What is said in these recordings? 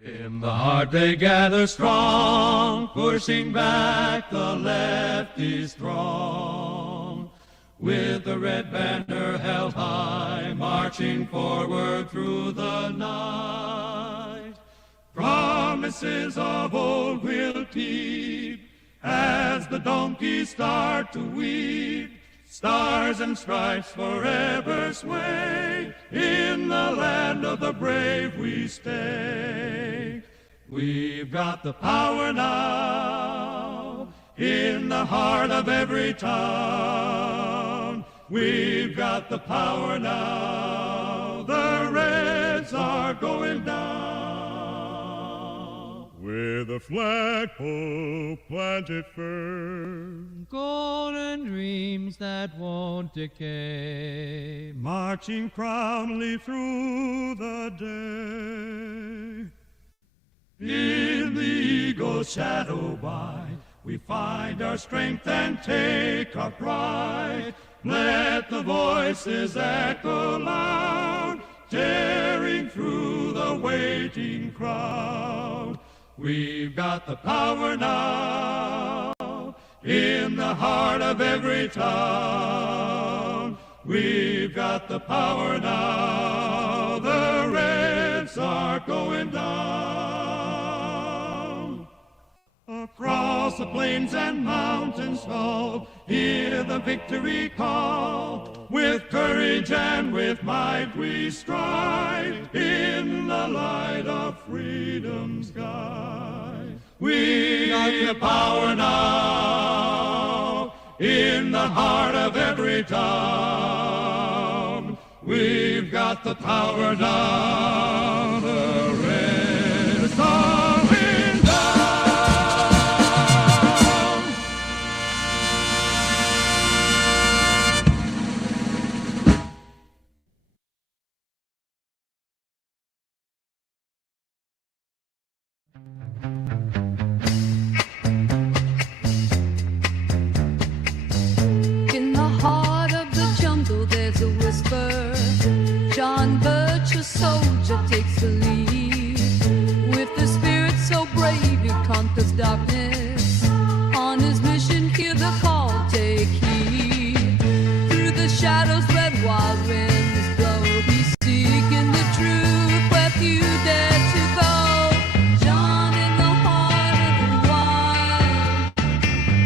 In the heart they gather strong, pushing back the lefties' throng. With the red banner held high, marching forward through the night. Promises of old will keep as the donkeys start to weep. Stars and stripes forever sway, in the land of the brave we stay. We've got the power now, in the heart of every town. We've got the power now, the Reds are going down. With a flagpole planted firm, golden dreams that won't decay, marching proudly through the day. In the eagle's shadow by, we find our strength and take our pride. Let the voices echo loud, tearing through the waiting crowd. We've got the power now, in the heart of every town. We've got the power now, the Reds are going down. Across the plains and mountains tall, hear the victory call. With courage and with might we strive, in the light of freedom's sky. We got the power now, in the heart of every town. We've got the power now, the Reds are going down. In the heart of the jungle there's a whisper. John Birch, a soldier, takes the lead. With the spirit so brave he conquers darkness. On his mission hear the call, take heed. Through the shadows red wild winds blow. He's seeking the truth where few dare to go. John in the heart of the wild.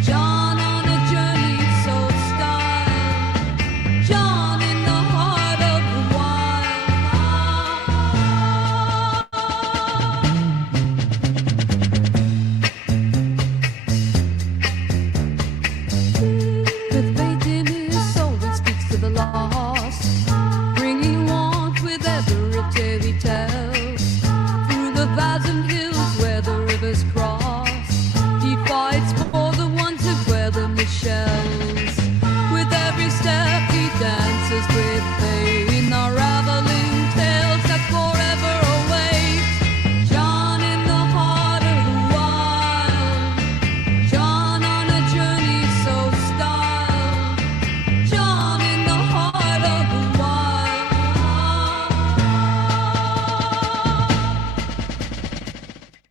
John on a journey so styled. John in the heart of the With faith in his soul he speaks to the lost, bringing warmth with every tale he tells. Through the valleys and hills where the rivers cross, he fights for the ones who wear the shells. With every step he dances with faith, unraveling tales that forever await. John in the heart of the wild, John on a journey so styled. John in the heart of the wild.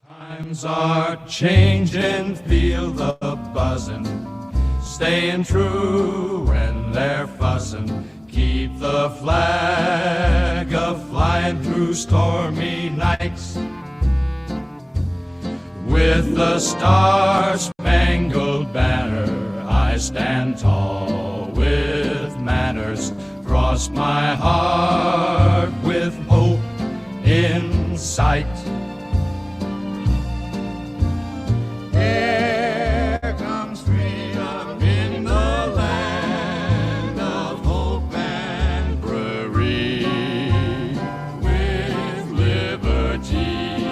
Times are changing, feel the buzzing, staying true when they're fussing. Keep the flag a-flying through stormy nights. With the star-spangled banner, I stand tall with manners. Cross my heart with hope in sight. Here comes freedom in the land of hope and free, with liberty.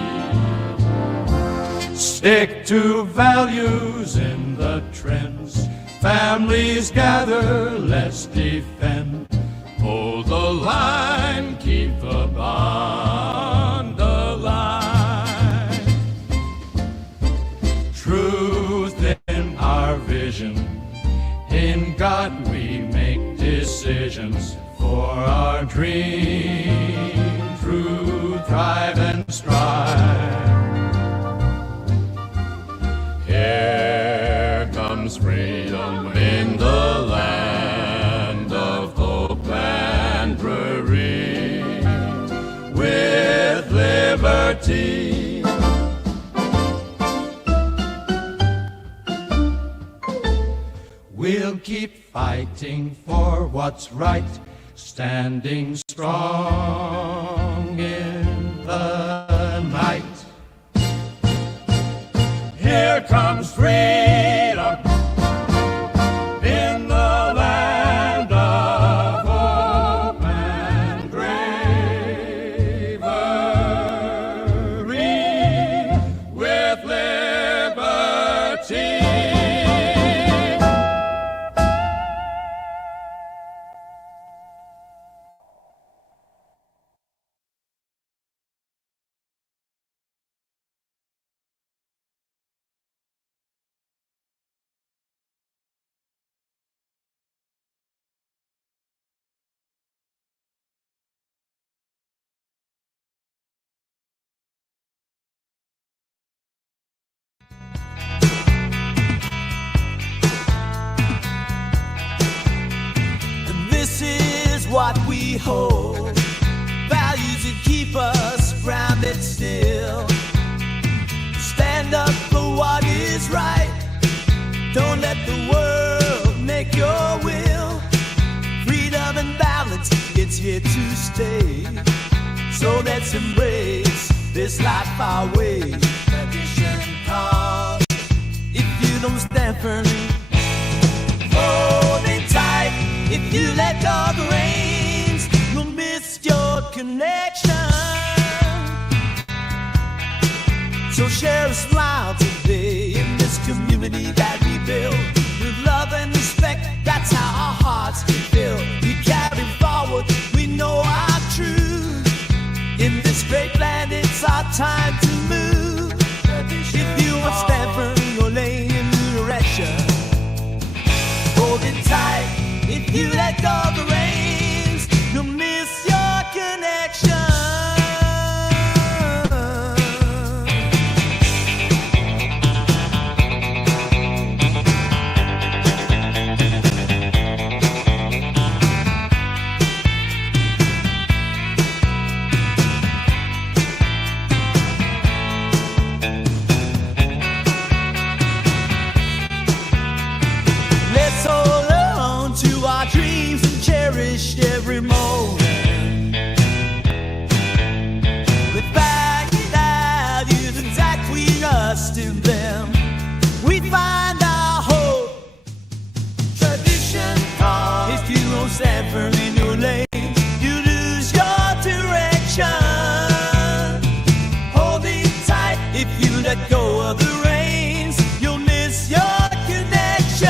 Stick to values in the trends. Families gather, let's defend. Hold the line, keep the bond alive. Truth in our vision, in God we make decisions. For our dream, through thrive and strive. liberty. We'll keep fighting for what's right, standing strong in the night. Here comes freedom in the land of hope and bravery, with liberty. This is what we hold, values that keep us grounded still. Stand up for what is right, don't let the world make your will. Freedom and balance, it's here to stay. So let's embrace this life our way. Tradition calls, if you don't stand firmly, holding tight. If you let go the reins, you'll miss your connection. So share a smile today in this community that we build. With love and respect, that's how our hearts can fill. We carry forward, we know our truth. In this great land, it's our time to move. If you want to stand firm, you're laying in new direction. Hold it tight. If you let go of the reins, you'll miss your connection. Let's hold on to our dreams and cherish every moment. With values intact between us and them, we find our hope. Tradition calls. If you don't stand firm in your lane, you lose your direction. Hold it tight. If you let go of the reins, you'll miss your connection.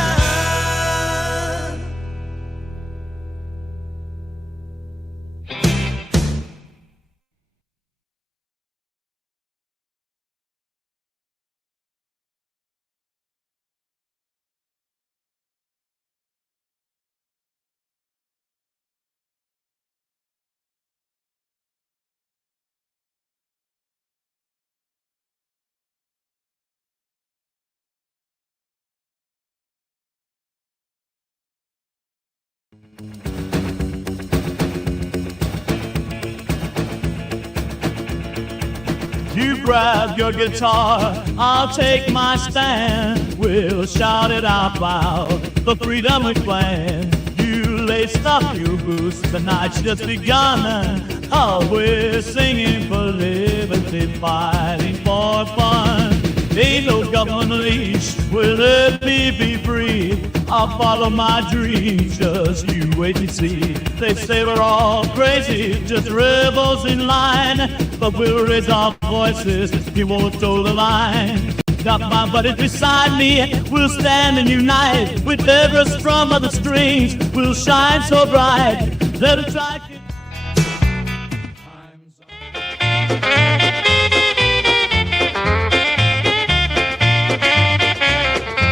You grab your guitar, I'll take my stand. We'll shout it out loud, the freedom we claim. You lace up your boots, the night's just begun. Oh, we're singing for liberty, fighting for fun. Ain't no government leash will let me be free. I'll follow my dreams, just you wait and see. They say we're all crazy, just rebels in line, but we'll raise our voices, you won't toe the line. Got my buddies beside me, we'll stand and unite. With every strum of the strings, we'll shine so bright. Let us try.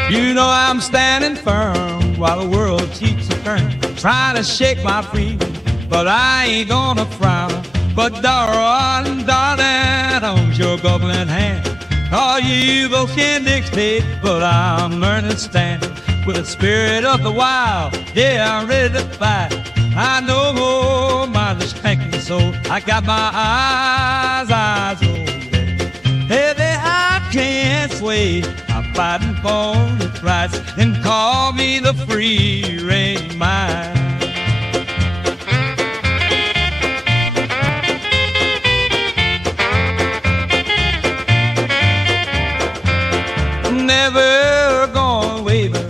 You know I'm standing firm while the world keeps a turn, trying to shake my freedom, but I ain't gonna frown. But darling, darling, hold your goblin hand. All you evils can dictate, but I'm learning to stand. With the spirit of the wild, yeah, I'm ready to fight. I know my strength and soul. I got my eyes on sway. I'm fighting for its rights, and call me the free range mind. Never gonna waver.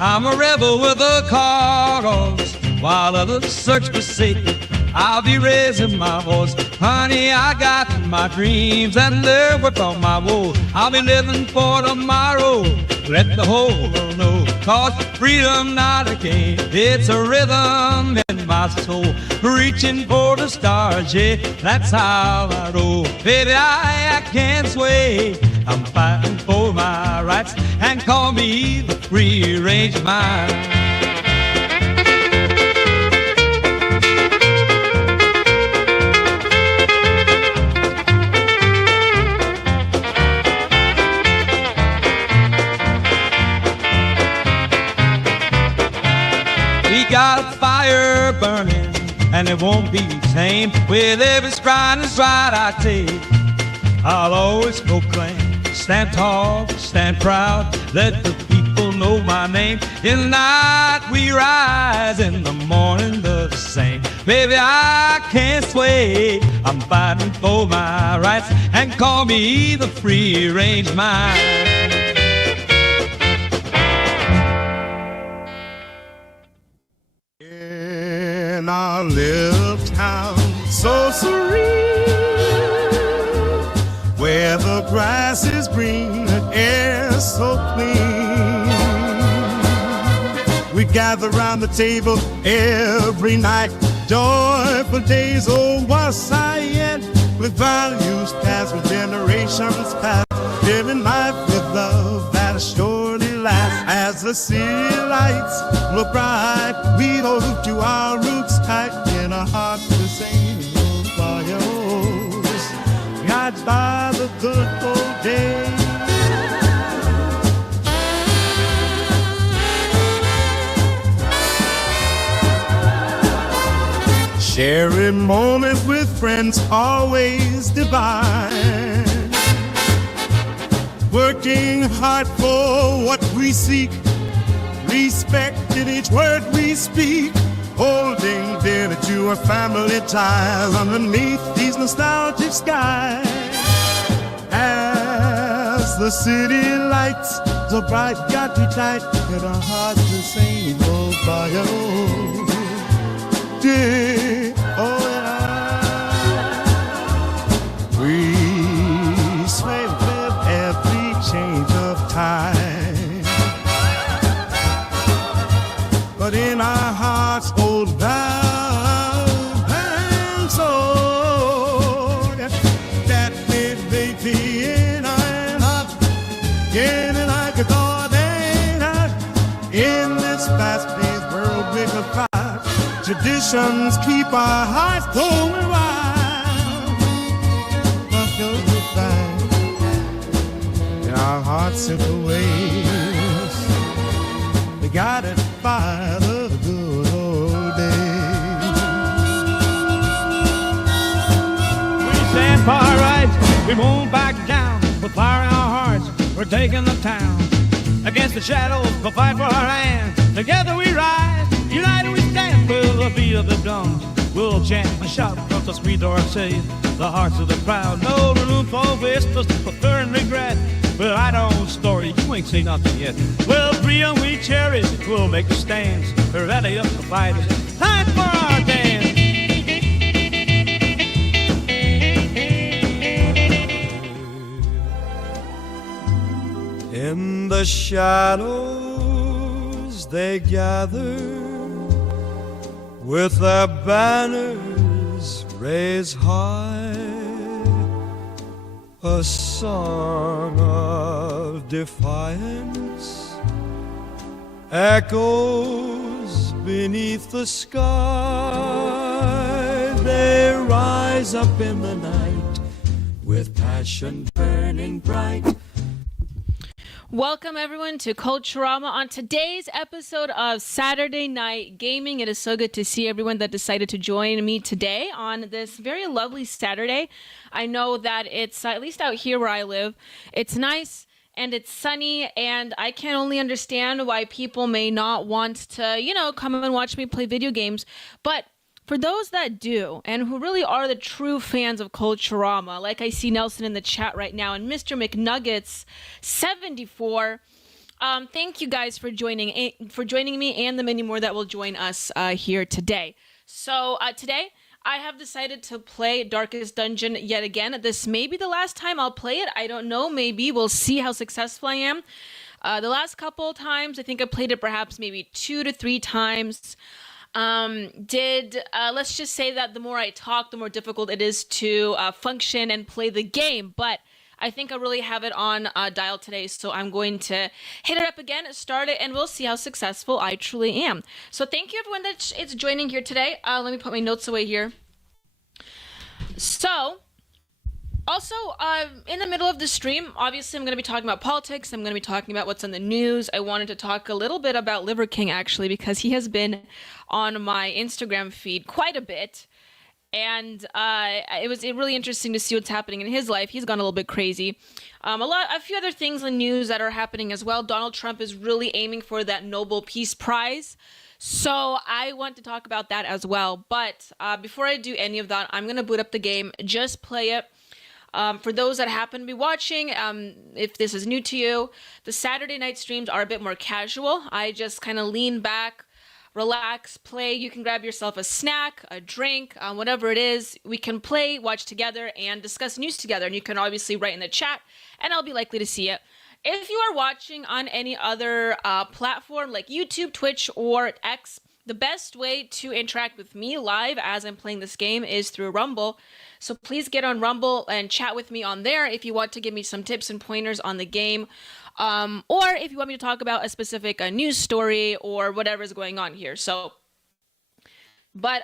I'm a rebel with a cause. While others search for safety, I'll be raising my voice. Honey, I got my dreams and live without my woe. I'll be living for tomorrow. Let the whole world know. Cause freedom not a game, it's a rhythm in my soul. Reaching for the stars, yeah, that's how I roll. Baby, I can't sway. I'm fighting for my rights, and call me the free range mind. We got a fire burning, and it won't be tamed. With every stride and stride I take, I'll always proclaim. Stand tall, stand proud, let the people know my name. In the night we rise, in the morning the same. Baby, I can't sway. I'm fighting for my rights, and call me the free range mind. In our little town, so serene, where the grass is green and air so clean, we gather round the table every night. Joyful days, oh, what's I yet? With values passed, with generations past, living life with love that surely lasts. As the city lights look bright, we hold to our roots tight. In our hearts the same old fires, guided by the good old days. Sharing moments with friends always divine. Working hard for what we seek, respecting each word we speak, holding dear to our family ties underneath these nostalgic skies. As the city lights so bright got you tight, in our hearts the same old fire. Yeah, oh yeah. We sway with every change of time, but in our hearts old love and soul, that made baby in our heart, getting like a thought ain't hot. In this fast-paced world we can fight. Traditions keep our hearts going wild. But you'll find in our hearts simple ways, we got it by the good old days. We stand for our rights, we won't back down. With fire in our hearts, we're taking the town. Against the shadows, we'll fight for our land. Together we rise, united we stand. With the beat of the drums, we'll chant and shout from the sweet door say the hearts of the crowd. No room for whispers, for fear and regret. We'll write our own story, you ain't say nothing yet. We'll freedom we cherish, we'll make the stands. We're ready up to fight it, time for our dance. In the shadows they gather, with their banners raised high, a song of defiance echoes beneath the sky. They rise up in the night with passion burning bright. Welcome everyone to Culturama. On today's episode of Saturday Night Gaming, it is so good to see everyone that decided to join me today on this very lovely Saturday. I know that it's, at least out here where I live, it's nice and it's sunny, and I can only understand why people may not want to, come and watch me play video games. But for those that do, and who really are the true fans of Culturama, like I see Nelson in the chat right now, and Mr. McNuggets 74, thank you guys for joining me and the many more that will join us here today. So today, I have decided to play Darkest Dungeon yet again. This may be the last time I'll play it. I don't know. Maybe we'll see how successful I am. The last couple of times, I think I played it perhaps maybe 2 to 3 times. Let's just say that the more I talk, the more difficult it is to function and play the game. But I think I really have it on dial today, so I'm going to hit it up again, start it, and we'll see how successful I truly am. So thank you everyone that is joining here today. Let me put my notes away here. So, also, in the middle of the stream, obviously I'm going to be talking about politics, I'm going to be talking about what's in the news. I wanted to talk a little bit about Liver King, actually, because he has been on my Instagram feed quite a bit. And it was really interesting to see what's happening in his life. He's gone a little bit crazy. A few other things in news that are happening as well. Donald Trump is really aiming for that Nobel Peace Prize. So I want to talk about that as well. But before I do any of that, I'm going to boot up the game, just play it. For those that happen to be watching, if this is new to you, the Saturday night streams are a bit more casual. I just kind of lean back, relax, play. You can grab yourself a snack, a drink, whatever it is. We can play, watch together, and discuss news together. And you can obviously write in the chat, and I'll be likely to see it. If you are watching on any other platform like YouTube, Twitch, or X, the best way to interact with me live as I'm playing this game is through Rumble. So please get on Rumble and chat with me on there if you want to give me some tips and pointers on the game. Or if you want me to talk about a specific news story or whatever is going on here. But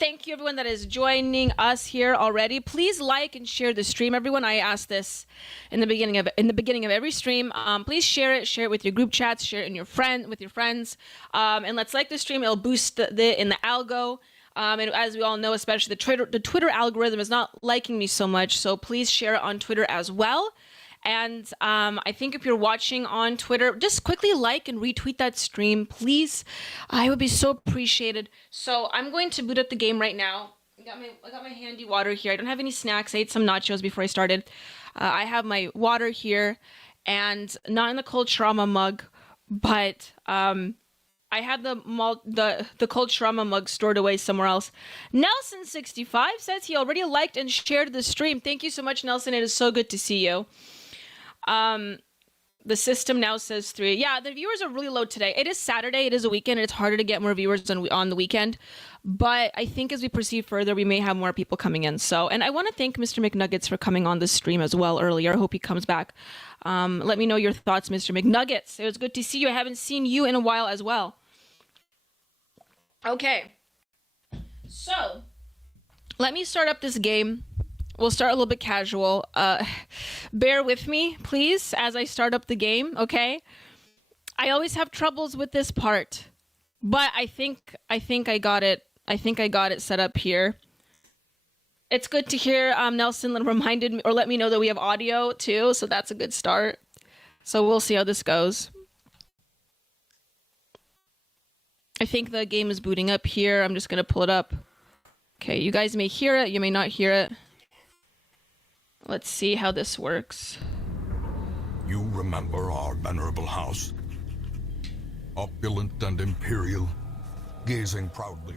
thank you everyone that is joining us here already. Please like and share the stream, everyone. I asked this in the beginning of every stream. Please share it with your group chats, share it with your friends, and let's like the stream. It'll boost in the algo. And as we all know, especially the Twitter algorithm is not liking me so much. So please share it on Twitter as well. And I think if you're watching on Twitter, just quickly like and retweet that stream, please. I would be so appreciated. So I'm going to boot up the game right now. I got my handy water here. I don't have any snacks. I ate some nachos before I started. I have my water here, and not in the Culturama mug, but I had the Culturama mug stored away somewhere else. Nelson65 says he already liked and shared the stream. Thank you so much, Nelson. It is so good to see you. The system now says 3. Yeah, the viewers are really low today. It is Saturday. It is a weekend. It's harder to get more viewers on the weekend. But I think as we proceed further, we may have more people coming in. And I want to thank Mr. McNuggets for coming on the stream as well earlier. I hope he comes back. Let me know your thoughts, Mr. McNuggets. It was good to see you. I haven't seen you in a while as well. Okay. So, let me start up this game. We'll start a little bit casual. Bear with me, please, as I start up the game, okay? I always have troubles with this part, but I think I got it. I think I got it set up here. It's good to hear Nelson reminded me or let me know that we have audio too, so that's a good start. So we'll see how this goes. I think the game is booting up here. I'm just going to pull it up. Okay, you guys may hear it, you may not hear it. Let's see how this works. You remember our venerable house? Opulent and imperial, gazing proudly.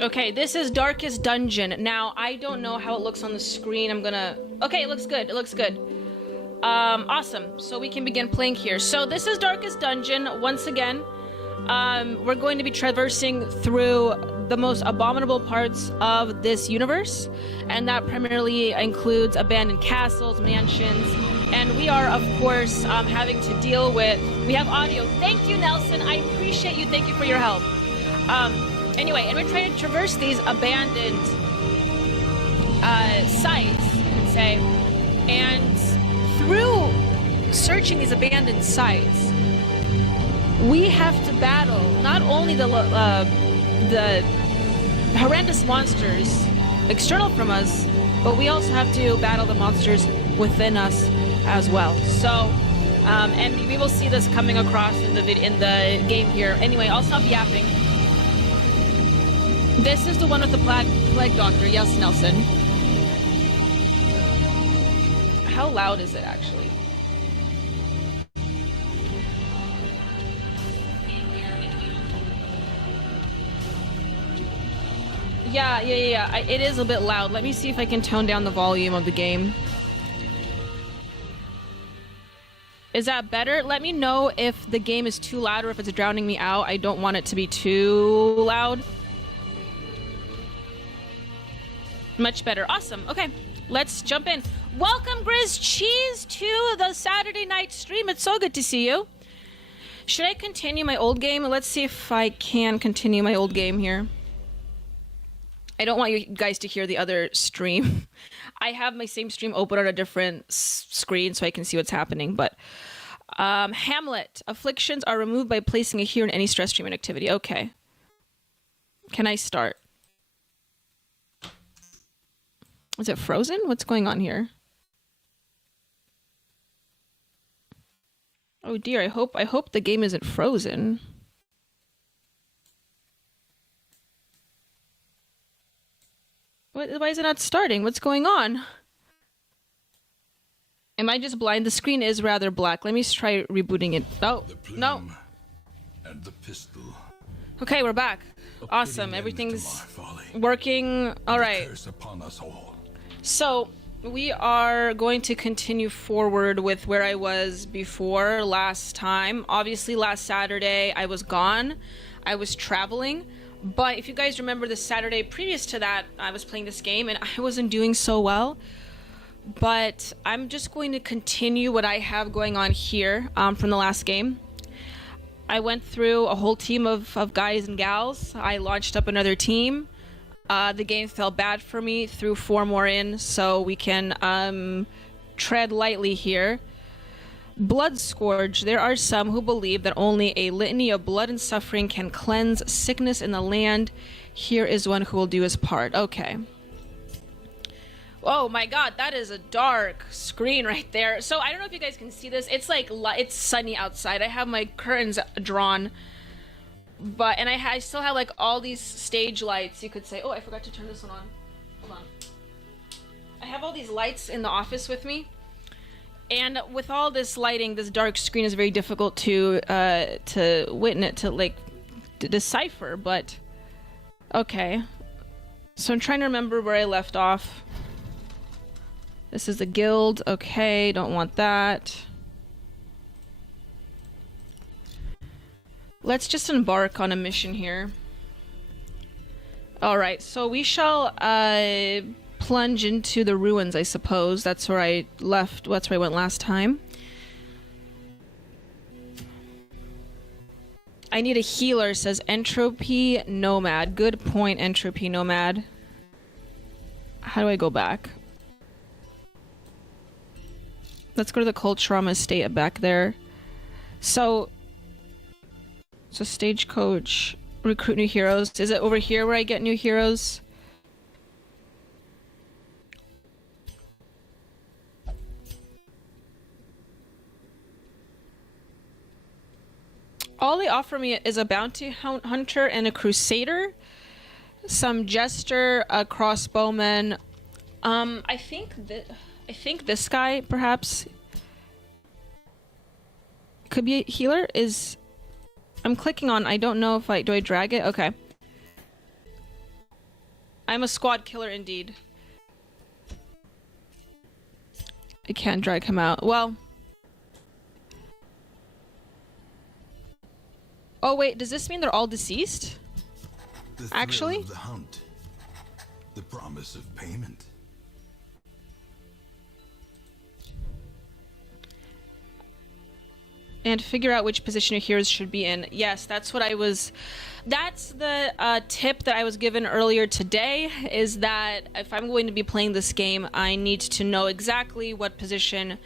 Okay, this is Darkest Dungeon. Now, I don't know how it looks on the screen. Okay, it looks good. It looks good. Awesome. So we can begin playing here. So this is Darkest Dungeon. Once again, we're going to be traversing through the most abominable parts of this universe, and that primarily includes abandoned castles, mansions, and we are, of course, having to deal with... We have audio. Thank you, Nelson. I appreciate you. Thank you for your help. Anyway, and we're trying to traverse these abandoned sites, you could say, and through searching these abandoned sites, we have to battle not only the horrendous monsters external from us, but we also have to battle the monsters within us as well. So, and we will see this coming across in the game here. Anyway, I'll stop yapping. This is the one with the plague doctor. Yes, Nelson. How loud is it actually? Yeah. It is a bit loud. Let me see if I can tone down the volume of the game. Is that better? Let me know if the game is too loud or if it's drowning me out. I don't want it to be too loud. Much better. Awesome. Okay, let's jump in. Welcome, Grizz Cheese, to the Saturday night stream. It's so good to see you. Should I continue my old game? Let's see if I can continue my old game here. I don't want you guys to hear the other stream. I have my same stream open on a different screen so I can see what's happening. But Hamlet. Afflictions are removed by placing a hero in any stress treatment activity. Okay. Can I start? Is it frozen? What's going on here? Oh dear, I hope the game isn't frozen. Why is it not starting? What's going on? Am I just blind? The screen is rather black. Let me try rebooting it. Oh, no. And the pistol. Okay, we're back. Awesome. Everything's working. All right. Curse upon us all. So, we are going to continue forward with where I was before last time. Obviously, last Saturday, I was gone. I was traveling. But if you guys remember the Saturday previous to that, I was playing this game and I wasn't doing so well. But I'm just going to continue what I have going on here from the last game. I went through a whole team of guys and gals. I launched up another team. The game fell bad for me, threw 4 more in, so we can tread lightly here. Blood Scourge. There are some who believe that only a litany of blood and suffering can cleanse sickness in the land. Here is one who will do his part. Okay. Oh my god, that is a dark screen right there. So I don't know if you guys can see this. It's like it's sunny outside. I have my curtains drawn. But I still have like all these stage lights, you could say. Oh, I forgot to turn this one on. Hold on. I have all these lights in the office with me. And with all this lighting, this dark screen is very difficult to witness, to decipher, but okay. So I'm trying to remember where I left off. This is the guild. Okay, don't want that. Let's just embark on a mission here. Alright, so we shall plunge into the ruins, I suppose. That's where I left. That's where I went last time. I need a healer, says Entropy Nomad. Good point, Entropy Nomad. How do I go back? Let's go to the Cold Trauma Estate back there. So Stagecoach, recruit new heroes. Is it over here where I get new heroes? All they offer me is a bounty hunter and a crusader, some jester, a crossbowman. I think this guy perhaps could be a healer. I'm clicking on. I don't know if do I drag it? Okay. I'm a squad killer indeed. I can't drag him out. Well. Oh wait, does this mean they're all deceased? The actually? Of the hunt. The promise of payment. And figure out which position your heroes should be in. Yes, that's what I was... That's the tip that I was given earlier today, is that if I'm going to be playing this game, I need to know exactly what position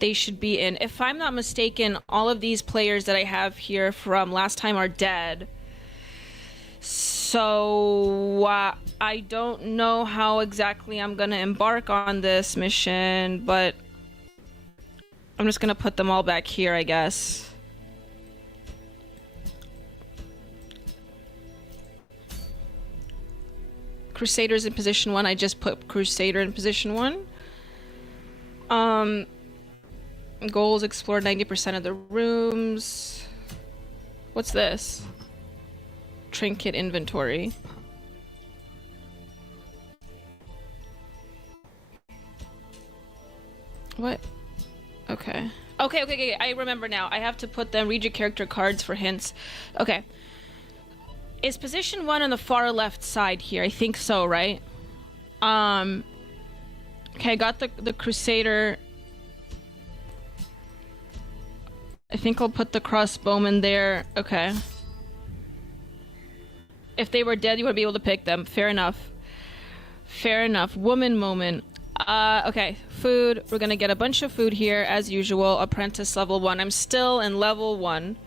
they should be in. If I'm not mistaken, all of these players that I have here from last time are dead. So I don't know how exactly I'm gonna embark on this mission, but I'm just gonna put them all back here, I guess. Crusaders in position 1. I just put Crusader in position 1. Goals: explore 90% of the rooms. What's this? Trinket inventory. What? Okay. Okay. I remember now. I have to put them. Read your character cards for hints. Okay. Is position 1 on the far left side here? I think so, right? Okay, I got the Crusader. I think I'll put the crossbowman there. Okay. If they were dead, you would be able to pick them. Fair enough. Fair enough. Woman moment. Okay. Food. We're gonna get a bunch of food here, as usual. Apprentice level 1. I'm still in level 1.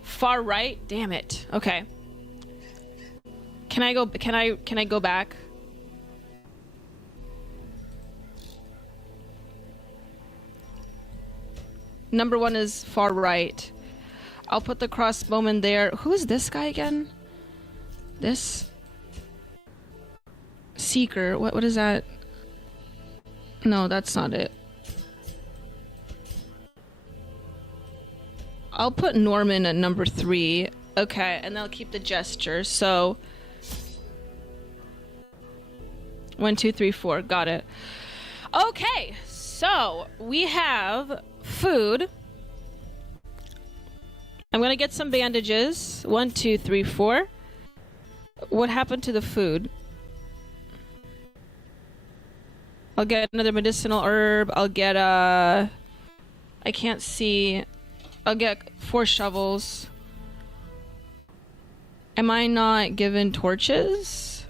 Far right? Damn it. Okay. Can I go back? Number 1 is far right. I'll put the crossbowman there. Who's this guy again? This? Seeker. What is that? No, that's not it. I'll put Norman at number 3. Okay, and I'll keep the gesture. So 1, 2, 3, 4. Got it. Okay, so we have food. I'm gonna get some bandages. 1, 2, 3, 4. What happened to the food? I'll get another medicinal herb. I'll get I can't see. I'll get 4 shovels. Am I not given torches?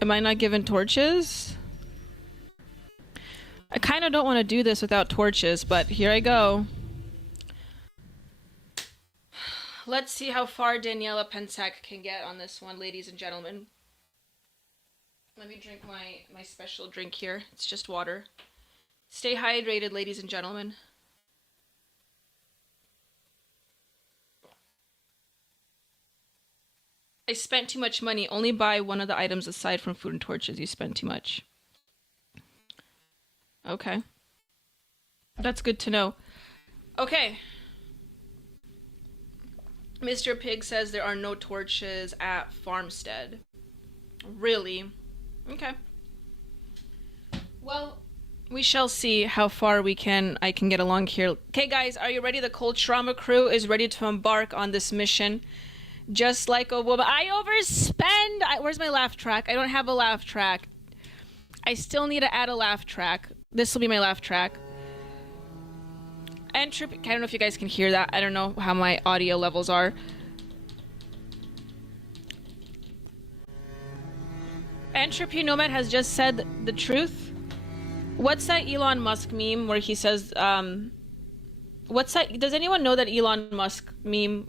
Am I not given torches? I kind of don't want to do this without torches, but here I go. Let's see how far Daniela Pensac can get on this one, ladies and gentlemen. Let me drink my special drink here. It's just water. Stay hydrated, ladies and gentlemen. I spent too much money. Only buy one of the items aside from food and torches. You spend too much. Okay. That's good to know. Okay. Mr. Pig says there are no torches at Farmstead. Really? Okay. Well, we shall see how far I can get along here. Okay, guys, are you ready? The Cold Trauma crew is ready to embark on this mission. Just like a woman. I overspend! Where's my laugh track? I don't have a laugh track. I still need to add a laugh track. This will be my laugh track. Entropy. I don't know if you guys can hear that. I don't know how my audio levels are. Entropy Nomad has just said the truth. What's that Elon Musk meme where he says, what's that? Does anyone know that Elon Musk meme?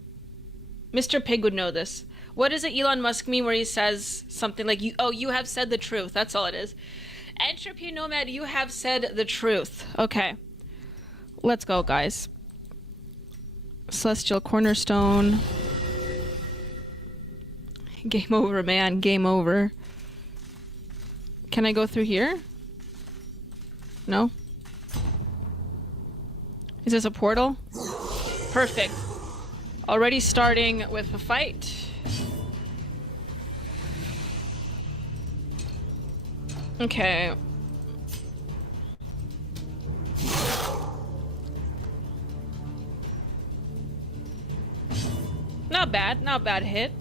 Mr. Pig would know this. What is it Elon Musk meme where he says something like, you have said the truth. That's all it is. Entropy Nomad, you have said the truth. Okay. Let's go, guys. Celestial Cornerstone. Game over, man. Game over. Can I go through here? No? Is this a portal? Perfect. Already starting with a fight. Okay. Not bad. Not bad hit.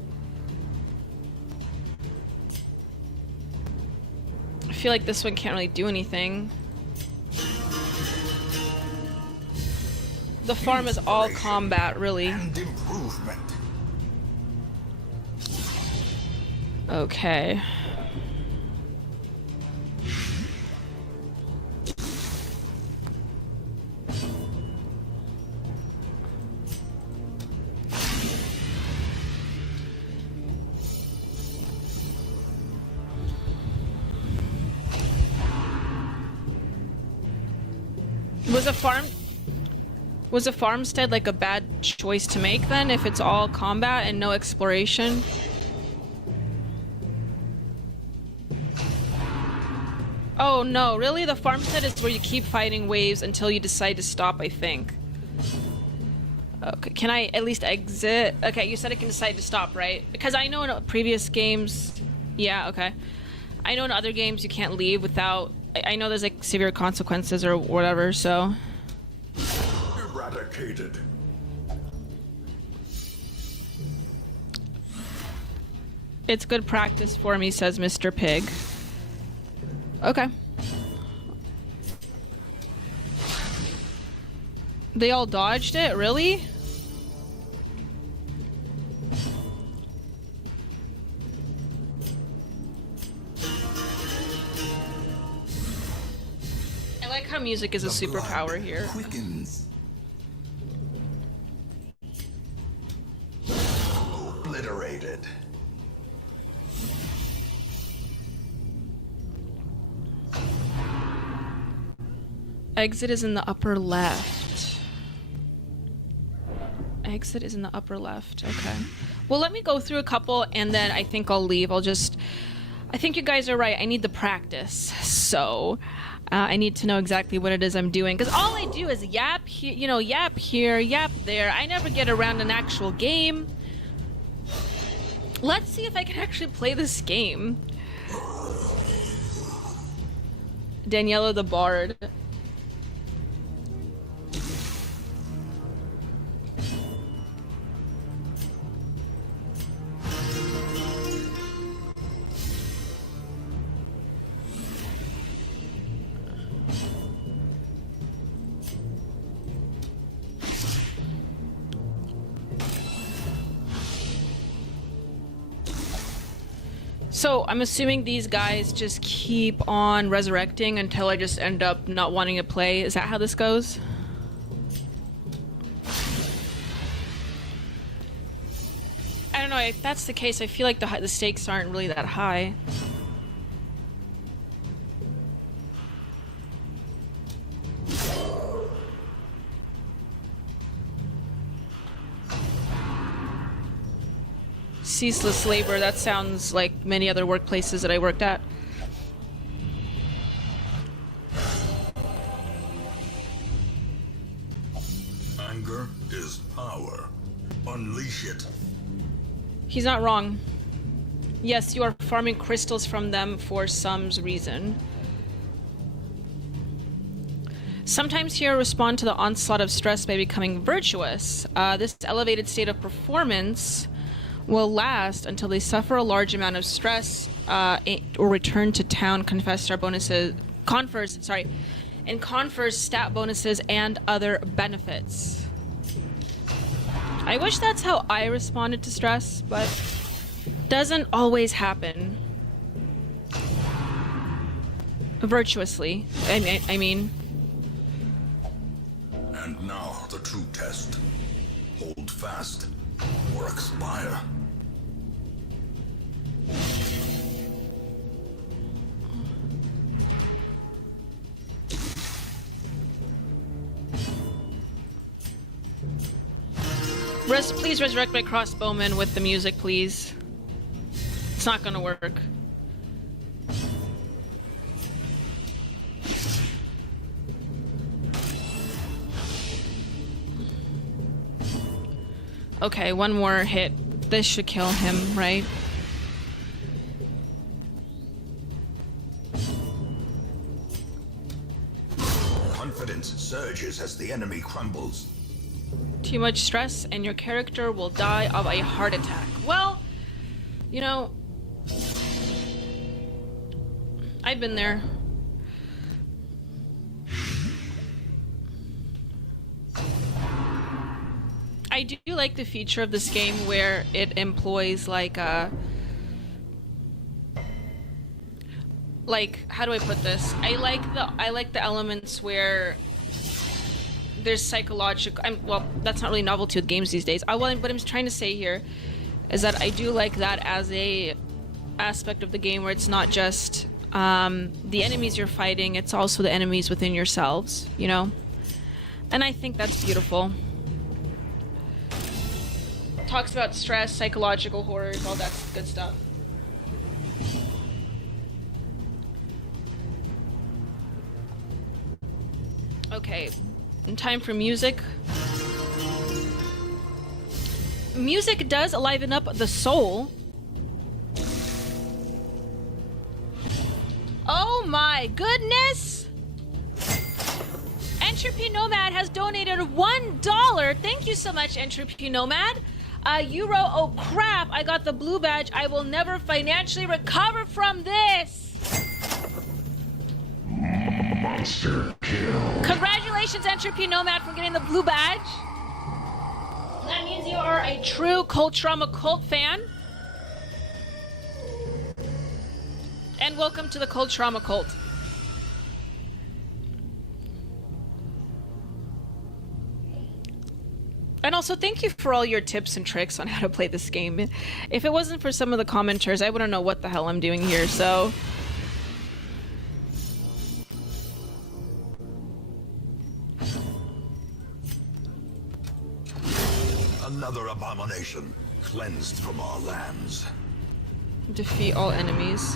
I feel like this one can't really do anything. The farm is all combat, really. And improvement. Okay. Was a farmstead like a bad choice to make then, if it's all combat and no exploration? Oh no, really? The farmstead is where you keep fighting waves until you decide to stop, I think. Okay, can I at least exit? Okay, you said I can decide to stop, right? Because I know in previous games... Yeah, okay. I know in other games you can't leave without... I know there's like severe consequences or whatever, so... Eradicated. It's good practice for me, says Mr. Pig. Okay. They all dodged it? Really? I like how music is a superpower here. Quickens. Obliterated. Exit is in the upper left. Exit is in the upper left. Okay. Well, let me go through a couple and then I think I'll leave. I think you guys are right. I need the practice. So, I need to know exactly what it is I'm doing. Because all I do is yap here, yap here, yap there. I never get around an actual game. Let's see if I can actually play this game. Daniela the Bard. So I'm assuming these guys just keep on resurrecting until I just end up not wanting to play. Is that how this goes? I don't know. If that's the case, I feel like the stakes aren't really that high. Ceaseless labor, that sounds like many other workplaces that I worked at. Anger is power. Unleash it. He's not wrong. Yes, you are farming crystals from them for some reason. Sometimes heroes respond to the onslaught of stress by becoming virtuous. This elevated state of performance will last until they suffer a large amount of stress or return to town, confers stat bonuses and other benefits. I wish that's how I responded to stress, but doesn't always happen. Virtuously, I mean. And now the true test. Hold fast or expire. Please resurrect my crossbowman with the music, please. It's not gonna work. Okay, one more hit. This should kill him, right? Confidence surges as the enemy crumbles. Too much stress and your character will die of a heart attack. Well, you know, I've been there. I do like the feature of this game where it employs like how do I put this? I like the elements where there's psychological. Well, that's not really novelty with games these days. What I'm trying to say here is that I do like that as a aspect of the game where it's not just the enemies you're fighting; it's also the enemies within yourselves. You know, And I think that's beautiful. Talks about stress, psychological horrors, all that good stuff. Okay, time for music. Music does liven up the soul. Oh my goodness! Entropy Nomad has donated $1. Thank you so much, Entropy Nomad. You wrote, oh crap, I got the blue badge. I will never financially recover from this. Monster kill. Congratulations, Entropy Nomad, for getting the blue badge. That means you are a true Cult Trauma Cult fan. And welcome to the Cult Trauma Cult. And also, thank you for all your tips and tricks on how to play this game. If it wasn't for some of the commenters, I wouldn't know what the hell I'm doing here, so... Another abomination cleansed from our lands. Defeat all enemies.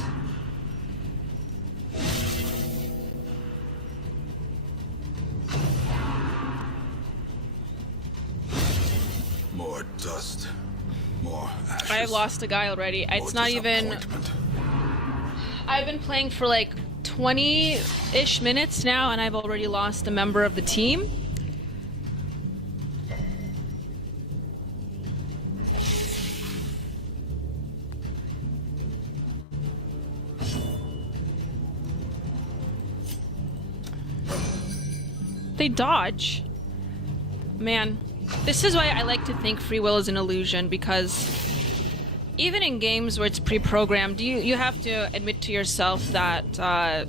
More dust. More ashes. I've lost a guy already. It's not even... I've been playing for like 20-ish minutes now, and I've already lost a member of the team. They dodge. Man, this is why I like to think free will is an illusion, because even in games where it's pre-programmed, you have to admit to yourself that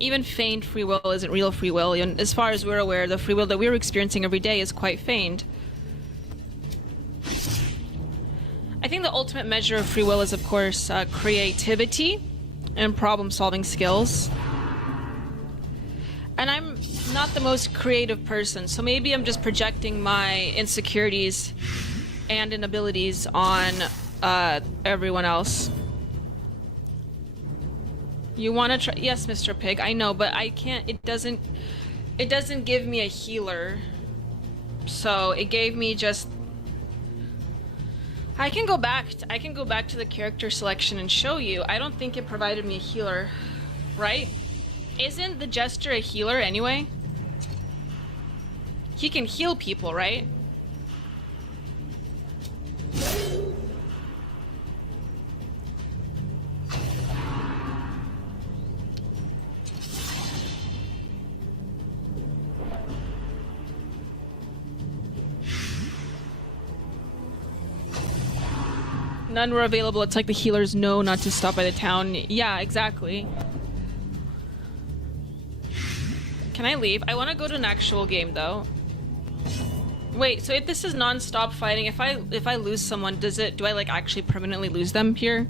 even feigned free will isn't real free will. And as far as we're aware, the free will that we're experiencing every day is quite feigned. I think the ultimate measure of free will is, of course, creativity and problem-solving skills. And I'm not the most creative person, so maybe I'm just projecting my insecurities and inabilities on everyone else. You want to try? Yes, Mr. Pig, I know, but I can't. It doesn't give me a healer. So it gave me just. I can go back to the character selection and show you. I don't think it provided me a healer, right? Isn't the Jester a healer anyway? He can heal people, right? None were available. It's like the healers know not to stop by the town. Yeah, exactly. Can I leave? I want to go to an actual game, though. Wait, so if this is non-stop fighting, if I lose someone, do I like actually permanently lose them here?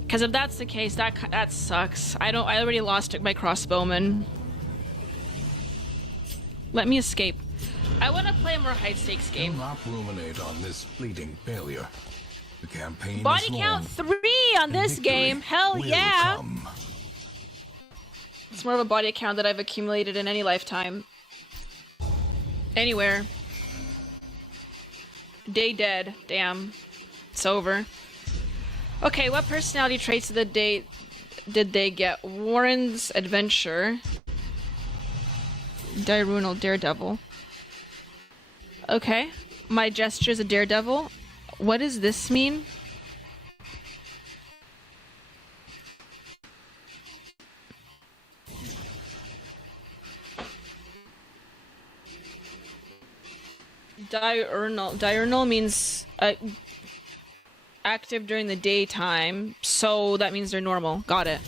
Because if that's the case, that sucks. I already lost my crossbowman. Let me escape. I want to play a more high-stakes game. Do not ruminate on this fleeting failure. The campaign Body is long. count 3 on this game. Hell will yeah! come. It's more of a body count that I've accumulated in any lifetime. Anywhere. Day dead. Damn. It's over. Okay, what personality traits did they get? Warren's Adventure. Diurnal Daredevil. Okay. My Gesture is a Daredevil. What does this mean? Diurnal means active during the daytime, so that means they're normal. Got it.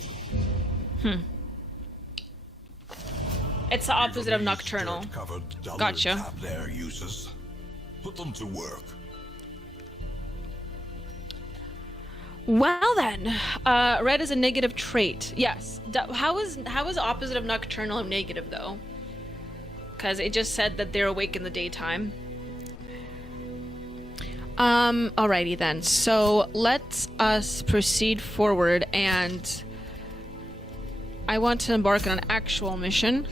It's the opposite of nocturnal. Gotcha. Have their uses. Put them to work. Well then, red is a negative trait. Yes. How is opposite of nocturnal negative though? because it just said that they're awake in the daytime. Alrighty then. So let us proceed forward, and I want to embark on an actual mission.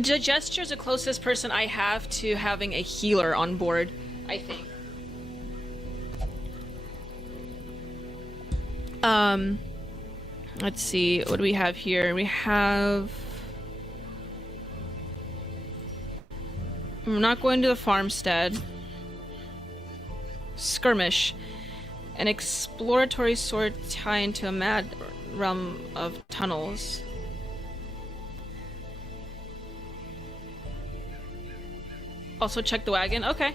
Jester's the closest person I have to having a healer on board, I think. Let's see, what do we have here? We have... I'm not going to the farmstead. Skirmish. An exploratory sword tie into a mad realm of tunnels. Also check the wagon. Okay.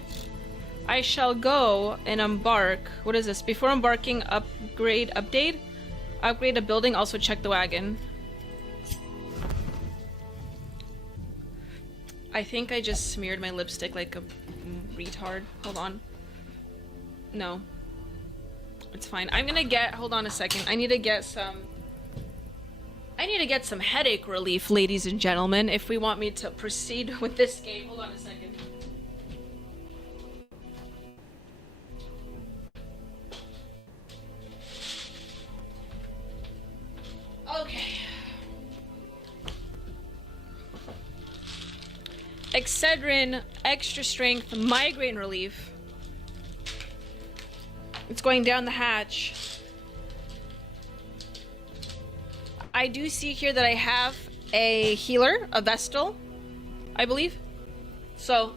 I shall go and embark. What is this? Before embarking, upgrade a building, also check the wagon. I think I just smeared my lipstick like a retard. Hold on. No. It's fine. I'm gonna get, hold on a second. I need to get some headache relief, ladies and gentlemen, if we want me to proceed with this game. Hold on a second. Okay. Excedrin, extra strength, migraine relief. It's going down the hatch. I do see here that I have a healer, a Vestal, I believe. So,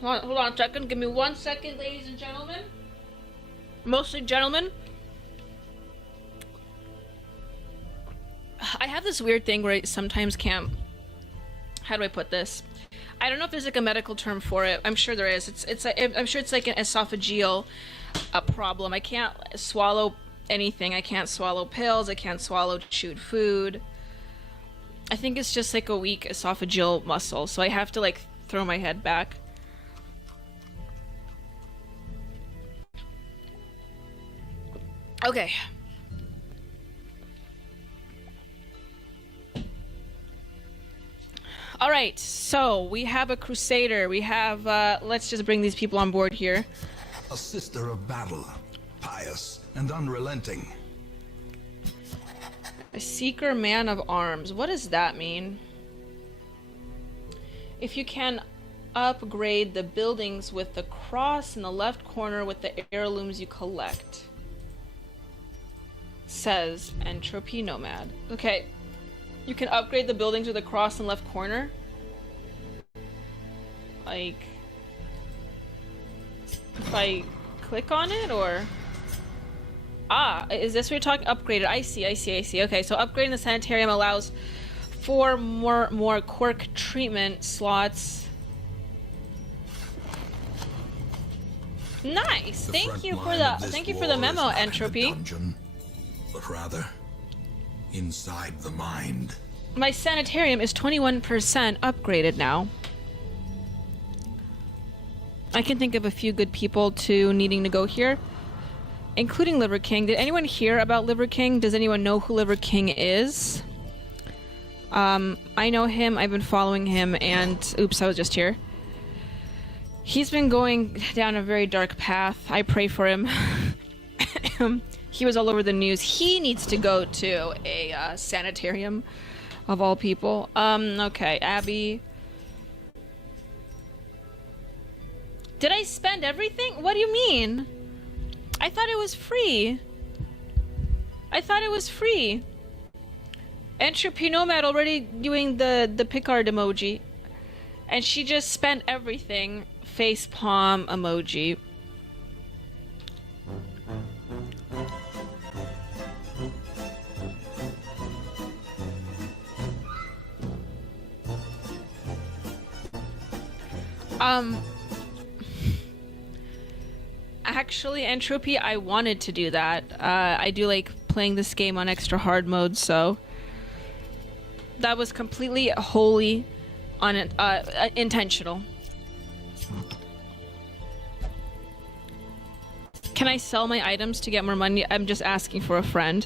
hold on a second. Give me 1 second, ladies and gentlemen. Mostly gentlemen. I have this weird thing where I sometimes can't... How do I put this? I don't know if there's like a medical term for it. I'm sure there is. I'm sure it's like an esophageal problem. I can't swallow anything. I can't swallow pills. I can't swallow chewed food. I think it's just like a weak esophageal muscle, so I have to like throw my head back. Okay. All right, so we have a crusader. We have, let's just bring these people on board here. A sister of battle, pious and unrelenting. A seeker man of arms. What does that mean? If you can upgrade the buildings with the cross in the left corner with the heirlooms you collect. Says Entropy Nomad. Okay. You can upgrade the buildings with a cross in the left corner? Like... If I click on it, or... Ah, is this what you're talking? Upgraded. I see. Okay, so upgrading the sanitarium allows 4 more quirk treatment slots. Nice! Thank you for the memo, Entropy. Dungeon, but rather inside the mind. My sanitarium is 21% upgraded now. I can think of a few good people to needing to go here, including Liver King. Did anyone hear about Liver King? Does anyone know who Liver King is? I know him. I've been following him, and oops, I was just here. He's been going down a very dark path. I pray for him. He was all over the news. He needs to go to a sanitarium, of all people. Okay, Abby. Did I spend everything? What do you mean? I thought it was free. Entropy Nomad already doing the Picard emoji. And she just spent everything. Face palm emoji. Actually, Entropy, I wanted to do that. I do like playing this game on extra hard mode, so that was completely wholly intentional. Can I sell my items to get more money? I'm just asking for a friend.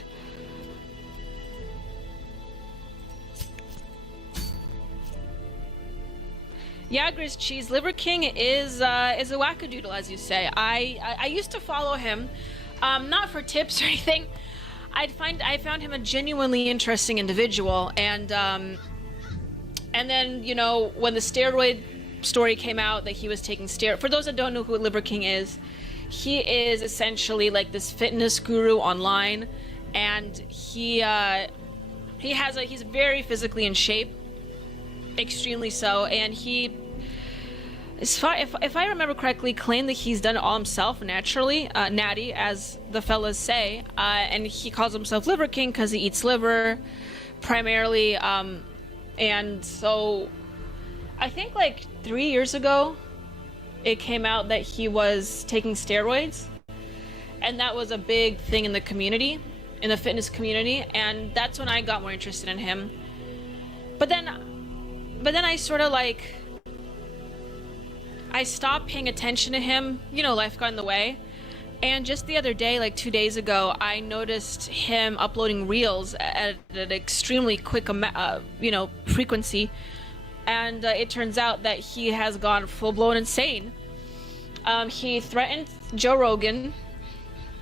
Yeah, Grizz Cheese, Liver King is a wackadoodle, as you say. I used to follow him, not for tips or anything. I found him a genuinely interesting individual, and then, you know, when the steroid story came out that he was taking steroids. For those that don't know who Liver King is, he is essentially like this fitness guru online, and he's very physically in shape, extremely so, and he, if I remember correctly, claimed that he's done it all himself naturally, natty, as the fellas say, and he calls himself Liver King because he eats liver primarily, and so I think like 3 years ago it came out that he was taking steroids, and that was a big thing in the community, in the fitness community, and that's when I got more interested in him. But then I sort of like, I stopped paying attention to him, you know, life got in the way. And just the other day, like 2 days ago, I noticed him uploading reels at an extremely quick, frequency. And it turns out that he has gone full-blown insane. He threatened Joe Rogan,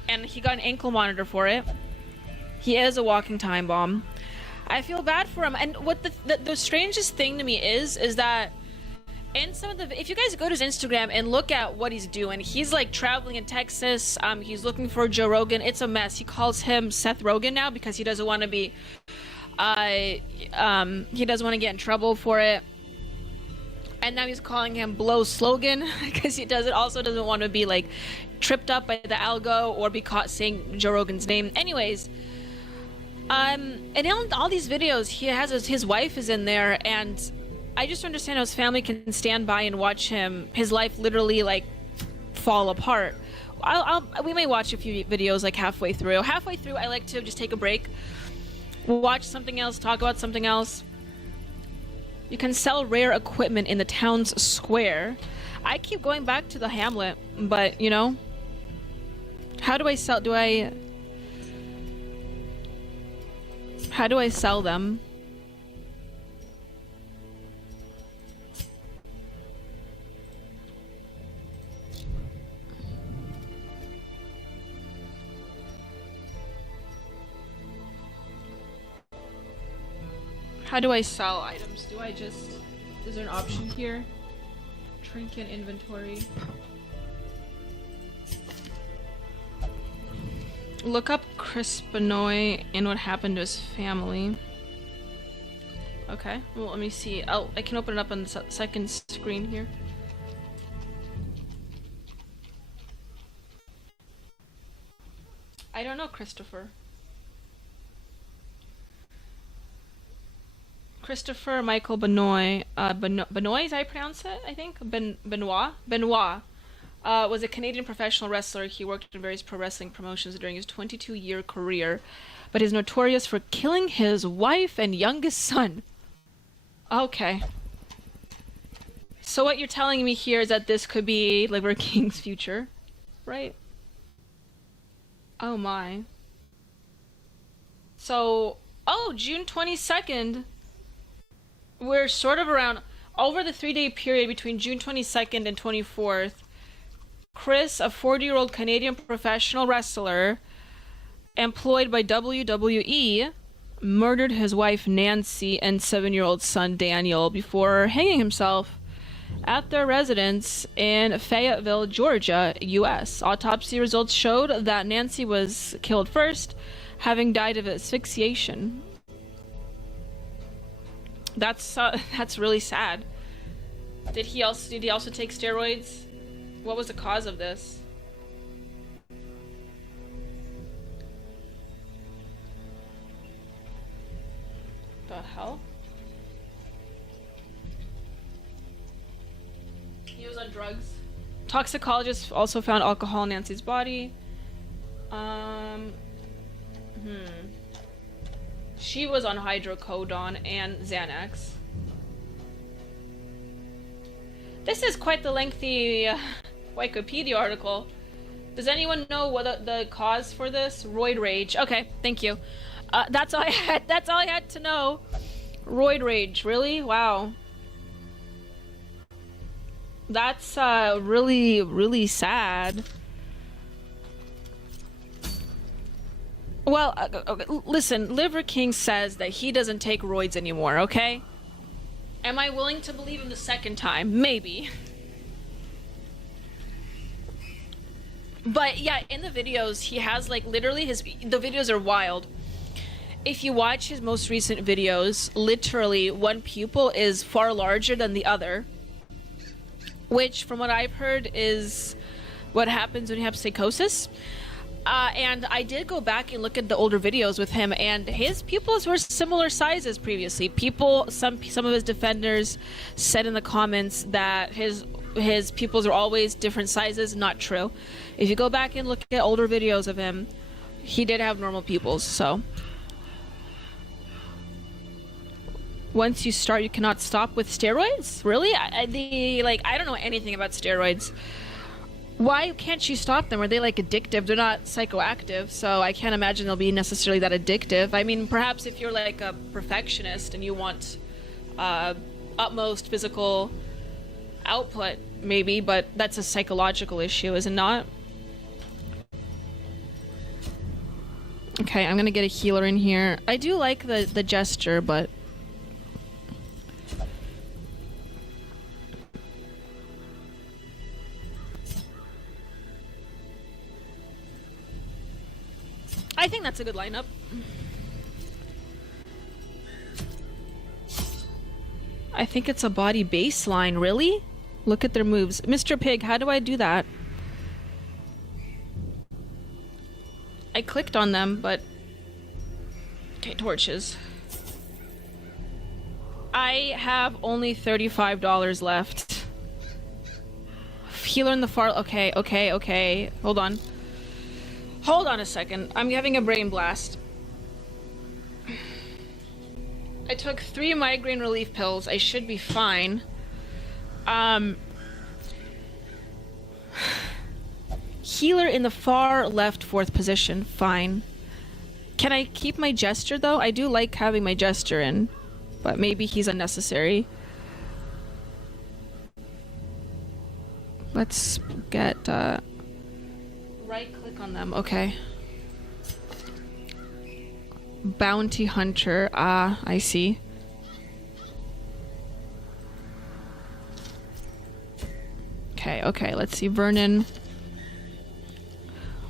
and he got an ankle monitor for it. He is a walking time bomb. I feel bad for him. And what the strangest thing to me is that in some of the, if you guys go to his Instagram and look at what he's doing, he's like traveling in Texas. He's looking for Joe Rogan. It's a mess. He calls him Seth Rogen now because he doesn't want to be, he doesn't want to get in trouble for it. And now he's calling him Blow Slogan because he also doesn't want to be like tripped up by the algo or be caught saying Joe Rogan's name. Anyways, and in all these videos, he has his wife is in there, and I just don't understand how his family can stand by and watch his life literally like fall apart. We may watch a few videos like halfway through. Halfway through, I like to just take a break, watch something else, talk about something else. You can sell rare equipment in the town's square. I keep going back to the Hamlet, but you know, how do I sell them? How do I sell items? Is there an option here? Trinket inventory. Look up Chris Benoit and what happened to his family. Okay, well let me see. I can open it up on the second screen here. I don't know, Christopher. Christopher Michael Benoit, Benoit, is how I pronounce it, I think? Benoit was a Canadian professional wrestler. He worked in various pro wrestling promotions during his 22-year career, but is notorious for killing his wife and youngest son. Okay. So what you're telling me here is that this could be Liver King's future, right? Oh my. So, June 22nd. We're sort of around, over the 3-day period between June 22nd and 24th, Chris, a 40-year-old Canadian professional wrestler employed by WWE, murdered his wife Nancy and 7-year-old son Daniel before hanging himself at their residence in Fayetteville, Georgia, U.S. Autopsy results showed that Nancy was killed first, having died of asphyxiation. That's really sad. Did he also take steroids? What was the cause of this? The hell? He was on drugs. Toxicologists also found alcohol in Nancy's body. She was on hydrocodone and Xanax. This is quite the lengthy Wikipedia article. Does anyone know what the cause for this? Roid rage. Okay, thank you. That's all I had. That's all I had to know. Roid rage. Really? Wow. That's really, really sad. Well, okay, listen, Liver King says that he doesn't take roids anymore, okay? Am I willing to believe him the second time? Maybe. But yeah, in the videos, he has like literally the videos are wild. If you watch his most recent videos, literally one pupil is far larger than the other. Which, from what I've heard, is what happens when you have psychosis. And I did go back and look at the older videos with him, and his pupils were similar sizes previously. Some of his defenders said in the comments that his pupils are always different sizes. Not true. If you go back and look at older videos of him, he did have normal pupils. So once you start, you cannot stop with steroids? Really? I don't know anything about steroids. Why can't you stop them? Are they like addictive? They're not psychoactive, so I can't imagine they'll be necessarily that addictive. I mean, perhaps if you're like a perfectionist and you want utmost physical output, maybe, but that's a psychological issue, is it not? Okay, I'm gonna get a healer in here. I do like the gesture, but I think that's a good lineup. I think it's a body baseline, really? Look at their moves. Mr. Pig, how do I do that? I clicked on them, but... Okay, torches. I have only $35 left. Healer in the far... Okay. Hold on. Hold on a second. I'm having a brain blast. I took 3 migraine relief pills. I should be fine. Healer in the far left 4th position. Fine. Can I keep my gesture though? I do like having my gesture in, but maybe he's unnecessary. Let's get right click on them. Okay. Bounty hunter. I see. Okay, let's see. Vernon.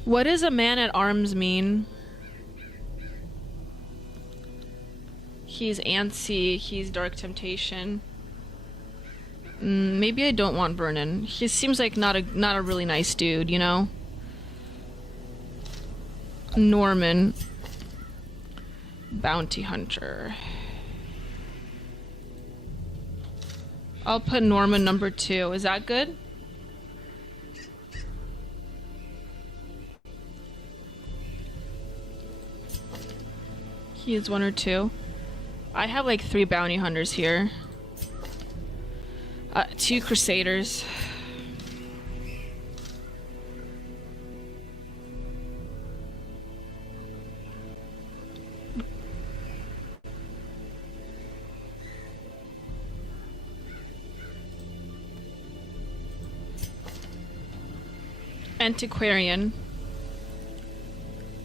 What does a man at arms mean? He's antsy. He's dark temptation. Maybe I don't want Vernon. He seems like not a really nice dude, you know? Norman. Bounty hunter. I'll put Norman number 2. Is that good? He is 1 or 2. I have like 3 bounty hunters here. 2 crusaders. Antiquarian.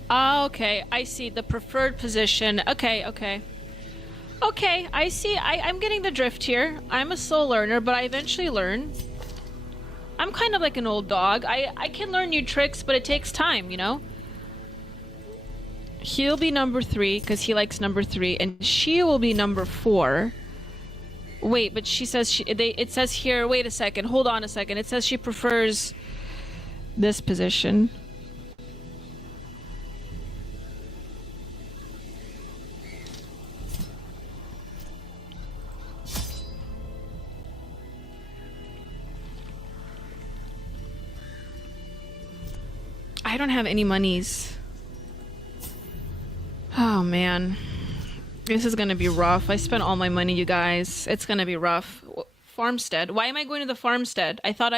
Oh, okay, I see. The preferred position. Okay, I see. I'm getting the drift here. I'm a slow learner, but I eventually learn. I'm kind of like an old dog. I can learn new tricks, but it takes time, you know? He'll be number 3, because he likes number 3, and she will be number 4. Wait, but she says it says here, wait a second, hold on a second. It says she prefers this position. I don't have any monies. Oh man. This is gonna be rough. I spent all my money, you guys. It's gonna be rough. Farmstead. Why am I going to the farmstead? I thought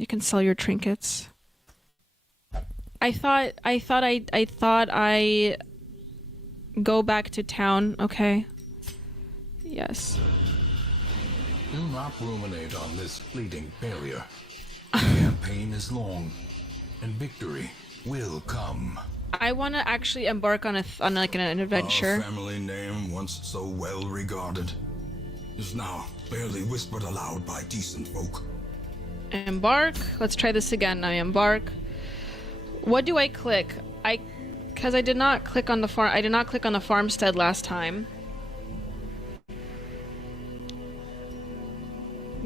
You can sell your trinkets. I thought I go back to town. Okay. Yes. Do not ruminate on this fleeting failure. The campaign is long, and victory will come. I want to actually embark on an adventure. Our family name, once so well regarded, is now barely whispered aloud by decent folk. Embark. Let's try this again. I embark. What do I click? Because I did not click on the farm. I did not click on the farmstead last time.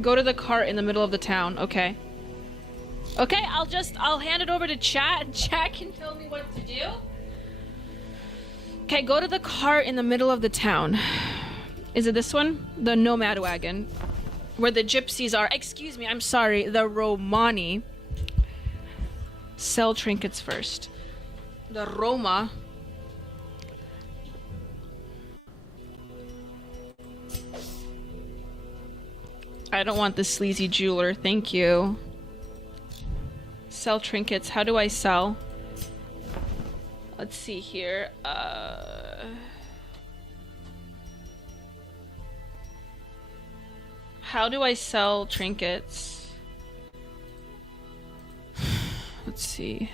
Go to the cart in the middle of the town. Okay. Okay, I'll hand it over to chat, and chat can tell me what to do. Okay, go to the cart in the middle of the town. Is it this one? The Nomad Wagon. Where the gypsies are. Excuse me, I'm sorry. The Romani. Sell trinkets first. The Roma. I don't want the sleazy jeweler, thank you. Sell trinkets. How do I sell? Let's see here. How do I sell trinkets? Let's see.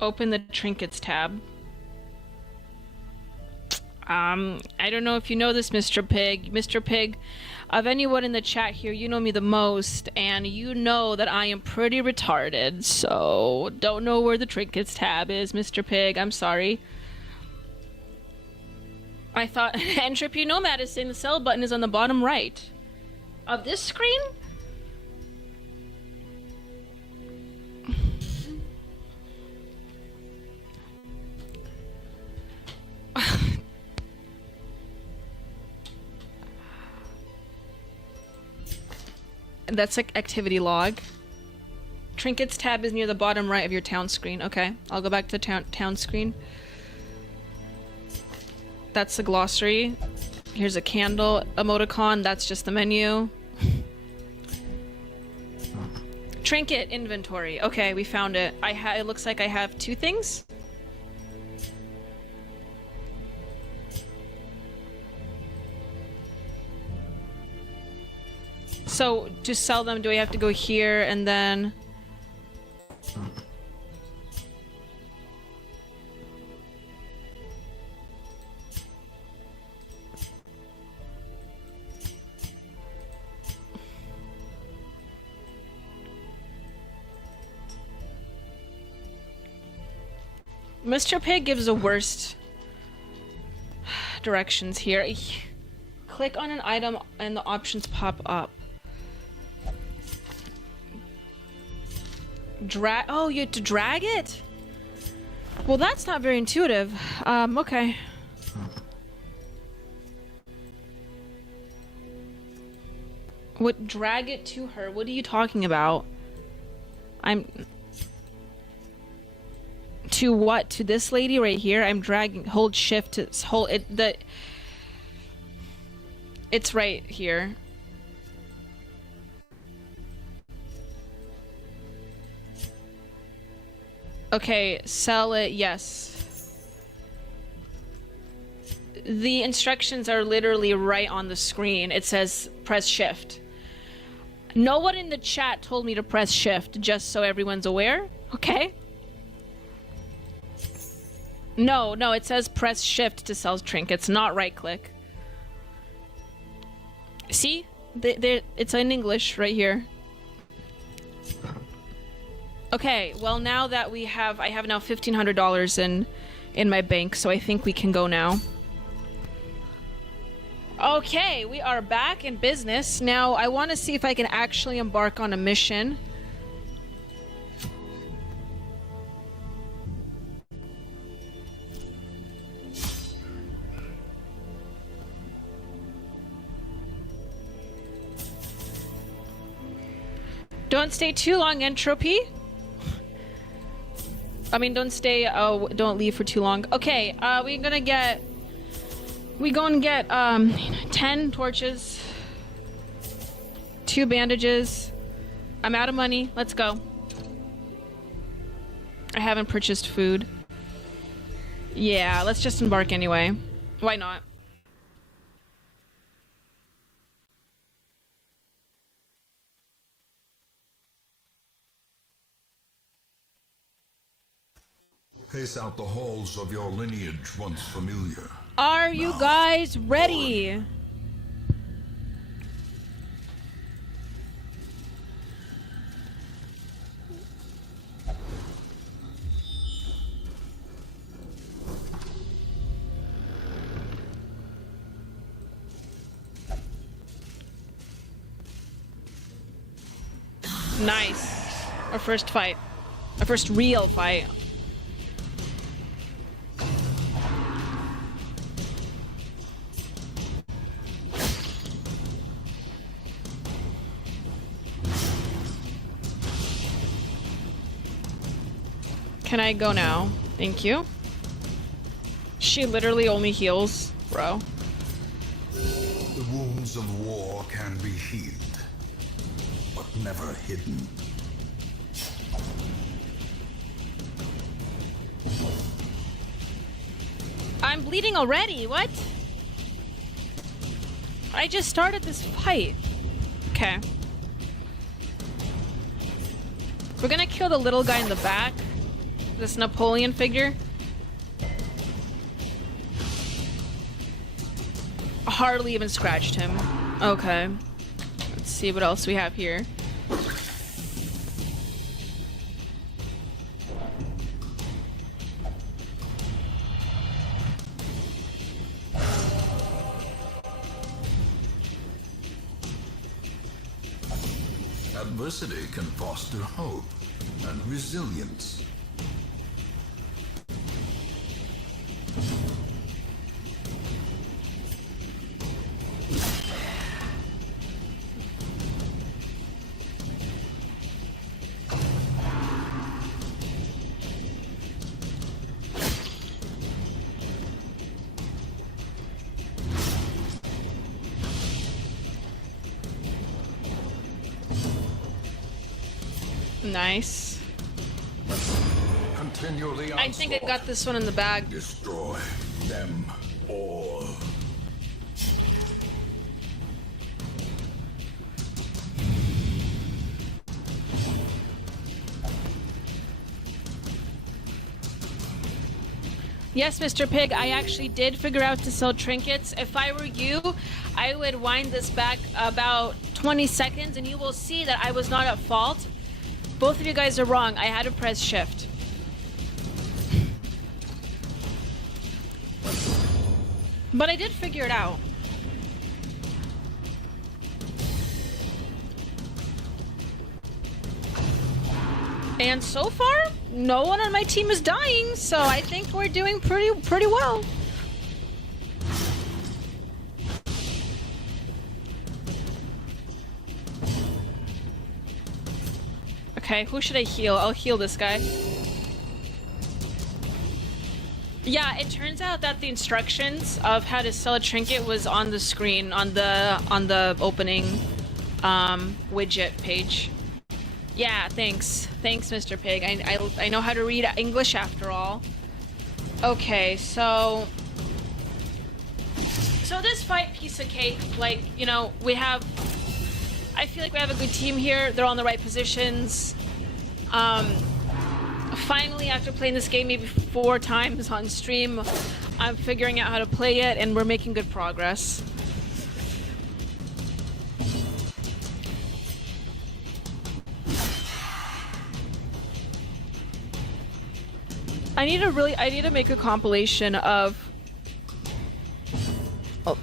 Open the trinkets tab. I don't know if you know this, Mr. Pig. Mr. Pig, of anyone in the chat here, you know me the most, and you know that I am pretty retarded, so don't know where the trinkets tab is, Mr. Pig. I'm sorry. I thought Entropy Nomad is saying the sell button is on the bottom right of this screen? That's like activity log. Trinkets tab is near the bottom right of your town screen. Okay, I'll go back to town screen. That's the glossary. Here's a candle emoticon. That's just the menu. Trinket inventory. Okay, we found it. It looks like I have 2 things. So to sell them, do I have to go here and then? Mr. Pig gives the worst directions here. Click on an item and the options pop up. Drag. Oh, you have to drag it? Well, that's not very intuitive. Okay. What? Drag it to her? What are you talking about? To what? To this lady right here? I'm dragging. Hold shift to hold it. It's right here. Okay, sell it, yes. The instructions are literally right on the screen. It says press shift. No one in the chat told me to press shift, just so everyone's aware, okay? No, it says press shift to sell trinkets, not right click. See? It's in English right here. Okay, well now that I have now $1,500 in my bank, so I think we can go now. Okay, we are back in business. Now I want to see if I can actually embark on a mission. Don't stay too long, Entropy. I mean, don't leave for too long. Okay, we're gonna get We go and get 10 torches, 2 bandages. I'm out of money. Let's go. I haven't purchased food. Yeah, let's just embark anyway. Why not? Pace out the halls of your lineage once familiar. Are you guys ready? Nice. Our first fight. Our first real fight. Can I go now? Thank you. She literally only heals, bro. The wounds of war can be healed, but never hidden. I'm bleeding already, what? I just started this fight. Okay. We're gonna kill the little guy in the back. This Napoleon figure. Hardly even scratched him. Okay. Let's see what else we have here. Adversity can foster hope and resilience. Nice. Continually I think I got this one in the bag. Destroy them all. Yes, Mr. Pig, I actually did figure out to sell trinkets. If I were you, I would wind this back about 20 seconds and you will see that I was not at fault. Both of you guys are wrong. I had to press shift. But I did figure it out. And so far, no one on my team is dying, so I think we're doing pretty well. Okay, who should I heal? I'll heal this guy. Yeah, it turns out that the instructions of how to sell a trinket was on the screen on the opening widget page. Yeah, thanks. Thanks, Mr. Pig. I know how to read English after all. Okay, so this fight, piece of cake, like, you know, I feel like we have a good team here. They're all in the right positions. Finally, after playing this game maybe 4 times on stream, I'm figuring out how to play it, and we're making good progress. I need to make a compilation of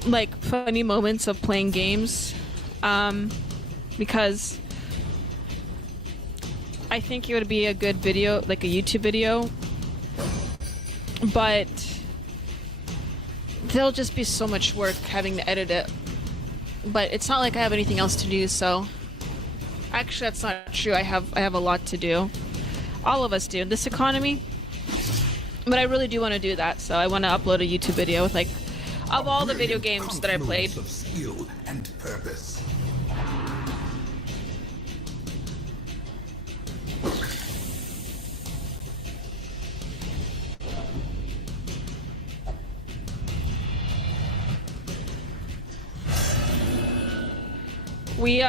like funny moments of playing games, because I think it would be a good video, like a YouTube video, but there'll just be so much work having to edit it. But it's not like I have anything else to do, so actually that's not true. I have a lot to do. All of us do in this economy. But I really do want to do that, so I want to upload a YouTube video with like of all the video games that I played. Of skill and purpose. We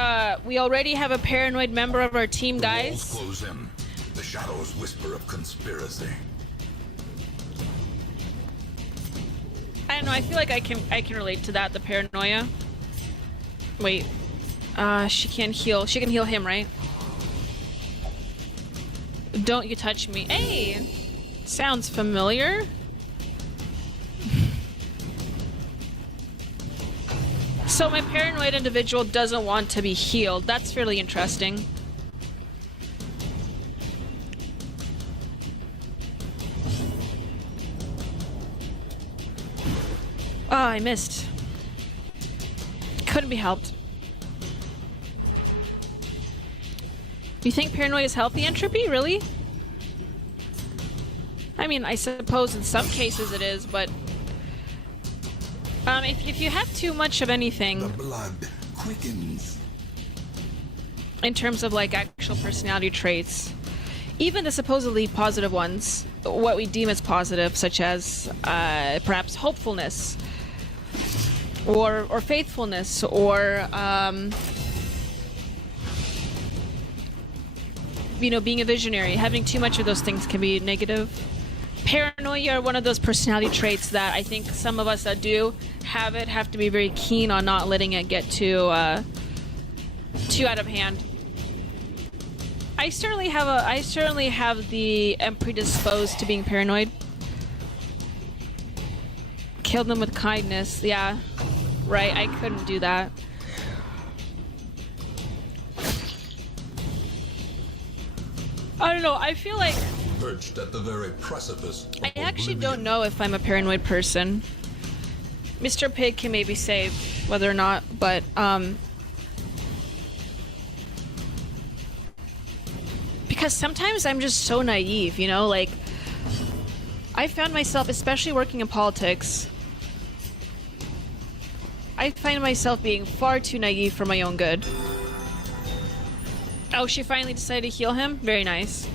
already have a paranoid member of our team, The walls guys. close in. The shadows whisper of conspiracy. I don't know. I feel like I can relate to that. The paranoia. Wait. She can't heal. She can heal him, right? Don't you touch me. Hey! Sounds familiar. So my paranoid individual doesn't want to be healed. That's fairly interesting. Oh, I missed. Couldn't be helped. You think paranoia is healthy, Entropy? Really? I mean, I suppose in some cases it is, but if you have too much of The anything blood quickens. in terms of like actual personality traits, even the supposedly positive ones, what we deem as positive, such as perhaps hopefulness or faithfulness or you know, being a visionary, having too much of those things can be negative. Paranoia are one of those personality traits that I think some of us that do have it have to be very keen on not letting it get too out of hand. I certainly have the am predisposed to being paranoid. Killed them with kindness. Yeah, right. I couldn't do that. I don't know. I feel like Perched at the very precipice. Of I actually oblivion. don't know if I'm a paranoid person. Mr. Pig can maybe say whether or not, but because sometimes I'm just so naive, you know, like I found myself, especially working in politics, I find myself being far too naive for my own good. Oh, she finally decided to heal him? Very nice.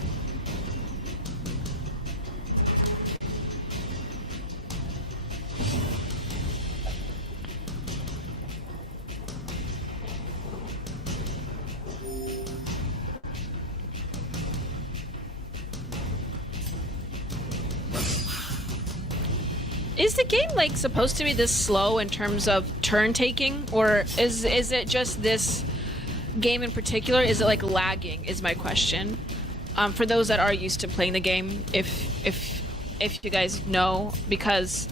Is the game like supposed to be this slow in terms of turn taking, or is it just this game in particular? Is it like lagging? Is my question. For those that are used to playing the game, if you guys know, because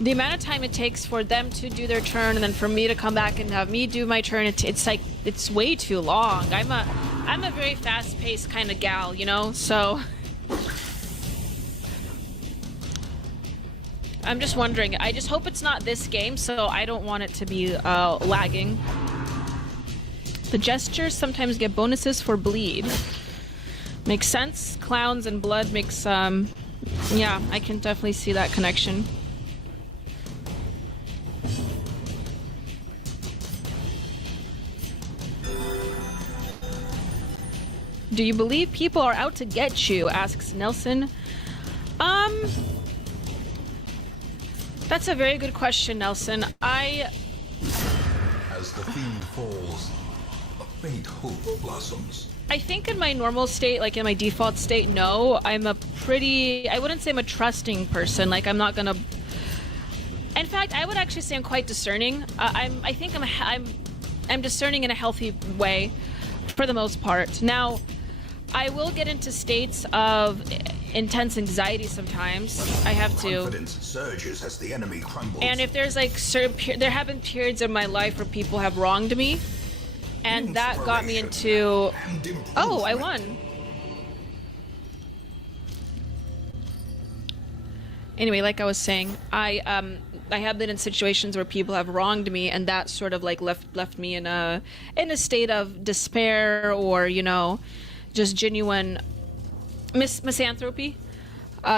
the amount of time it takes for them to do their turn and then for me to come back and have me do my turn, it's like it's way too long. I'm a very fast-paced kind of gal, you know, so. I'm just wondering. I just hope it's not this game, so I don't want it to be lagging. The gestures sometimes get bonuses for bleed. Makes sense. Clowns and blood makes, yeah, I can definitely see that connection. Do you believe people are out to get you? Asks Nelson. That's a very good question, Nelson. As the fiend falls, a faint hope blossoms. I think in my normal state, like in my default state, no. I'm a pretty, I wouldn't say I'm a trusting person. Like I'm not gonna. In fact, I would actually say I'm quite discerning. I think I'm discerning in a healthy way, for the most part. Now, I will get into states of intense anxiety sometimes. I have to. Confidence surges as the enemy crumbles. And if there's like certain, there have been periods in my life where people have wronged me, and that got me into. Oh, I won. Anyway, like I was saying, I have been in situations where people have wronged me, and that sort of like left me in a state of despair, or you know, just genuine misanthropy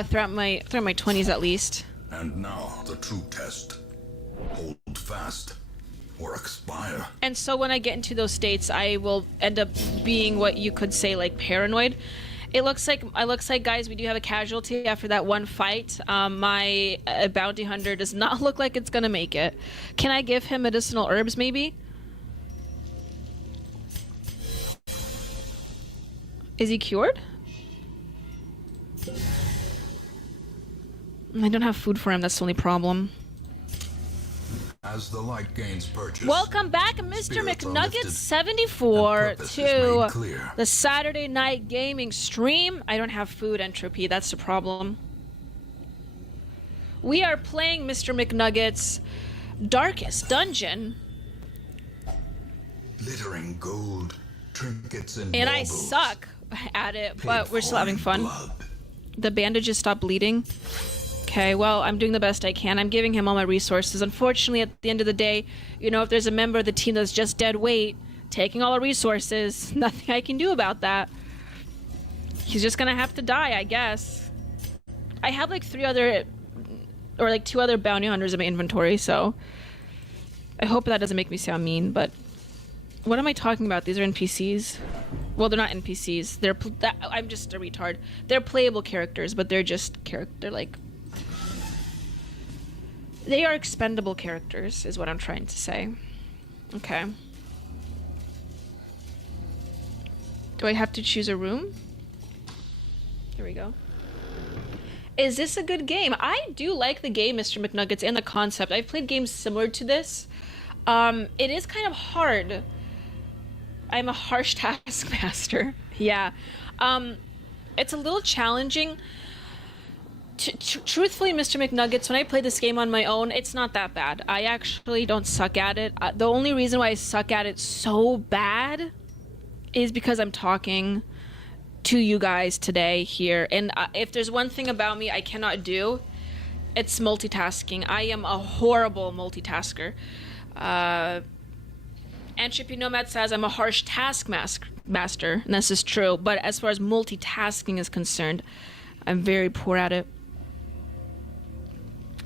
throughout my 20s at least. And now the true test. Hold fast or expire. And so when I get into those states, I will end up being what you could say like paranoid. It looks like guys, we do have a casualty after that one fight. My bounty hunter does not look like it's gonna make it. Can I give him medicinal herbs maybe? Is he cured? I don't have food for him, that's the only problem. As the light gains purchase. Welcome back, Mr. spirits are McNuggets lifted, 74 and purpose is to made clear. the Saturday night gaming stream. I don't have food entropy, that's the problem. We are playing Mr. McNuggets Darkest Dungeon. Glittering gold, trinkets and And I baubles. suck at it, Paid but we're still for having in fun. blood. The bandages stop bleeding. Okay, well, I'm doing the best I can. I'm giving him all my resources. Unfortunately, at the end of the day, you know, if there's a member of the team that's just dead weight, taking all our resources, nothing I can do about that. He's just gonna have to die, I guess. I have like two other bounty hunters in my inventory, so I hope that doesn't make me sound mean, but what am I talking about? These are NPCs. Well, they're not NPCs. I'm just a retard. They're playable characters, but they're just they are expendable characters, is what I'm trying to say. Okay. Do I have to choose a room? Here we go. Is this a good game? I do like the game, Mr. McNuggets, and the concept. I've played games similar to this. It is kind of hard. I'm a harsh taskmaster. Yeah. It's a little challenging. Truthfully, Mr. McNuggets, when I play this game on my own, it's not that bad. I actually don't suck at it. The only reason why I suck at it so bad is because I'm talking to you guys today here. And if there's one thing about me I cannot do, it's multitasking. I am a horrible multitasker. Entropy Nomad says I'm a harsh taskmaster, and this is true. But as far as multitasking is concerned, I'm very poor at it.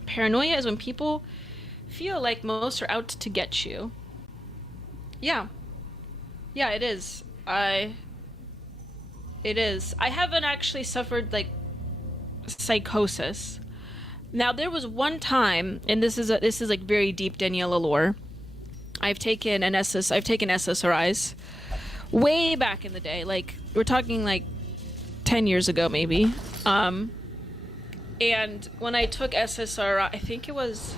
Paranoia is when people feel like most are out to get you. Yeah. Yeah, it is. It is. I haven't actually suffered, like, psychosis. Now, there was one time, and this is like very deep Daniela lore. I've taken SSRIs way back in the day. Like, we're talking like 10 years ago, maybe. And when I took SSRI, I think it was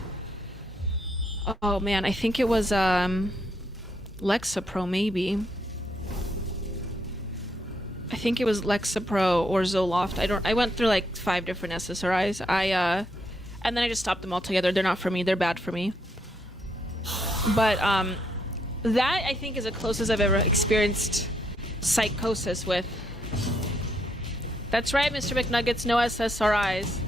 Lexapro, maybe. I think it was Lexapro or Zoloft. I went through like 5 different SSRIs. And then I just stopped them altogether. They're not for me. They're bad for me. But that I think is the closest I've ever experienced psychosis with. That's right, Mr. McNuggets, no SSRIs.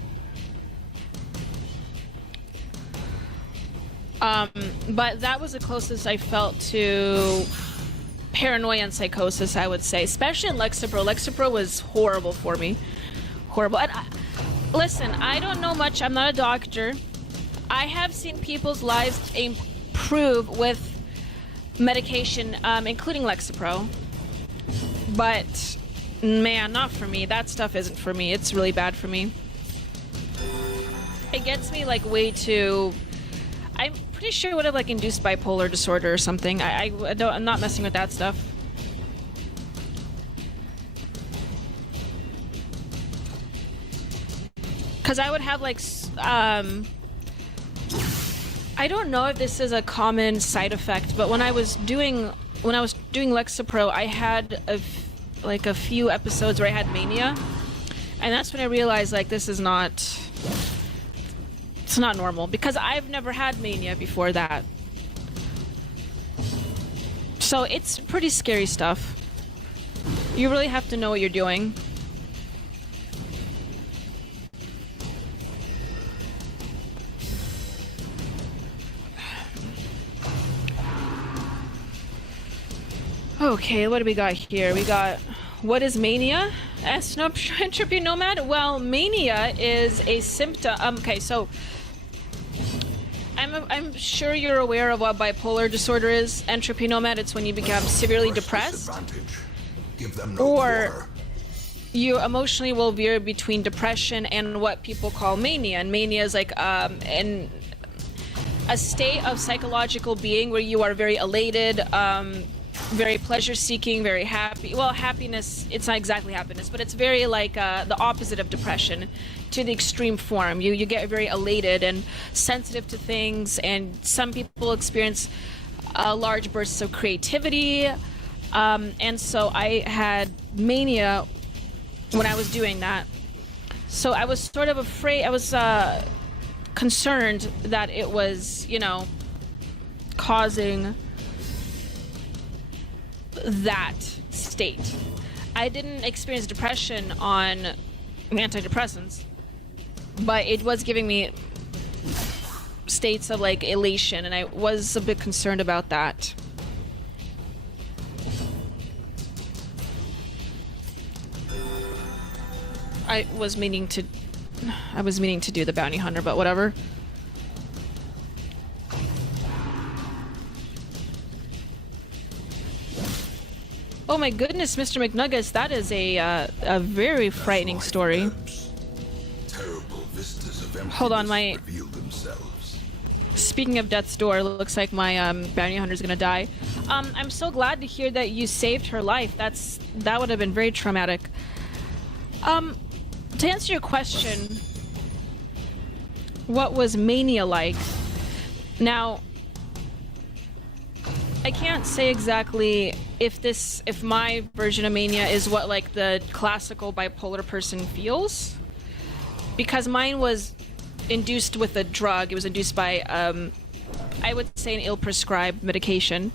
But that was the closest I felt to paranoia and psychosis, I would say, especially in Lexapro. Lexapro was horrible for me. Horrible. And listen, I don't know much. I'm not a doctor. I have seen people's lives improve with medication, including Lexapro. But, man, not for me. That stuff isn't for me. It's really bad for me. It gets me, like, way too... I'm pretty sure it would have, like, induced bipolar disorder or something. I'm not messing with that stuff. Because I would have, like, I don't know if this is a common side effect, but when I was doing Lexapro, I had a few episodes where I had mania, and that's when I realized, like, this is not... It's not normal, because I've never had mania before that. So it's pretty scary stuff. You really have to know what you're doing. Okay, what do we got here? We got what is mania? Entropy nomad? Well, mania is a symptom. Okay, so I'm sure you're aware of what bipolar disorder is. Entropy nomad, it's when you become severely depressed, Give them no or quarter. you emotionally will veer between depression and what people call mania. And mania is like a state of psychological being where you are very elated, very pleasure-seeking, very happy. Well, happiness, it's not exactly happiness, but it's very like the opposite of depression to the extreme form. You get very elated and sensitive to things, and some people experience large bursts of creativity. And so I had mania when I was doing that. So I was sort of afraid, I was concerned that it was, you know, causing that state. I didn't experience depression on antidepressants, but it was giving me states of like elation, and I was a bit concerned about that. I was meaning to do the bounty hunter, but whatever. Oh my goodness, Mr. McNuggets, that is a very frightening story. Terrible vistas of Hold on, emptiness reveal themselves. Speaking of death's door, looks like my bounty hunter's gonna die. I'm so glad to hear that you saved her life. That would have been very traumatic. To answer your question, what was mania like? Now, I can't say exactly if my version of mania is what like the classical bipolar person feels, because mine was induced with a drug. It was induced by, I would say, an ill-prescribed medication.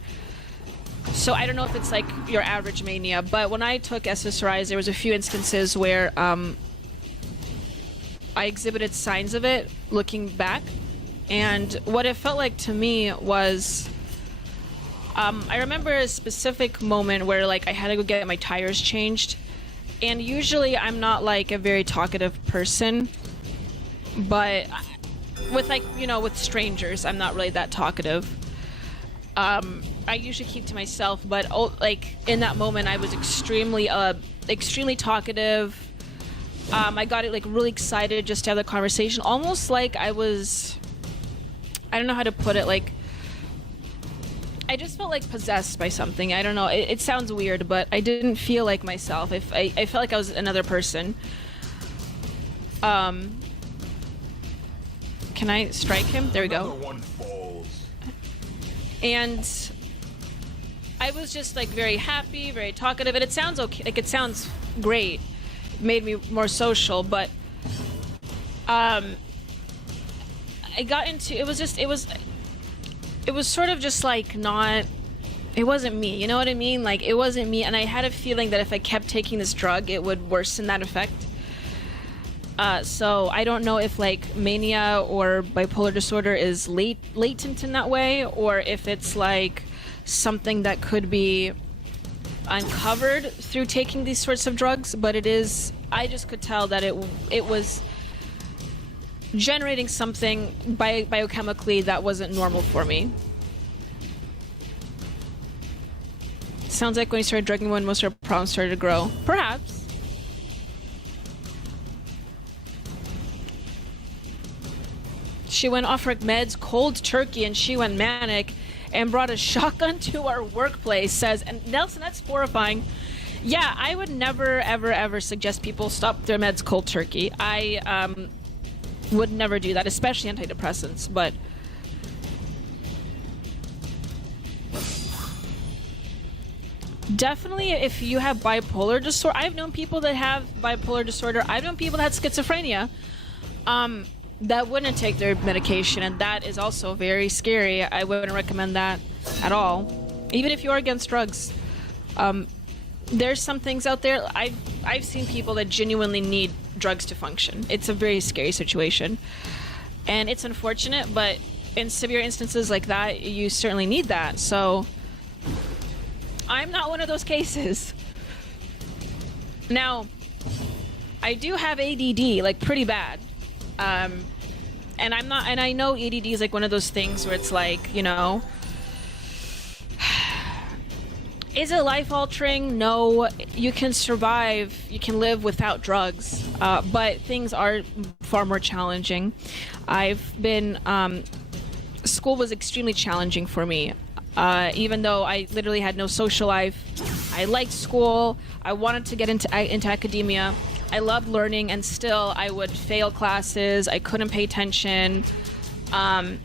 So I don't know if it's like your average mania, but when I took SSRIs, there was a few instances where I exhibited signs of it looking back. And what it felt like to me was, I remember a specific moment where like I had to go get my tires changed. And usually I'm not like a very talkative person, but with like, you know, with strangers, I'm not really that talkative. I usually keep to myself, but like in that moment I was extremely talkative. I got it like really excited just to have the conversation, almost like I don't know how to put it, like I just felt like possessed by something. I don't know, it sounds weird, but I didn't feel like myself. I felt like I was another person. Can I strike him? There we go. Another one falls. And I was just like very happy, very talkative, and it sounds okay, like it sounds great. It made me more social, but I got into it was sort of just like not, it wasn't me, you know what I mean? Like it wasn't me, and I had a feeling that if I kept taking this drug it would worsen that effect. So I don't know if like mania or bipolar disorder is latent in that way, or if it's like something that could be uncovered through taking these sorts of drugs. But it is, I just could tell that it was generating something biochemically that wasn't normal for me. Sounds like when you started drugging one, most of our problems started to grow. Perhaps. She went off her meds cold turkey and she went manic and brought a shotgun to our workplace, says, and Nelson, that's horrifying. Yeah, I would never, ever, ever suggest people stop their meds cold turkey. I would never do that, especially antidepressants, but definitely if you have bipolar disorder, I've known people that have bipolar disorder, I've known people that had schizophrenia, that wouldn't take their medication, and that is also very scary. I wouldn't recommend that at all, even if you're against drugs. There's some things out there. I've seen people that genuinely need drugs to function. It's a very scary situation, and it's unfortunate, but in severe instances like that, you certainly need that. So I'm not one of those cases. Now, I do have ADD, like pretty bad. And I'm not, and I know ADD is like one of those things where it's like, you know, is it life altering? No, you can survive, you can live without drugs, but things are far more challenging. School was extremely challenging for me. Even though I literally had no social life, I liked school, I wanted to get into academia. I loved learning, and still I would fail classes. I couldn't pay attention. I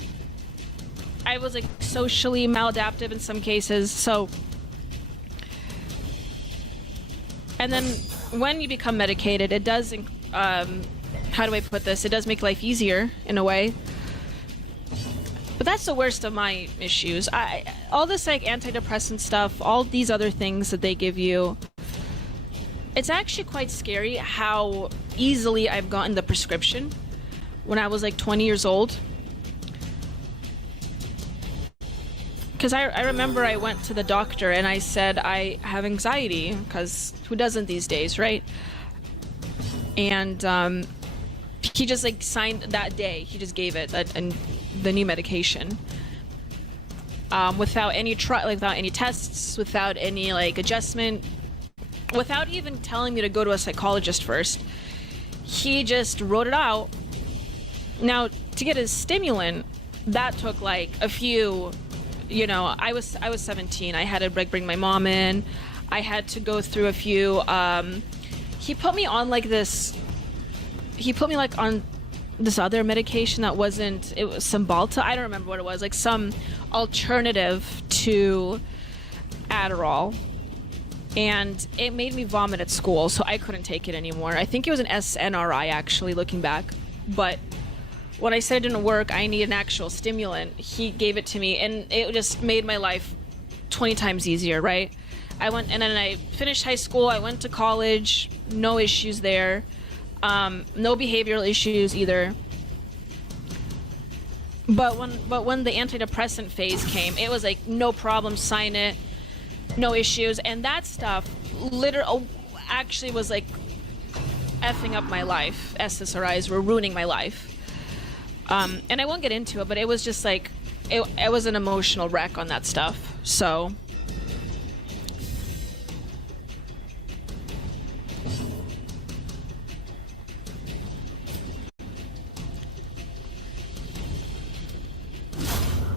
was like socially maladaptive in some cases. So, and then when you become medicated, it does, how do I put this? It does make life easier in a way. But that's the worst of my issues. All this like antidepressant stuff, all these other things that they give you, it's actually quite scary how easily I've gotten the prescription when I was like 20 years old. Because I remember I went to the doctor and I said I have anxiety, because who doesn't these days, right? And he just like signed that day, he just gave it the new medication. Without any without any tests, without any like adjustment, without even telling me to go to a psychologist first. He just wrote it out. Now, to get a stimulant, that took like a few, you know, I was 17. I had to like bring my mom in. I had to go through a few, he put me on like this, he put me like on this other medication that wasn't, it was Cymbalta, I don't remember what it was, like some alternative to Adderall. And it made me vomit at school, so I couldn't take it anymore. I think it was an SNRI, actually, looking back. But when I said it didn't work, I need an actual stimulant, he gave it to me, and it just made my life 20 times easier, right? I went, and then I finished high school, I went to college, no issues there. No behavioral issues either. But when the antidepressant phase came, it was like, no problem, sign it. No issues, and that stuff literally actually was like effing up my life. SSRIs were ruining my life, and I won't get into it, but it was just like it was an emotional wreck on that stuff. So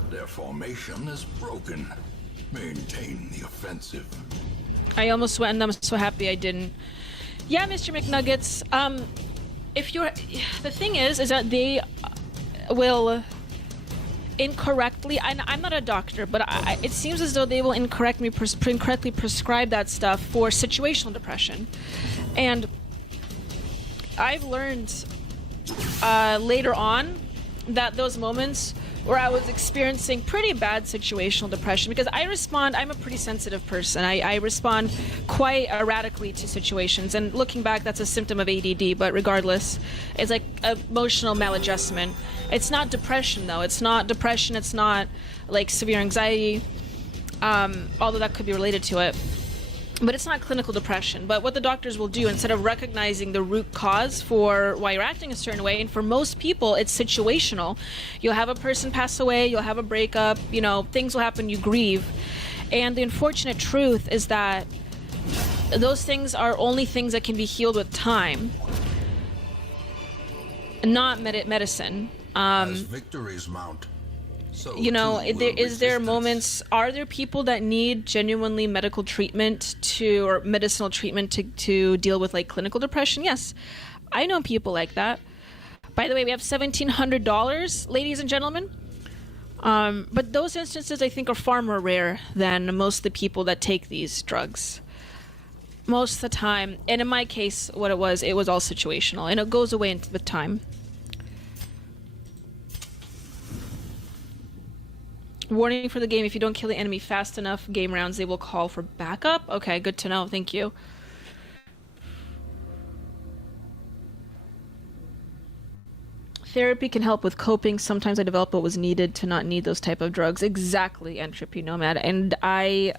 Their formation is broken. Maintain the offensive. I almost went, and I'm so happy I didn't. Yeah, Mr. McNuggets. If you're, the thing is that they will incorrectly. I'm not a doctor, but it seems as though they will incorrectly prescribe that stuff for situational depression, and I've learned later on that those moments where I was experiencing pretty bad situational depression, because I'm a pretty sensitive person. I respond quite erratically to situations, and looking back, that's a symptom of ADD, but regardless, it's like emotional maladjustment. It's not depression, though. It's not depression, it's not like severe anxiety, although that could be related to it. But it's not clinical depression. But what the doctors will do, instead of recognizing the root cause for why you're acting a certain way, and for most people, it's situational. You'll have a person pass away, you'll have a breakup, you know, things will happen, you grieve. And the unfortunate truth is that those things are only things that can be healed with time, not medicine. As victories mount, so you know, is there moments, are there people that need genuinely medical treatment or medicinal treatment to deal with like clinical depression? Yes, I know people like that. By the way, we have $1,700, ladies and gentlemen. But those instances, I think, are far more rare than most of the people that take these drugs. Most of the time, and in my case, what it was all situational, and it goes away with time. Warning for the game: if you don't kill the enemy fast enough game rounds, they will call for backup. Okay, good to know. Thank you. Therapy can help with coping. Sometimes I developed what was needed to not need those type of drugs. Exactly, Entropy Nomad. And I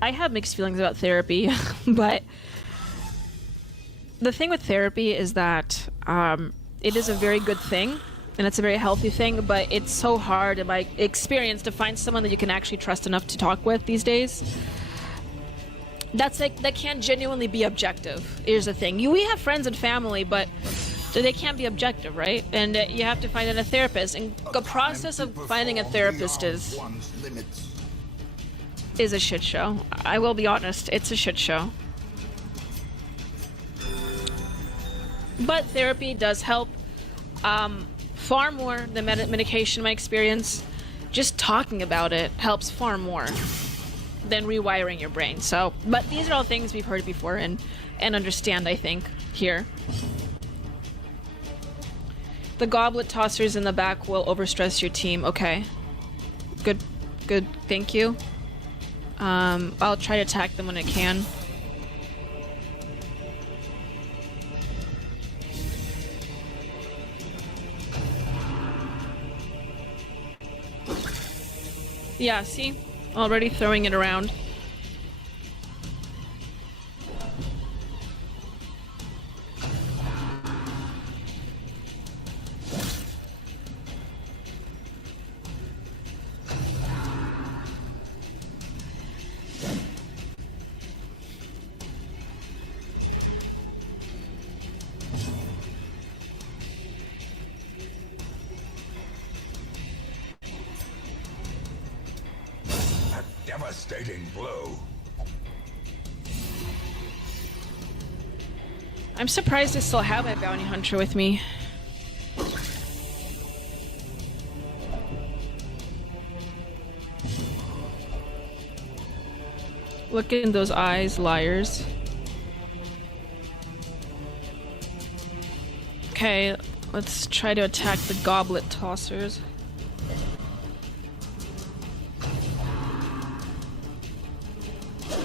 have mixed feelings about therapy, but the thing with therapy is that it is a very good thing and it's a very healthy thing, but it's so hard in my experience to find someone that you can actually trust enough to talk with these days. That's like, that can't genuinely be objective. Here's the thing. We have friends and family, but they can't be objective, right? And you have to find a therapist. And the process of finding a therapist is a shit show. I will be honest, it's a shit show. But therapy does help far more than medication in my experience. Just talking about it helps far more than rewiring your brain. So, but these are all things we've heard before and understand, I think, here. The goblet tossers in the back will overstress your team. Okay. Good, thank you. I'll try to attack them when I can. Yeah, see? Already throwing it around. Devastating blow. I'm surprised I still have my bounty hunter with me. Look in those eyes, liars. Okay, let's try to attack the goblet tossers.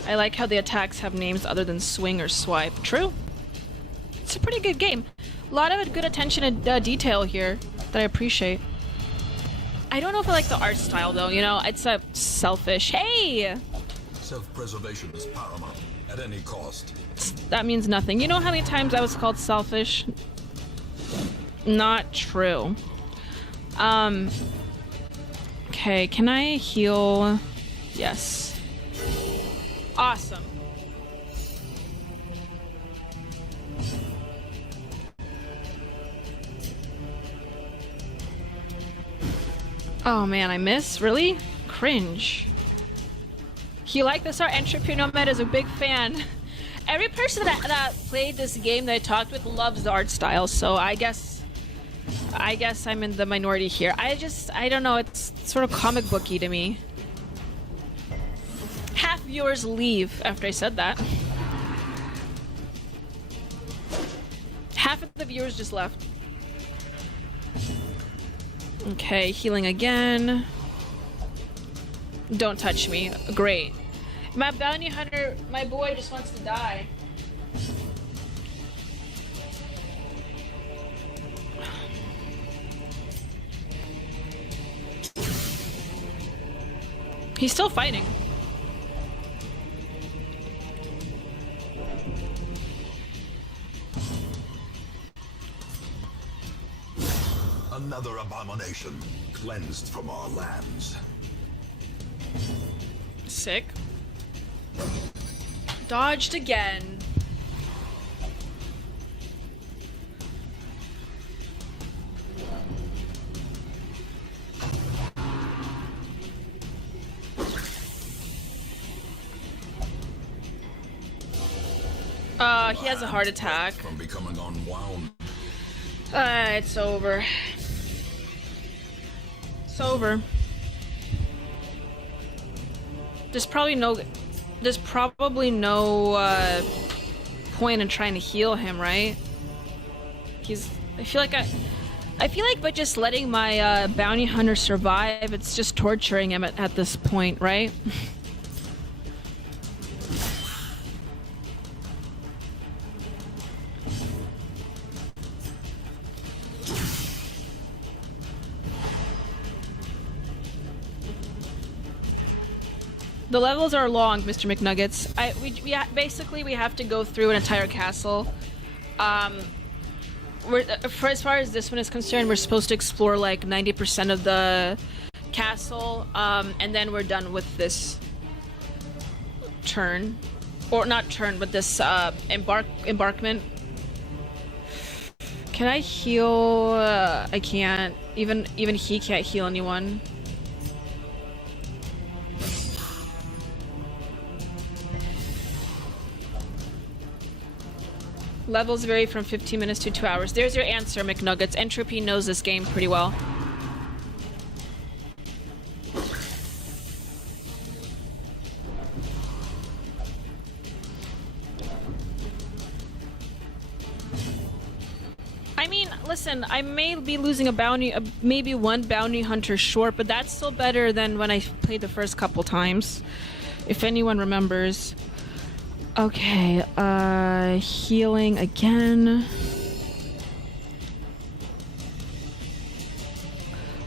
I like how the attacks have names other than swing or swipe. True. It's a pretty good game. A lot of good attention to detail here that I appreciate. I don't know if I like the art style though, you know, it's a selfish. Hey! Self-preservation is paramount at any cost. That means nothing. You know how many times I was called selfish? Not true. Okay, can I heal? Yes. Awesome. Oh man, I miss? Really? Cringe. You like this art? Entrepreneur Nomad is a big fan. Every person that played this game that I talked with loves the art style, so I guess I'm in the minority here. I don't know, it's sort of comic booky to me. Half viewers leave after I said that. Half of the viewers just left. Okay, healing again. Don't touch me. Great. My bounty hunter, my boy just wants to die. He's still fighting. Another abomination cleansed from our lands. Sick. Dodged again. He has a heart attack. From becoming unwound. It's over. It's over. There's probably no point in trying to heal him, right? I feel like by just letting my bounty hunter survive, it's just torturing him at this point, right? The levels are long, Mr. McNuggets. Basically we have to go through an entire castle For as far as this one is concerned, we're supposed to explore like 90% of the castle, and then we're done with this turn, or not turn, but this embarkment. Can I heal? I can't. Even he can't heal anyone. Levels vary from 15 minutes to 2 hours. There's your answer, McNuggets. Entropy knows this game pretty well. I mean, listen, I may be losing a bounty, maybe one bounty hunter short, but that's still better than when I played the first couple times. If anyone remembers. Okay, healing again.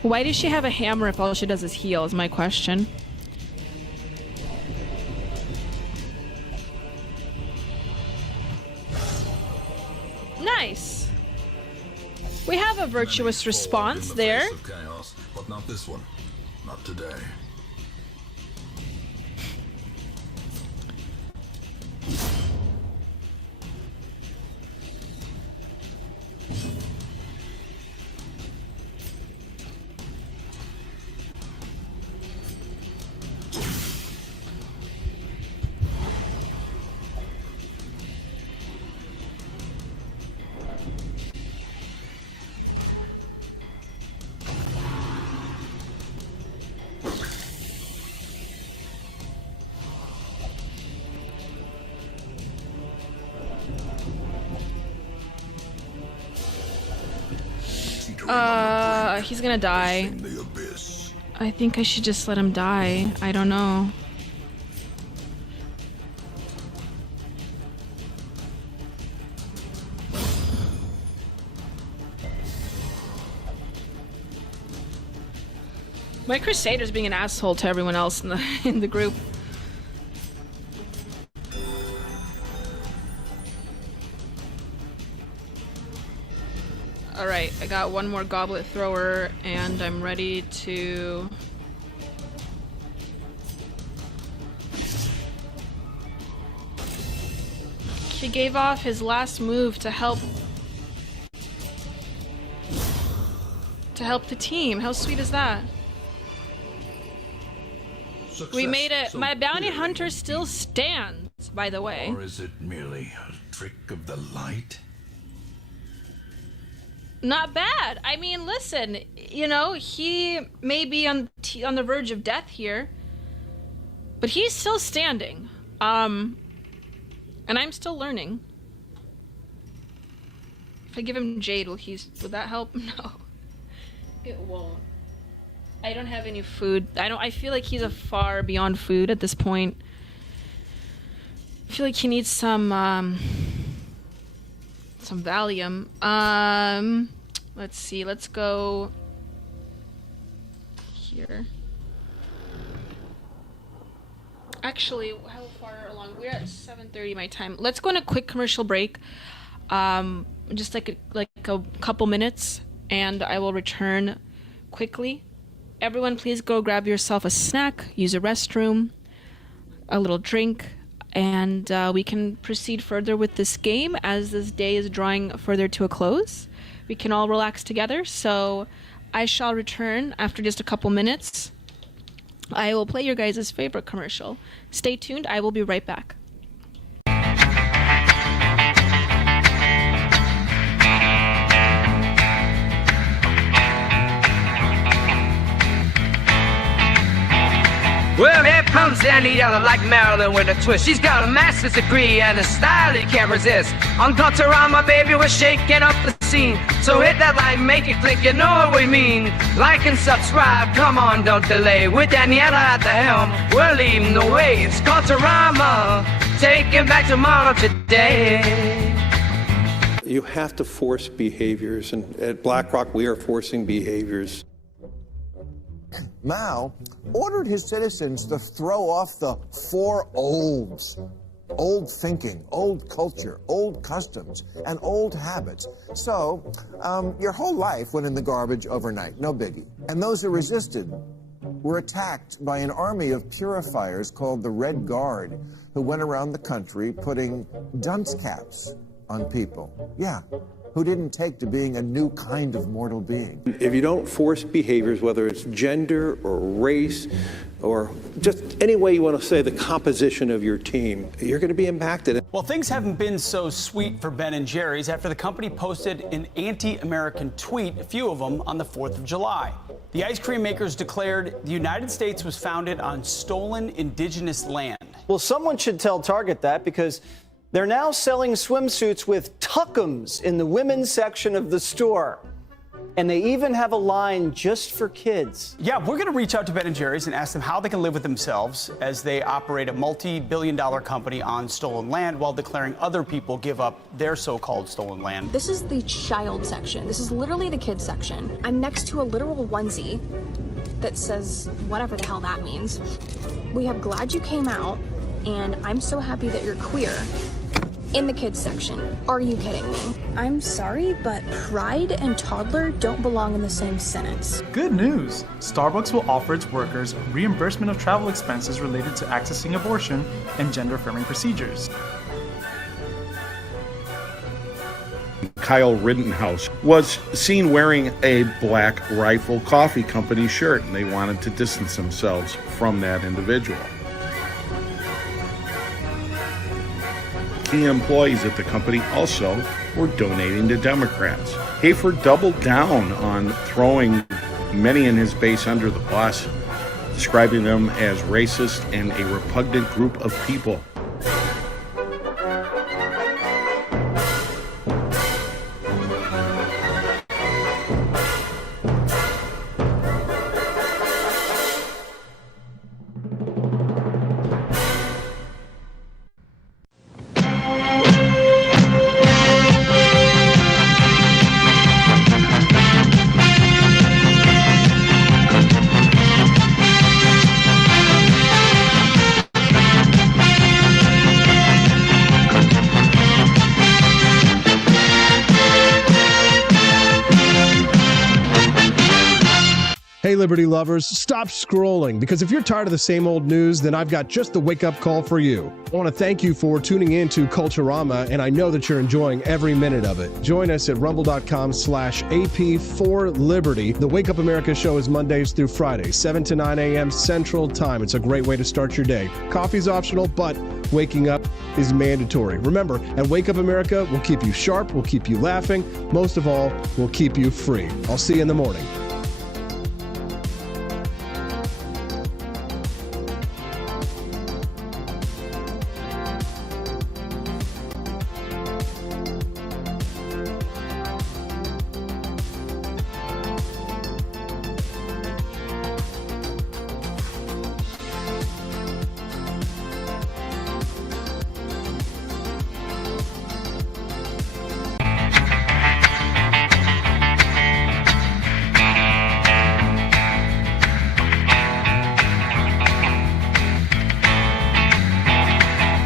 Why does she have a hammer if all she does is heal, is my question. Nice. We have a virtuous response there. Chaos, but not this one. Not today. He's gonna die. I think I should just let him die. I don't know. My Crusader's being an asshole to everyone else in the group. Alright, I got one more goblet thrower, and I'm ready to... He gave off his last move to help the team. How sweet is that? Success We made it. so My bounty clearly. hunter still stands, by the way. Or is it merely a trick of the light? Not bad. I mean, listen, you know, he may be on the verge of death here, but he's still standing. And I'm still learning. If I give him Jade, would that help? No. It won't. I don't have any food. I feel like he's a far beyond food at this point. I feel like he needs some Valium. Let's see. Let's go here. Actually, how far along? We're at 7:30 my time. Let's go on a quick commercial break. Just like a couple minutes, and I will return quickly. Everyone, please go grab yourself a snack, use a restroom, a little drink, and we can proceed further with this game as this day is drawing further to a close. We can all relax together, so I shall return after just a couple minutes. I will play your guys' favorite commercial. Stay tuned, I will be right back. Well, here comes Daniela like Marilyn with a twist. She's got a master's degree and a style that can't resist. On Culturama, baby, we're shaking up the scene. So hit that like, make it click, you know what we mean. Like and subscribe, come on, don't delay. With Daniela at the helm, we're leading the way. It's Culturama, taking back tomorrow today. You have to force behaviors, and at BlackRock, we are forcing behaviors. Mao ordered his citizens to throw off the four olds. old thinking, old culture, old customs, and old habits. So your whole life went in the garbage overnight, no biggie. And those who resisted were attacked by an army of purifiers called the Red Guard, who went around the country putting dunce caps on people. Yeah, who didn't take to being a new kind of mortal being. If you don't force behaviors, whether it's gender or race or just any way you want to say the composition of your team, you're going to be impacted. Well, things haven't been so sweet for Ben & Jerry's after the company posted an anti-American tweet, a few of them, on the 4th of July. The ice cream makers declared the United States was founded on stolen indigenous land. Well, someone should tell Target that, because they're now selling swimsuits with tuckums in the women's section of the store. And they even have a line just for kids. Yeah, we're going to reach out to Ben & Jerry's and ask them how they can live with themselves as they operate a multi-billion-dollar company on stolen land while declaring other people give up their so-called stolen land. This is the child section. This is literally the kids section. I'm next to a literal onesie that says whatever the hell that means. We have "Glad You Came Out" and "I'm so happy that you're queer" in the kids section. Are you kidding me? I'm sorry, but pride and toddler don't belong in the same sentence. Good news! Starbucks will offer its workers reimbursement of travel expenses related to accessing abortion and gender-affirming procedures. Kyle Rittenhouse was seen wearing a Black Rifle Coffee Company shirt, and they wanted to distance themselves from that individual. Key employees at the company also were donating to Democrats. Hayford doubled down on throwing many in his base under the bus, describing them as racist and a repugnant group of people. Hey, Liberty lovers, stop scrolling, because if you're tired of the same old news, then I've got just the wake-up call for you. I want to thank you for tuning in to Culturama, and I know that you're enjoying every minute of it. Join us at rumble.com/AP4Liberty. The Wake Up America show is Mondays through Fridays, 7 to 9 a.m. Central Time. It's a great way to start your day. Coffee's optional, but waking up is mandatory. Remember, at Wake Up America, we'll keep you sharp, we'll keep you laughing, most of all, we'll keep you free. I'll see you in the morning.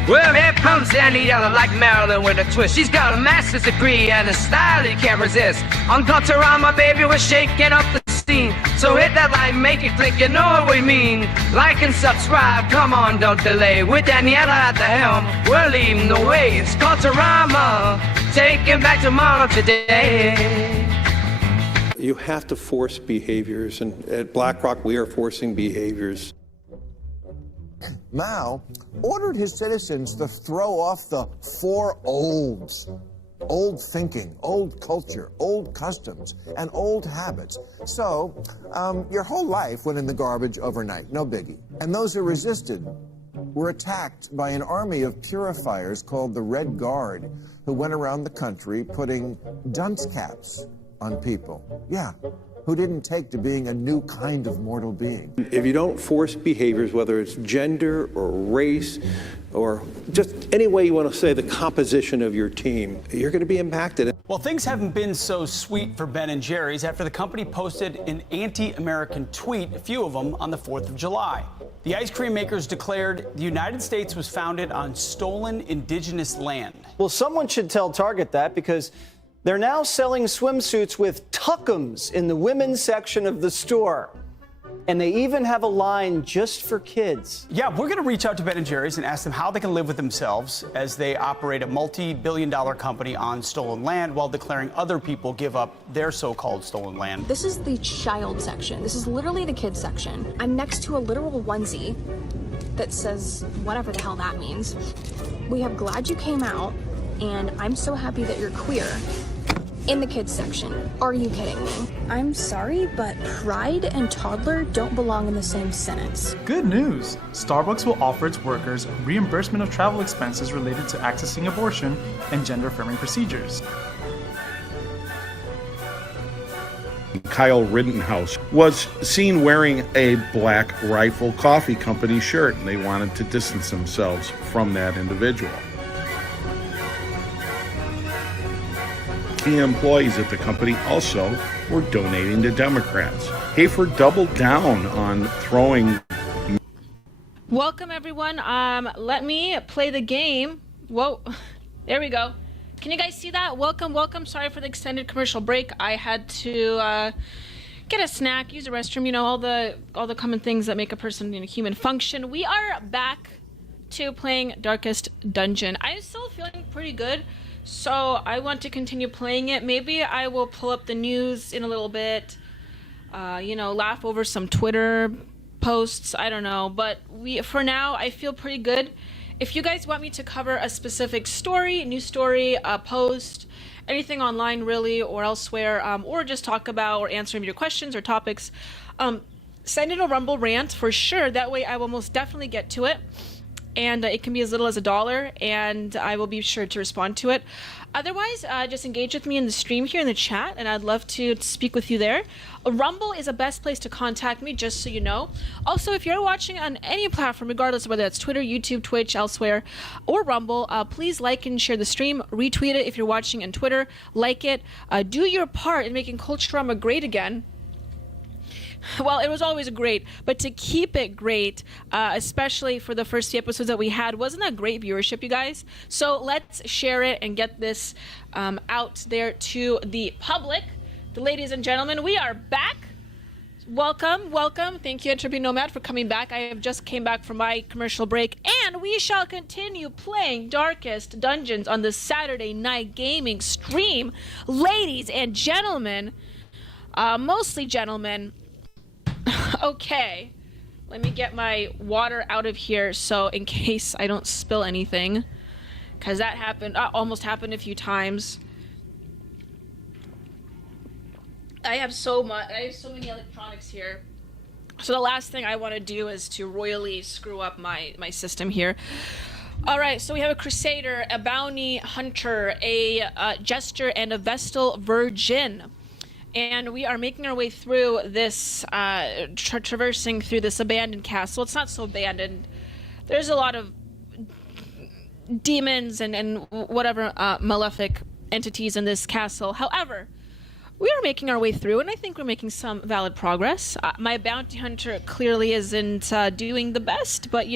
Well, here comes Daniela like Marilyn with a twist. She's got a master's degree and a style you can't resist. On Culturama, baby, we're shaking up the scene. So hit that like, make it click, you know what we mean. Like and subscribe, come on, don't delay. With Daniela at the helm, we're leading the way. It's Culturama, taking back tomorrow today. You have to force behaviors, and at BlackRock, we are forcing behaviors. Mao ordered his citizens to throw off the 4 olds. Old thinking, old culture, old customs, and old habits. So your whole life went in the garbage overnight, no biggie. And those who resisted were attacked by an army of purifiers called the Red Guard, who went around the country putting dunce caps on people. Yeah, who didn't take to being a new kind of mortal being. If you don't force behaviors, whether it's gender or race or just any way you want to say the composition of your team, you're going to be impacted. Well, things haven't been so sweet for Ben & Jerry's after the company posted an anti-American tweet, a few of them, on the 4th of July. The ice cream makers declared the United States was founded on stolen indigenous land. Well, someone should tell Target that because they're now selling swimsuits with tuckums in the women's section of the store. And they even have a line just for kids. Yeah, we're going to reach out to Ben & Jerry's and ask them how they can live with themselves as they operate a multi-billion-dollar company on stolen land while declaring other people give up their so-called stolen land. This is the child section. This is literally the kids section. I'm next to a literal onesie that says whatever the hell that means. We have glad you came out, and I'm so happy that you're queer. In the kids section. Are you kidding me? I'm sorry, but pride and toddler don't belong in the same sentence. Good news! Starbucks will offer its workers reimbursement of travel expenses related to accessing abortion and gender-affirming procedures. Kyle Rittenhouse was seen wearing a Black Rifle Coffee Company shirt, and they wanted to distance themselves from that individual. Key employees at the company also were donating to Democrats. Hafer doubled down on throwing. Welcome, everyone. Let me play the game. Whoa, there we go. Can you guys see that? Welcome, welcome. Sorry for the extended commercial break. I had to get a snack, use a restroom. You know, all the common things that make a person, human function. We are back to playing Darkest Dungeon. I'm still feeling pretty good. So I want to continue playing it. Maybe I will pull up the news in a little bit, laugh over some Twitter posts. I don't know. But for now, I feel pretty good. If you guys want me to cover a specific story, news story, post, anything online really or elsewhere, or just talk about or answer your questions or topics, send in a Rumble rant for sure. That way I will most definitely get to it. And it can be as little as $1, and I will be sure to respond to it. Otherwise, just engage with me in the stream here in the chat, and I'd love to speak with you there. Rumble is the best place to contact me, just so you know. Also, if you're watching on any platform, regardless of whether it's Twitter, YouTube, Twitch, elsewhere, or Rumble, please like and share the stream. Retweet it if you're watching on Twitter. Like it. Do your part in making Culture Drama great again. Well, it was always great, but to keep it great, especially for the first few episodes that we had, wasn't that great viewership, you guys? So let's share it and get this out there to the public. The ladies and gentlemen, we are back. Welcome, welcome. Thank you, Entropy Nomad, for coming back. I have just came back from my commercial break, and we shall continue playing Darkest Dungeons on the Saturday Night Gaming stream. Ladies and gentlemen, mostly gentlemen, okay, let me get my water out of here so in case I don't spill anything, because that happened, almost happened a few times. I have so many electronics here, so the last thing I want to do is to royally screw up my system here. All right, so we have a Crusader, a Bounty Hunter, a Jester, and a Vestal Virgin. And we are making our way through this, traversing through this abandoned castle. It's not so abandoned. There's a lot of demons and whatever malefic entities in this castle. However, we are making our way through, and I think we're making some valid progress. My bounty hunter clearly isn't doing the best, but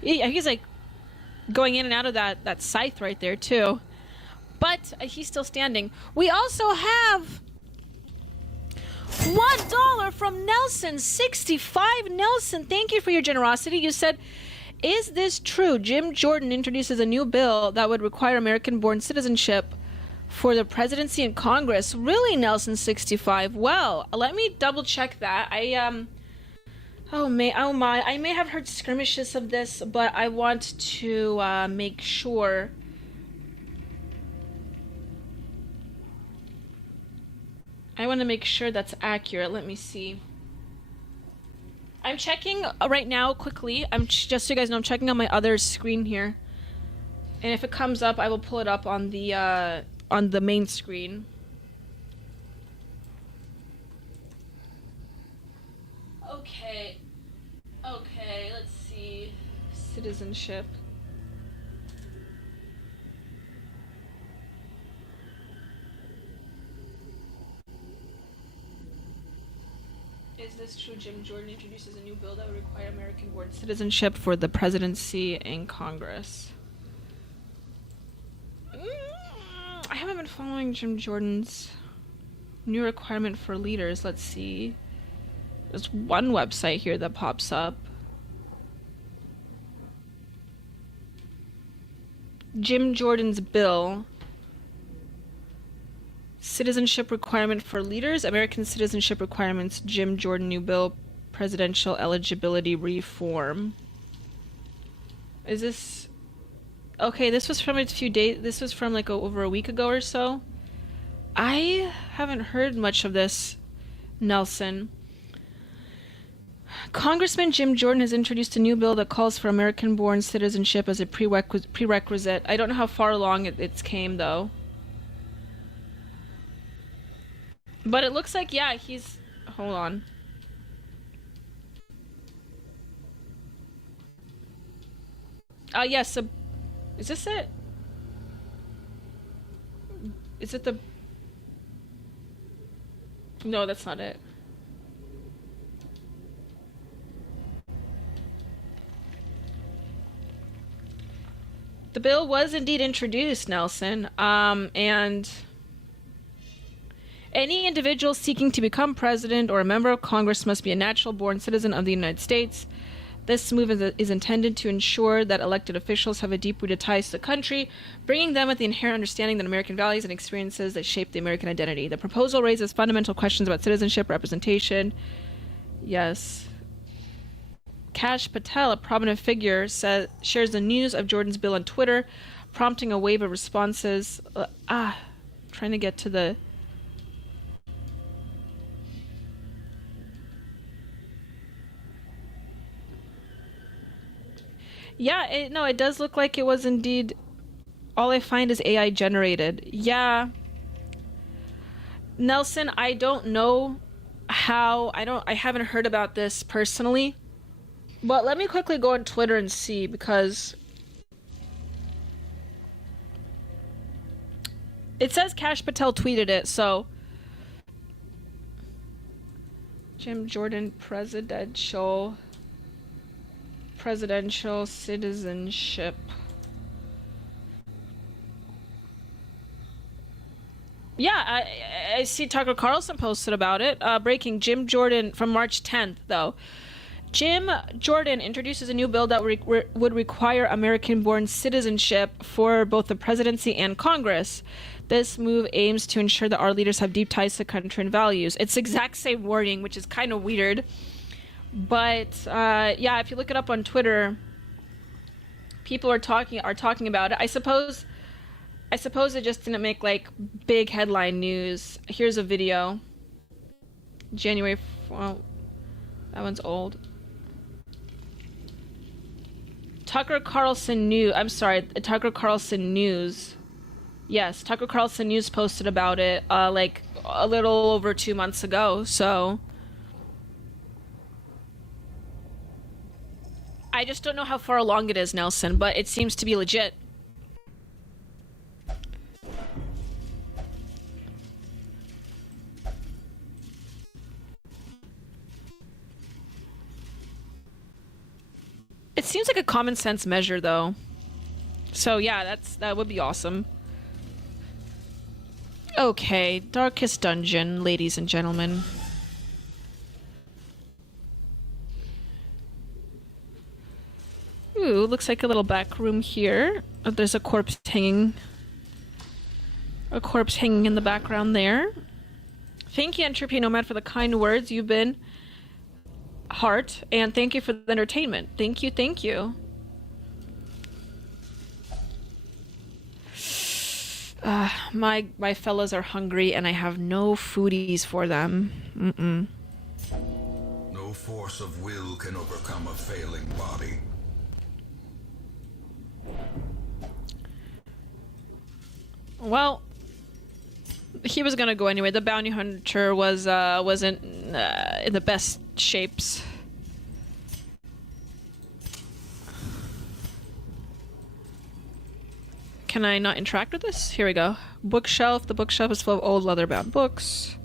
he's like going in and out of that scythe right there too. But he's still standing. We also have $1 from Nelson, 65. Nelson, thank you for your generosity. You said, is this true? Jim Jordan introduces a new bill that would require American-born citizenship for the presidency and Congress. Really, Nelson, 65? Well, let me double check that. Oh my, I may have heard skirmishes of this, but I want to make sure. I want to make sure that's accurate. Let me see. I'm checking right now quickly. Just so you guys know, I'm checking on my other screen here. And if it comes up, I will pull it up on the main screen. citizenship. Is this true? Jim Jordan introduces a new bill that would require American-born citizenship for the presidency and Congress. I haven't been following Jim Jordan's new requirement for leaders. Let's see. There's one website here that pops up. Jim Jordan's bill. Citizenship requirement for leaders. American citizenship requirements. Jim Jordan new bill. Presidential eligibility reform. Is this... Okay, this was from a few days. This was from like over a week ago or so. I haven't heard much of this, Nelson. Congressman Jim Jordan has introduced a new bill that calls for American-born citizenship as a prerequisite. I don't know how far along it's came, though. But it looks like, yeah, he's... Hold on. Yes, is this it? Is it the... No, that's not it. The bill was indeed introduced, Nelson, and any individual seeking to become president or a member of Congress must be a natural-born citizen of the United States. This move is intended to ensure that elected officials have a deep-rooted ties to the country, bringing them with the inherent understanding that American values and experiences that shape the American identity. The proposal raises fundamental questions about citizenship, representation. Yes. Kash Patel, a prominent figure, shares the news of Jordan's bill on Twitter, prompting a wave of responses. Trying to get to the... Yeah, it does look like it was indeed... All I find is AI generated. Yeah. Nelson, I don't know how... I haven't heard about this personally. But let me quickly go on Twitter and see, because... It says Kash Patel tweeted it, so... Jim Jordan presidential citizenship. Yeah, I see Tucker Carlson posted about it. Breaking Jim Jordan from March 10th, though. Jim Jordan introduces a new bill that would require American-born citizenship for both the presidency and Congress. This move aims to ensure that our leaders have deep ties to the country and values. It's the exact same wording, which is kind of weird. But yeah, if you look it up on Twitter, people are talking about it. I suppose it just didn't make like big headline news. Here's a video. January. Well, that one's old. Tucker Carlson News. I'm sorry, Tucker Carlson News. Yes, Tucker Carlson News posted about it like a little over 2 months ago. So I just don't know how far along it is, Nelson, but it seems to be legit. It seems like a common sense measure, though. So yeah, that would be awesome. Okay, Darkest Dungeon, ladies and gentlemen. Ooh, looks like a little back room here. Oh, there's a corpse hanging. A corpse hanging in the background there. Thank you, Entropy Nomad, for the kind words. You've been heart, and thank you for the entertainment. Thank you, thank you. My fellas are hungry, and I have no foodies for them. No force of will can overcome a failing body. Well, he was gonna go anyway. The bounty hunter wasn't in the best shapes. Can I not interact with this? Here we go. Bookshelf. The bookshelf is full of old leather-bound books.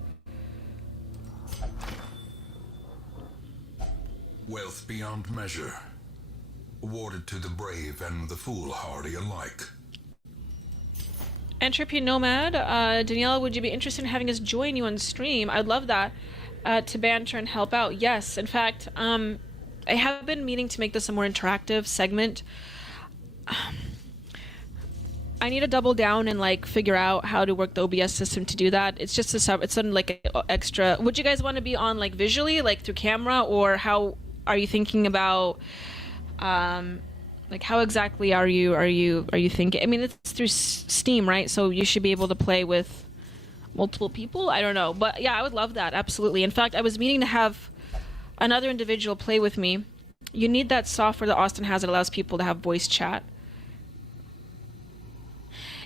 Wealth beyond measure, awarded to the brave and the foolhardy alike. Entropy Nomad. Daniela, would you be interested in having us join you on stream? I'd love that. To banter and help out. Yes, in fact, I have been meaning to make this a more interactive segment. I need to double down and like figure out how to work the OBS system to do that. It's just it's something like extra. Would you guys want to be on like visually, like through camera, or how are you thinking about? Like how exactly are you thinking? I mean, it's through Steam, right? So you should be able to play with multiple people. I don't know, but yeah, I would love that. Absolutely. In fact, I was meaning to have another individual play with me. You need that software that Austin has that allows people to have voice chat.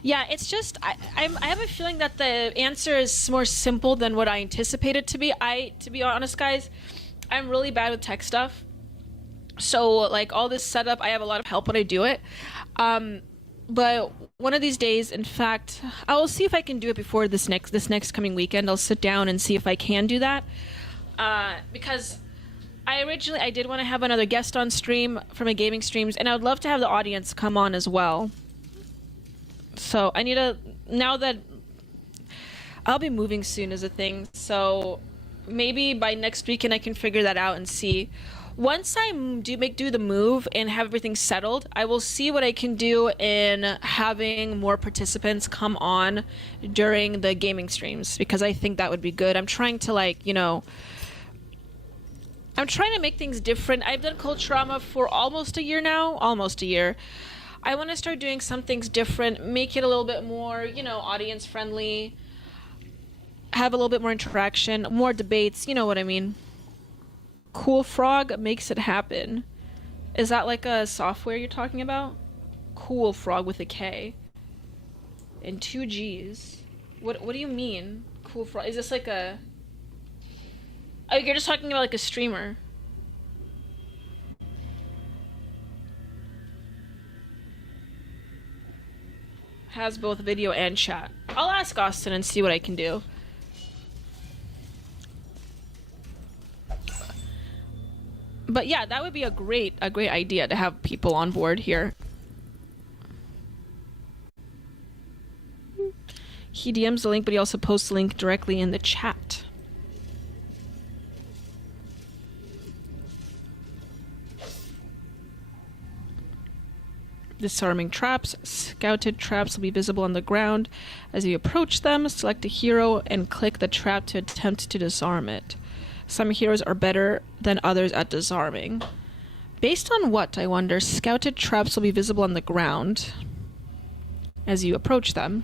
Yeah, it's just I have a feeling that the answer is more simple than what I anticipated to be. To be honest, guys, I'm really bad with tech stuff. So like all this setup, I have a lot of help when I do it. But one of these days, in fact, I will see if I can do it before this next coming weekend. I'll sit down and see if I can do that. Because I did want to have another guest on stream for my gaming streams, and I would love to have the audience come on as well. So I need to, now that I'll be moving soon is a thing, so maybe by next weekend I can figure that out and see. Once I do the move and have everything settled, I will see what I can do in having more participants come on during the gaming streams, because I think that would be good. I'm trying to I'm trying to make things different. I've done Culturama for almost a year now. I want to start doing some things different, make it a little bit more, audience friendly, have a little bit more interaction, more debates, you know what I mean. Cool Frog makes it happen. Is that like a software you're talking about? Cool Frog with a K and 2 G's. What do you mean? Cool Frog? Is this like a... Oh, you're just talking about like a streamer. Has both video and chat. I'll ask Austin and see what I can do. But yeah, that would be a great idea to have people on board here. He DMs the link, but he also posts the link directly in the chat. Disarming traps. Scouted traps will be visible on the ground. As you approach them, select a hero and click the trap to attempt to disarm it. Some heroes are better than others at disarming. Based on what, I wonder? Scouted traps will be visible on the ground as you approach them.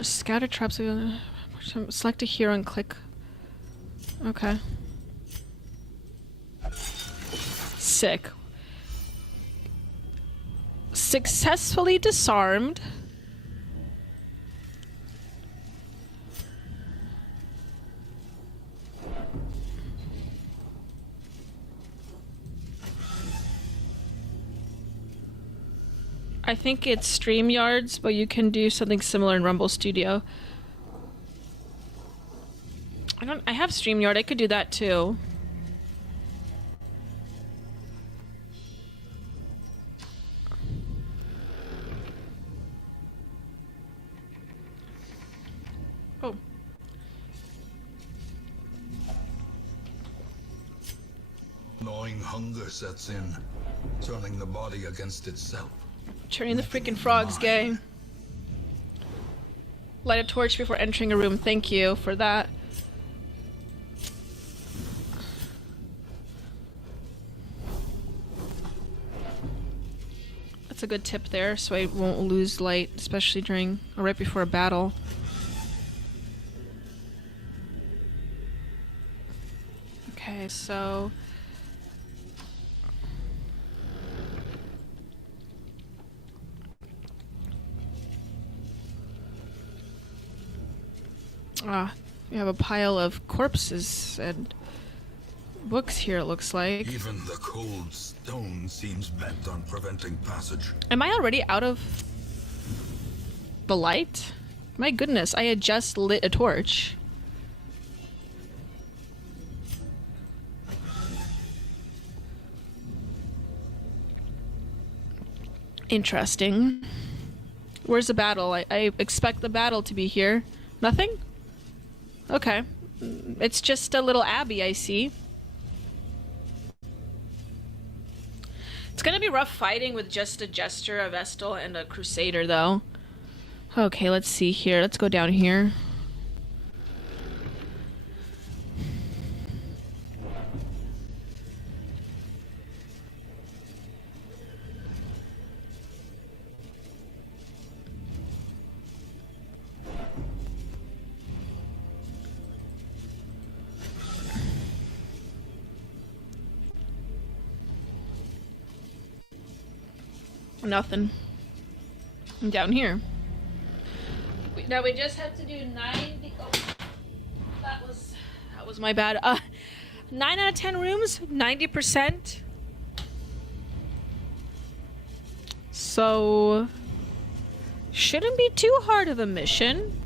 Scouted traps will... Select a hero and click... Okay. Sick. Successfully disarmed. I think it's StreamYards, but you can do something similar in Rumble Studio. I have StreamYard, I could do that too. Oh. Gnawing hunger sets in, turning the body against itself. Turning the freaking frogs gay. Light a torch before entering a room. Thank you for that. That's a good tip there, so I won't lose light, especially during or right before a battle. Okay, so... you have a pile of corpses and books here, it looks like. Even the cold stone seems bent on preventing passage. Am I already out of the light? My goodness, I had just lit a torch. Interesting. Where's the battle? I expect the battle to be here. Nothing? Okay. It's just a little abbey, I see. It's gonna be rough fighting with just a jester, a vestal, and a crusader, though. Okay, let's see here. Let's go down here. Nothing. I'm down here. Now we just have to do 90. Oh, that was my bad. 9 out of 10 rooms, 90%. So shouldn't be too hard of a mission.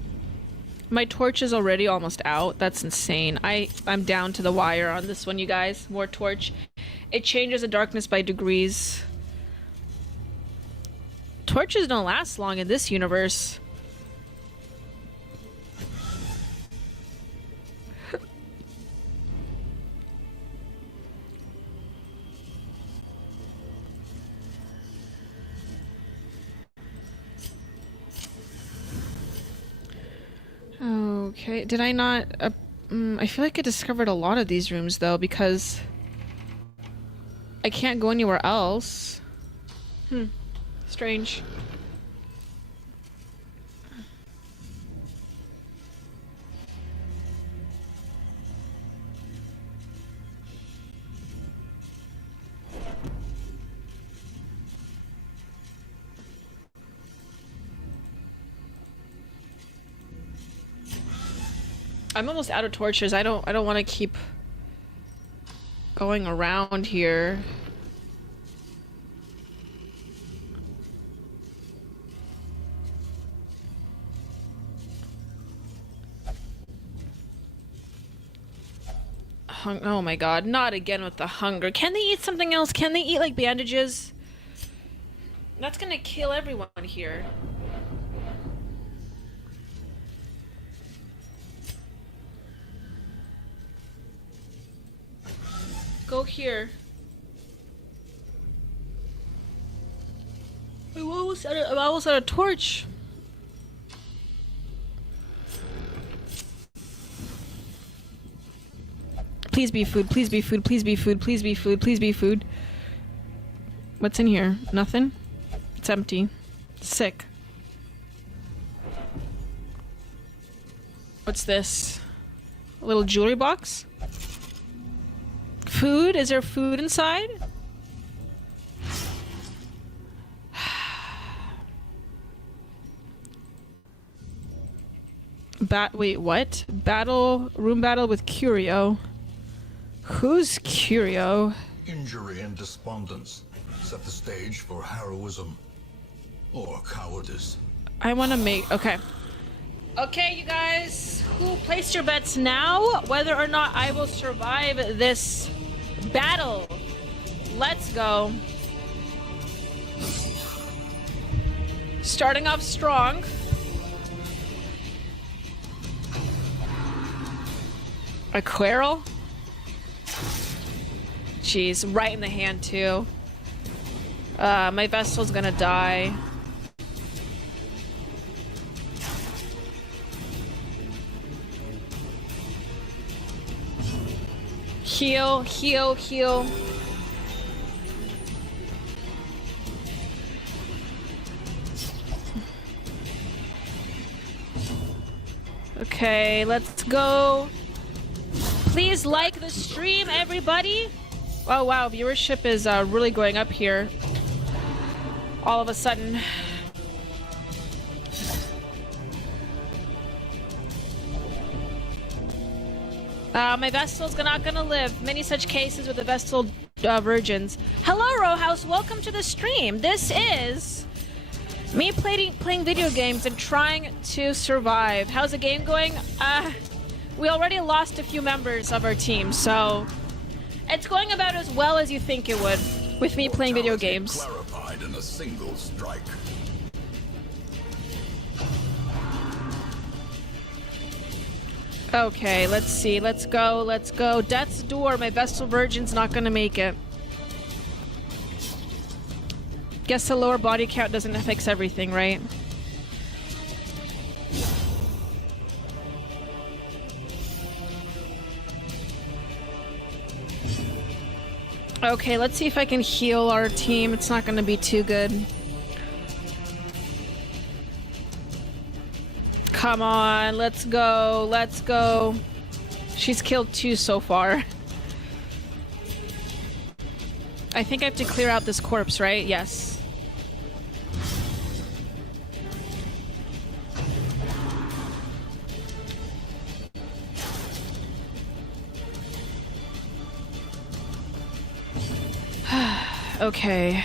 My torch is already almost out. That's insane. I'm down to the wire on this one, you guys. More torch. It changes the darkness by degrees. Torches don't last long in this universe. Okay, did I not... I feel like I discovered a lot of these rooms, though, because I can't go anywhere else. Strange. I'm almost out of torches. I don't want to keep going around here. Oh my god, not again with the hunger. Can they eat something else? Can they eat like bandages? That's gonna kill everyone here. Go here. I'm almost out of torch. Please be food, please be food, please be food, please be food, please be food. What's in here? Nothing? It's empty. Sick. What's this? A little jewelry box? Food? Is there food inside? Wait, what? Room battle with Curio. Who's Curio? Injury and despondence set the stage for heroism or cowardice. I want to make... Okay. Okay, you guys. Who placed your bets now? Whether or not I will survive this battle. Let's go. Starting off strong. A Quirrell? Jeez, right in the hand too. My Vestal's gonna die. Heal, heal, heal. Okay, let's go. Please like the stream, everybody. Oh wow, viewership is really going up here. All of a sudden. My Vestal's not gonna live. Many such cases with the Vestal virgins. Hello, Rowhouse. Welcome to the stream. This is me playing video games and trying to survive. How's the game going? We already lost a few members of our team, so it's going about as well as you think it would with me playing video games. Clarified in a single strike. Okay, let's see. Let's go. Let's go. Death's Door. My Vestal Virgin's not gonna make it. Guess the lower body count doesn't fix everything, right? Okay, let's see if I can heal our team. It's not gonna be too good. Come on, let's go, let's go. She's killed 2 so far. I think I have to clear out this corpse, right? Yes. Okay.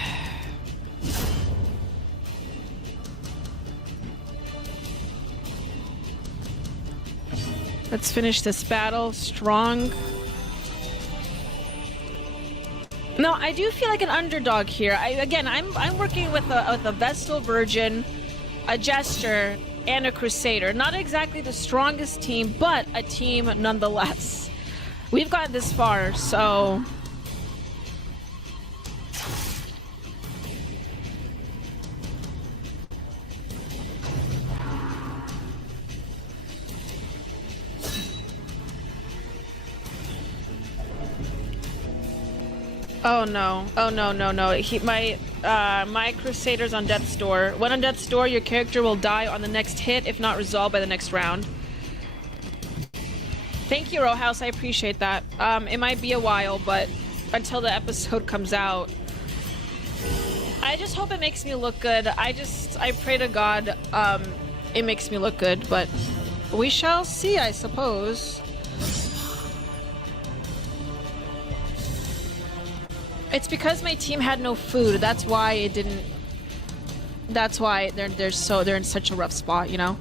Let's finish this battle strong. No, I do feel like an underdog here. I'm working with a Vestal Virgin, a Jester, and a Crusader. Not exactly the strongest team, but a team nonetheless. We've gotten this far, so... Oh no. Oh no, no, no. My Crusader's on Death's Door. When on Death's Door, your character will die on the next hit, if not resolved by the next round. Thank you, Rowhouse. I appreciate that. It might be a while, but until the episode comes out. I just hope it makes me look good. I pray to God, it makes me look good, but we shall see, I suppose. It's because my team had no food. That's why it didn't. That's why they're in such a rough spot, you know.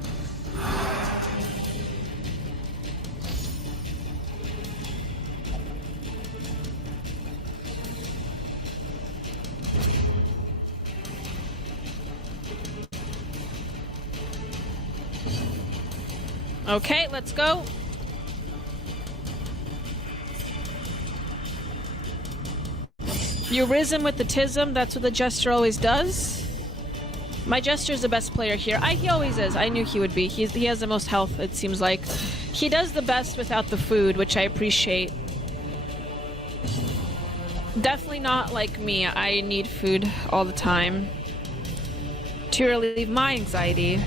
Okay, let's go. You risen with the Tism, that's what the Jester always does. My Jester's the best player here. He always is. I knew he would be. He has the most health, it seems like. He does the best without the food, which I appreciate. Definitely not like me. I need food all the time to relieve my anxiety.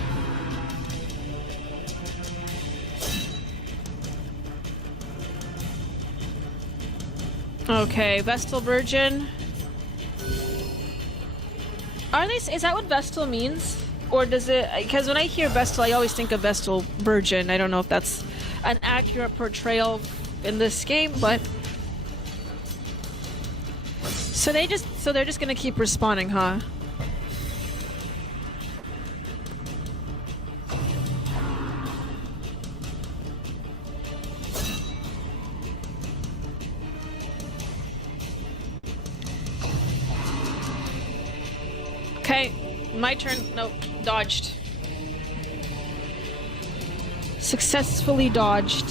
Okay, Vestal Virgin. Is that what Vestal means? Or does it, because when I hear Vestal, I always think of Vestal Virgin. I don't know if that's an accurate portrayal in this game, but... So they're just gonna keep respawning, huh? Okay, my turn. Nope, dodged. Successfully dodged.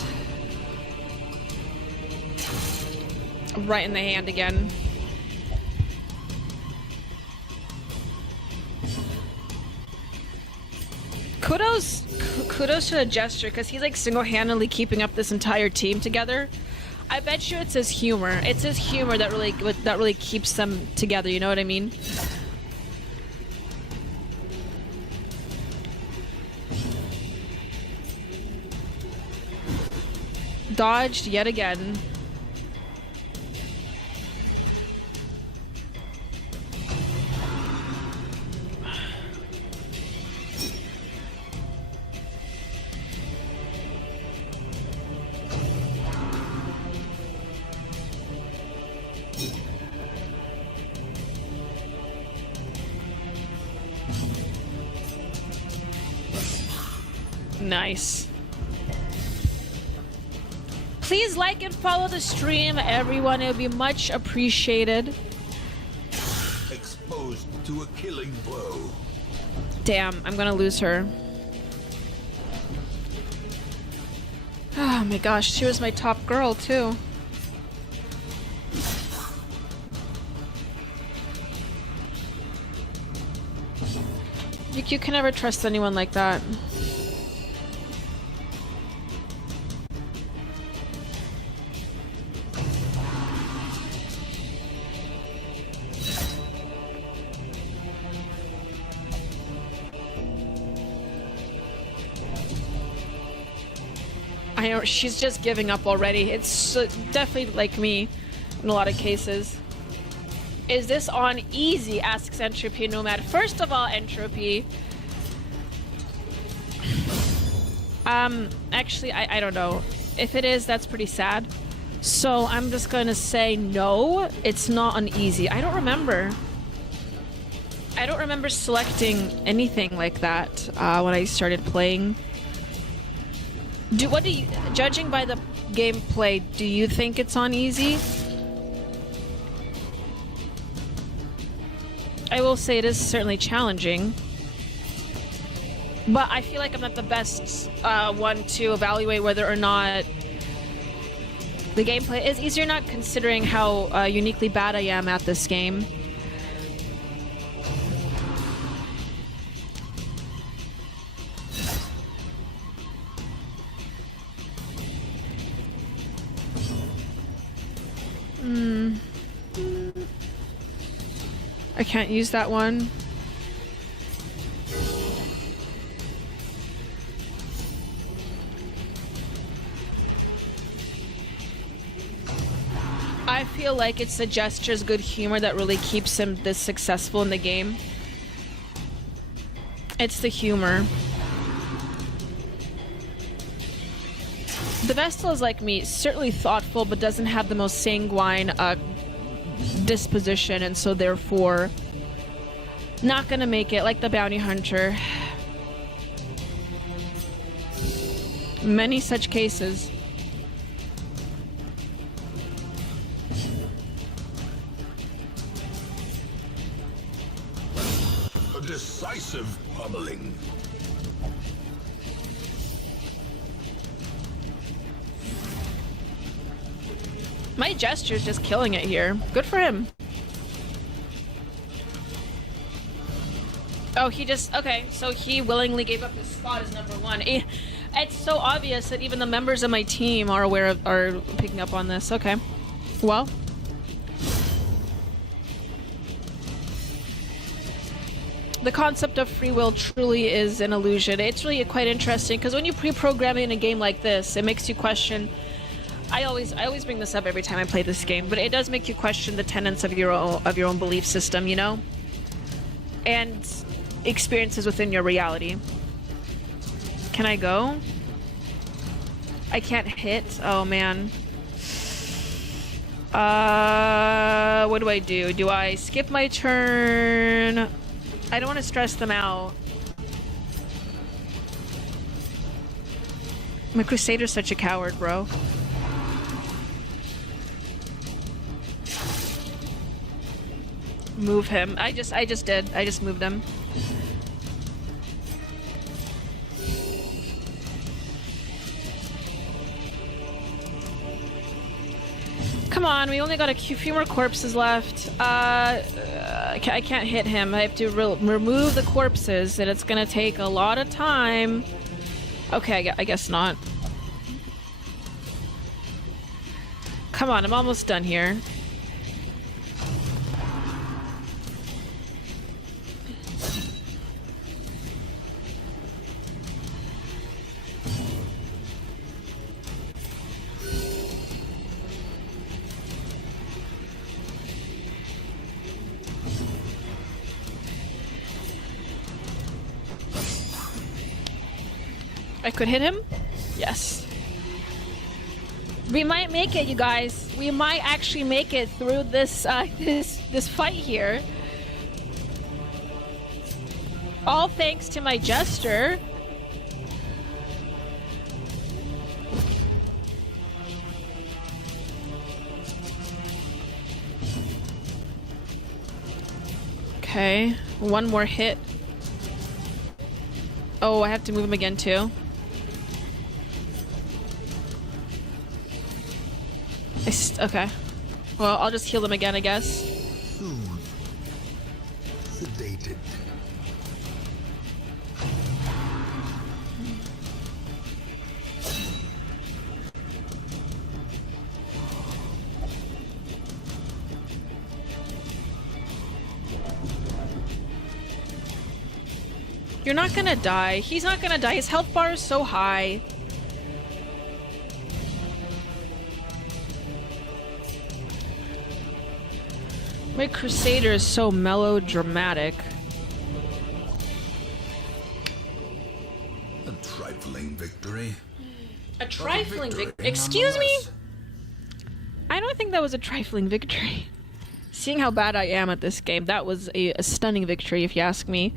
Right in the hand again. Kudos to the Jester, because he's like single-handedly keeping up this entire team together. I bet you it's his humor. It's his humor that really keeps them together, you know what I mean? Dodged yet again. Nice. Please like and follow the stream, everyone. It would be much appreciated. Exposed to a killing blow. Damn, I'm gonna lose her. Oh my gosh, she was my top girl too. You can never trust anyone like that. I know, she's just giving up already. It's definitely like me in a lot of cases. Is this on easy? Asks Entropy Nomad. First of all, Entropy. Actually, I don't know. If it is, that's pretty sad. So I'm just gonna say no, it's not on easy. I don't remember. I don't remember selecting anything like that when I started playing. Judging by the gameplay, do you think it's on easy? I will say it is certainly challenging, but I feel like I'm not the best one to evaluate whether or not the gameplay is easier, not considering how uniquely bad I am at this game. I can't use that one. I feel like it's the Jester's good humor that really keeps him this successful in the game. It's the humor. The Vestal is like me, certainly thoughtful, but doesn't have the most sanguine disposition, and so therefore not gonna make it, like the Bounty Hunter. Many such cases. A decisive pummeling. My Jester's just killing it here. Good for him. Oh, he just... Okay, so he willingly gave up his spot as number one. It's so obvious that even the members of my team are aware of... are picking up on this. Okay. Well. The concept of free will truly is an illusion. It's really quite interesting, because when you pre-program in a game like this, it makes you question... I always bring this up every time I play this game, but it does make you question the tenets of your own belief system, you know? And experiences within your reality. Can I go? I can't hit? Oh, man. What do I do? Do I skip my turn? I don't want to stress them out. My Crusader's such a coward, bro. Move him. I just did. I just moved him. Come on, we only got a few more corpses left. I can't hit him. I have to remove the corpses, and it's gonna take a lot of time. Okay, I guess not. Come on, I'm almost done here. I could hit him? Yes. We might make it, you guys. We might actually make it through this this fight here. All thanks to my Jester. Okay, one more hit. Oh, I have to move him again too. Okay. Well, I'll just heal him again, I guess. Sedated. You're not gonna die. He's not gonna die. His health bar is so high. My Crusader is so melodramatic. A trifling victory. A trifling victory? Excuse me? I don't think that was a trifling victory. Seeing how bad I am at this game, that was a stunning victory, if you ask me.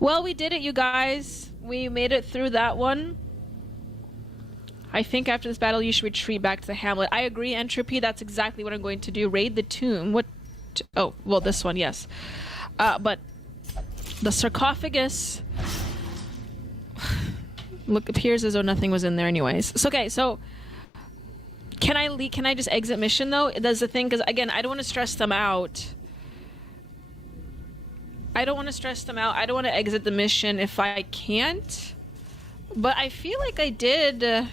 Well, we did it, you guys. We made it through that one. I think after this battle, you should retreat back to the hamlet. I agree, Entropy. That's exactly what I'm going to do. Raid the tomb. What? Oh, well, this one, yes. But the sarcophagus look appears as though nothing was in there, anyways. So, okay, so can I just exit mission though? That's the thing, because again, I don't want to stress them out. I don't want to exit the mission if I can't. But I feel like I did,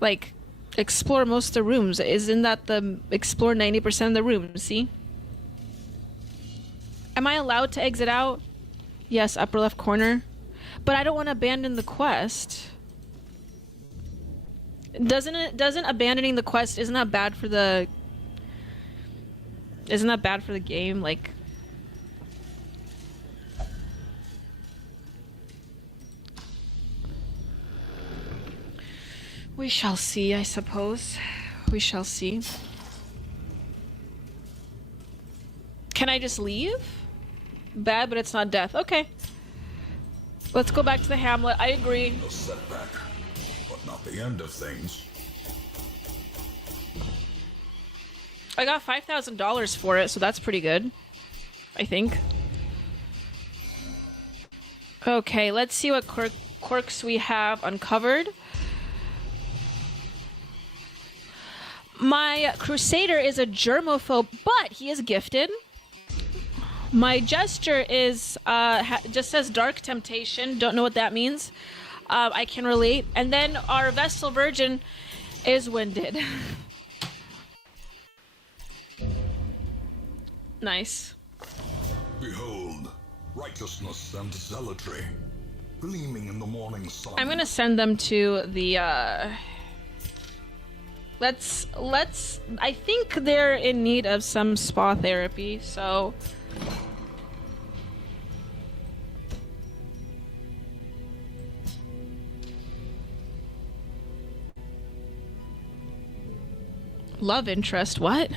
like, explore most of the rooms. Isn't that the explore 90% of the rooms? See? Am I allowed to exit out? Yes, upper left corner. But I don't want to abandon the quest. Doesn't abandoning the quest, isn't that bad for the game? Like, we shall see, I suppose. We shall see. Can I just leave? Bad, but it's not death. Okay. Let's go back to the hamlet. I agree. A setback, but not the end of things. I got $5,000 for it, so that's pretty good. I think. Okay, let's see what quirks we have uncovered. My Crusader is a germaphobe, but he is gifted. My Jester is just says Dark Temptation. Don't know what that means. I can relate. And then our Vestal Virgin is winded. Nice. Behold, righteousness and zealotry, gleaming in the morning sun. I'm gonna send them to the. Let's. I think they're in need of some spa therapy, so. Love interest, what?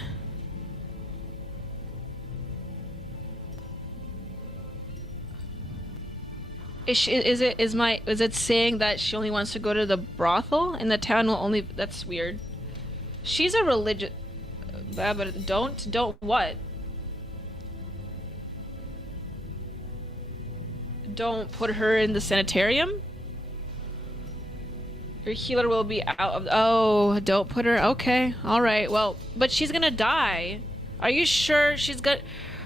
Is it saying that she only wants to go to the brothel and the town will only? That's weird. She's a religious. But don't what? Don't put her in the sanitarium. Your healer will be out of. Oh, don't put her. Okay, all right. Well, but she's gonna die. Are you sure she's got?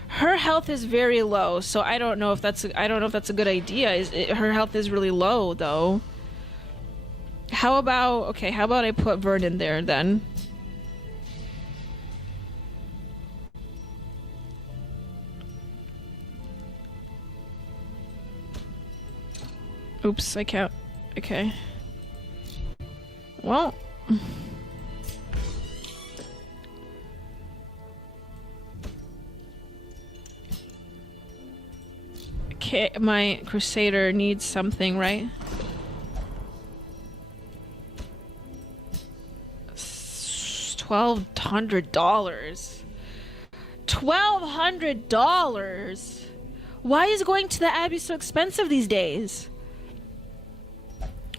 Her health is very low, so I don't know if that's. I don't know if that's a good idea. Her health is really low, though. How about? Okay, how about I put Vernon there then? Oops, I can't. Okay. Well. Okay, my Crusader needs something, right? $1,200. $1,200. Why is going to the Abbey so expensive these days?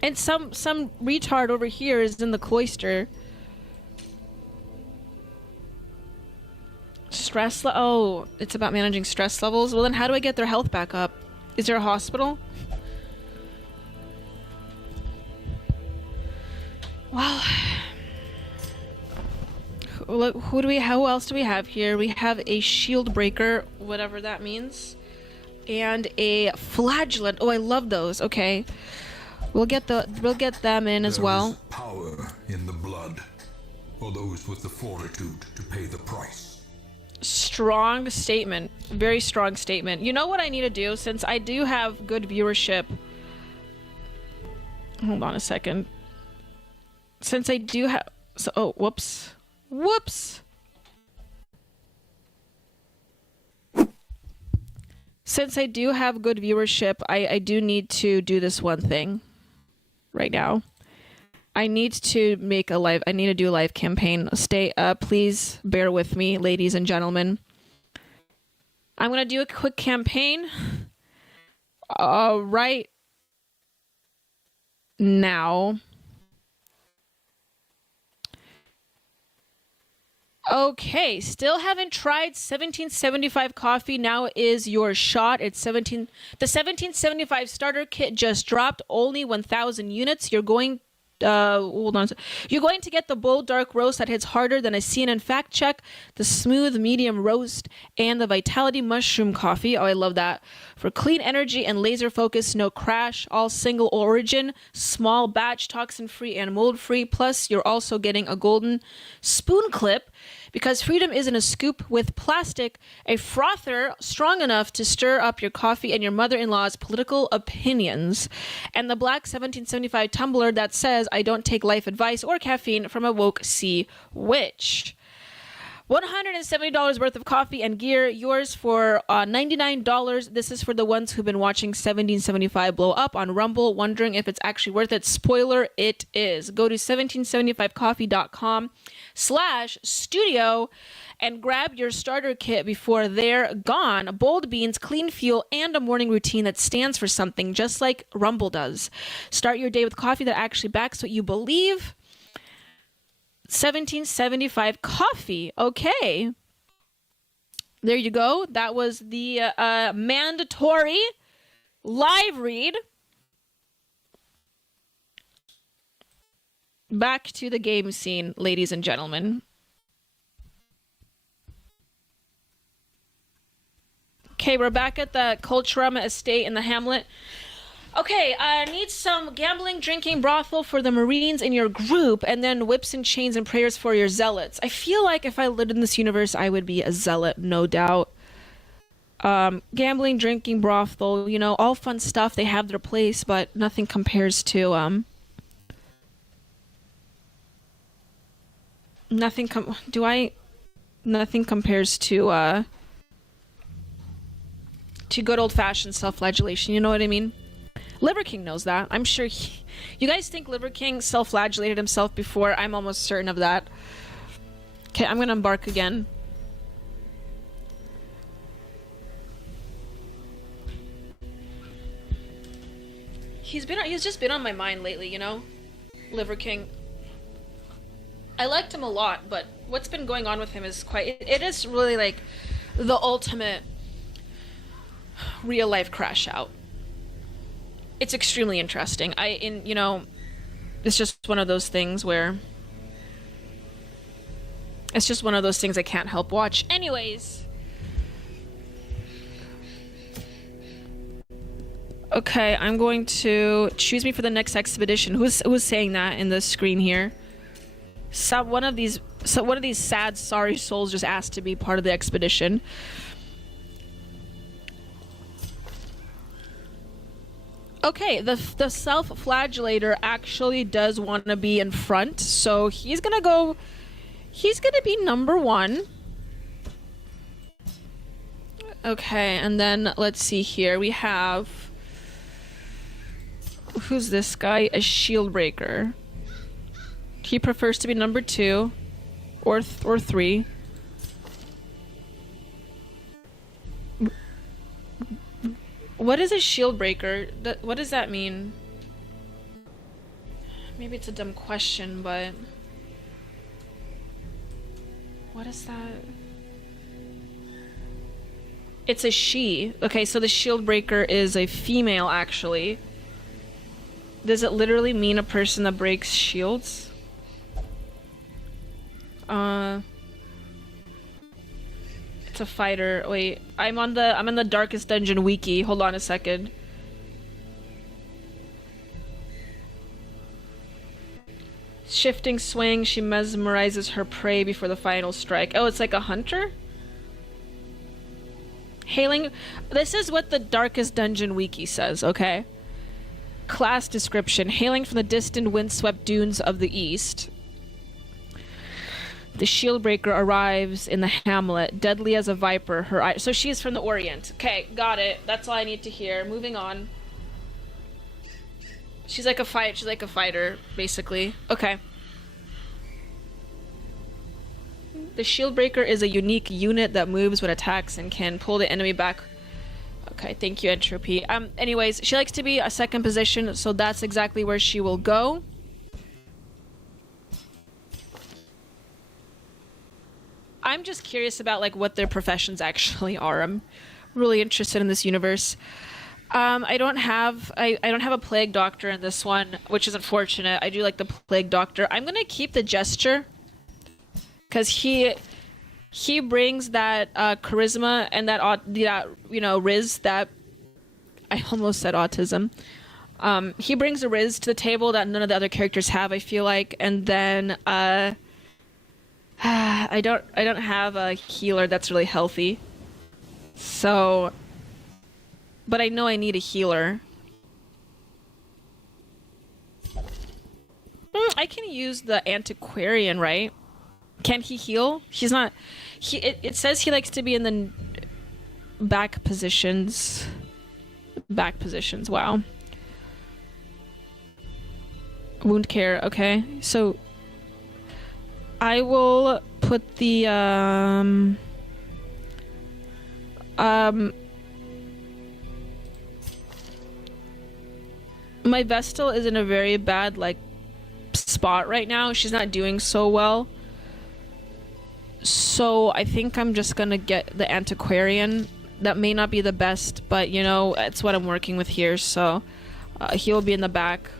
And some retard over here is in the cloister. Oh, it's about managing stress levels. Well, then how do I get their health back up? Is there a hospital? Well, look, who else do we have here? We have a shield breaker, whatever that means, and a flagellant. Oh, I love those. Okay, we'll get them in as well. There is power in the blood for those with the fortitude to pay the price. Strong statement. Very strong statement. You know what I need to do, since I do have good viewership. Hold on a second. Since I do have... So, oh, whoops. Whoops! Since I do have good viewership, I do need to do this one thing right now. I need to make a live... I need to do a live campaign. Stay up. Please bear with me, ladies and gentlemen. I'm going to do a quick campaign right now. Okay, still haven't tried 1775 coffee. Now is your shot. It's the 1775 starter kit just dropped, only 1,000 units. You're going hold on. You're going to get the bold dark roast that hits harder than a CNN fact check, the smooth medium roast, and the Vitality mushroom coffee. Oh, I love that. For clean energy and laser focus, no crash, all single origin, small batch, toxin free and mold free. Plus, you're also getting a golden spoon clip, because freedom isn't a scoop with plastic, a frother strong enough to stir up your coffee and your mother-in-law's political opinions, and the black 1775 tumbler that says, I don't take life advice or caffeine from a woke sea witch. $170 worth of coffee and gear, yours for $99. This is for the ones who've been watching 1775 blow up on Rumble, wondering if it's actually worth it. Spoiler, it is. Go to 1775coffee.com/studio and grab your starter kit before they're gone. Bold beans, clean fuel, and a morning routine that stands for something, just like Rumble does. Start your day with coffee that actually backs what you believe. 1775 coffee. Okay. There you go. That was the mandatory live read. Back to the game scene, ladies and gentlemen. Okay, we're back at the Culturama estate in the Hamlet. Okay, I need some gambling, drinking, brothel for the Marines in your group, and then whips and chains and prayers for your zealots. I feel like if I lived in this universe, I would be a zealot, no doubt. Gambling, drinking, brothel, you know, all fun stuff. They have their place, but nothing compares to, nothing compares to good old-fashioned self-flagellation, you know what I mean? Liver King knows that. I'm sure you guys think Liver King self-flagellated himself before. I'm almost certain of that. Okay, I'm gonna embark again. He's just been on my mind lately, you know? Liver King. I liked him a lot, but what's been going on with him is it is really like the ultimate real life crash out. It's extremely interesting. It's just one of those things where it's just one of those things I can't help watch. Anyways. Okay, I'm going to choose me for the next expedition. Who's saying that in the screen here? One of these sad, sorry souls just asked to be part of the expedition. Okay, the self-flagellator actually does want to be in front, so he's gonna be number 1. Okay, and then let's see here. We have, who's this guy? A shield breaker. He prefers to be number 2 or 3. What is a shield breaker? What does that mean? Maybe it's a dumb question, but what is that? It's a she. Okay, so the shield breaker is a female, actually. Does it literally mean a person that breaks shields? It's a fighter. Wait, I'm in the Darkest Dungeon wiki. Hold on a second. Shifting swing, she mesmerizes her prey before the final strike. Oh, it's like a hunter? Hailing. This is what the Darkest Dungeon wiki says, okay? Class description. Hailing from the distant windswept dunes of the east, the Shieldbreaker arrives in the hamlet, deadly as a viper. Her eye. So she's from the Orient. Okay, got it. That's all I need to hear. Moving on. She's like a fighter, basically. Okay. The Shieldbreaker is a unique unit that moves when attacks and can pull the enemy back. Okay, thank you, Entropy. Anyways, she likes to be a second position, so that's exactly where she will go. I'm just curious about like what their professions actually are. I'm really interested in this universe. I don't have a plague doctor in this one, which is unfortunate. I do like the plague doctor. I'm gonna keep the Gesture because he brings that charisma and that riz that I almost said autism. He brings a riz to the table that none of the other characters have, I feel like. And then I don't have a healer that's really healthy. So, but I know I need a healer. I can use the Antiquarian, right? Can he heal? He's not. It says he likes to be in the back positions. Back positions. Wow. Wound care. Okay, so I will put the my Vestal is in a very bad like spot right now. She's not doing so well. So I think I'm just gonna get the Antiquarian. That may not be the best, but you know, it's what I'm working with here, so he will be in the back.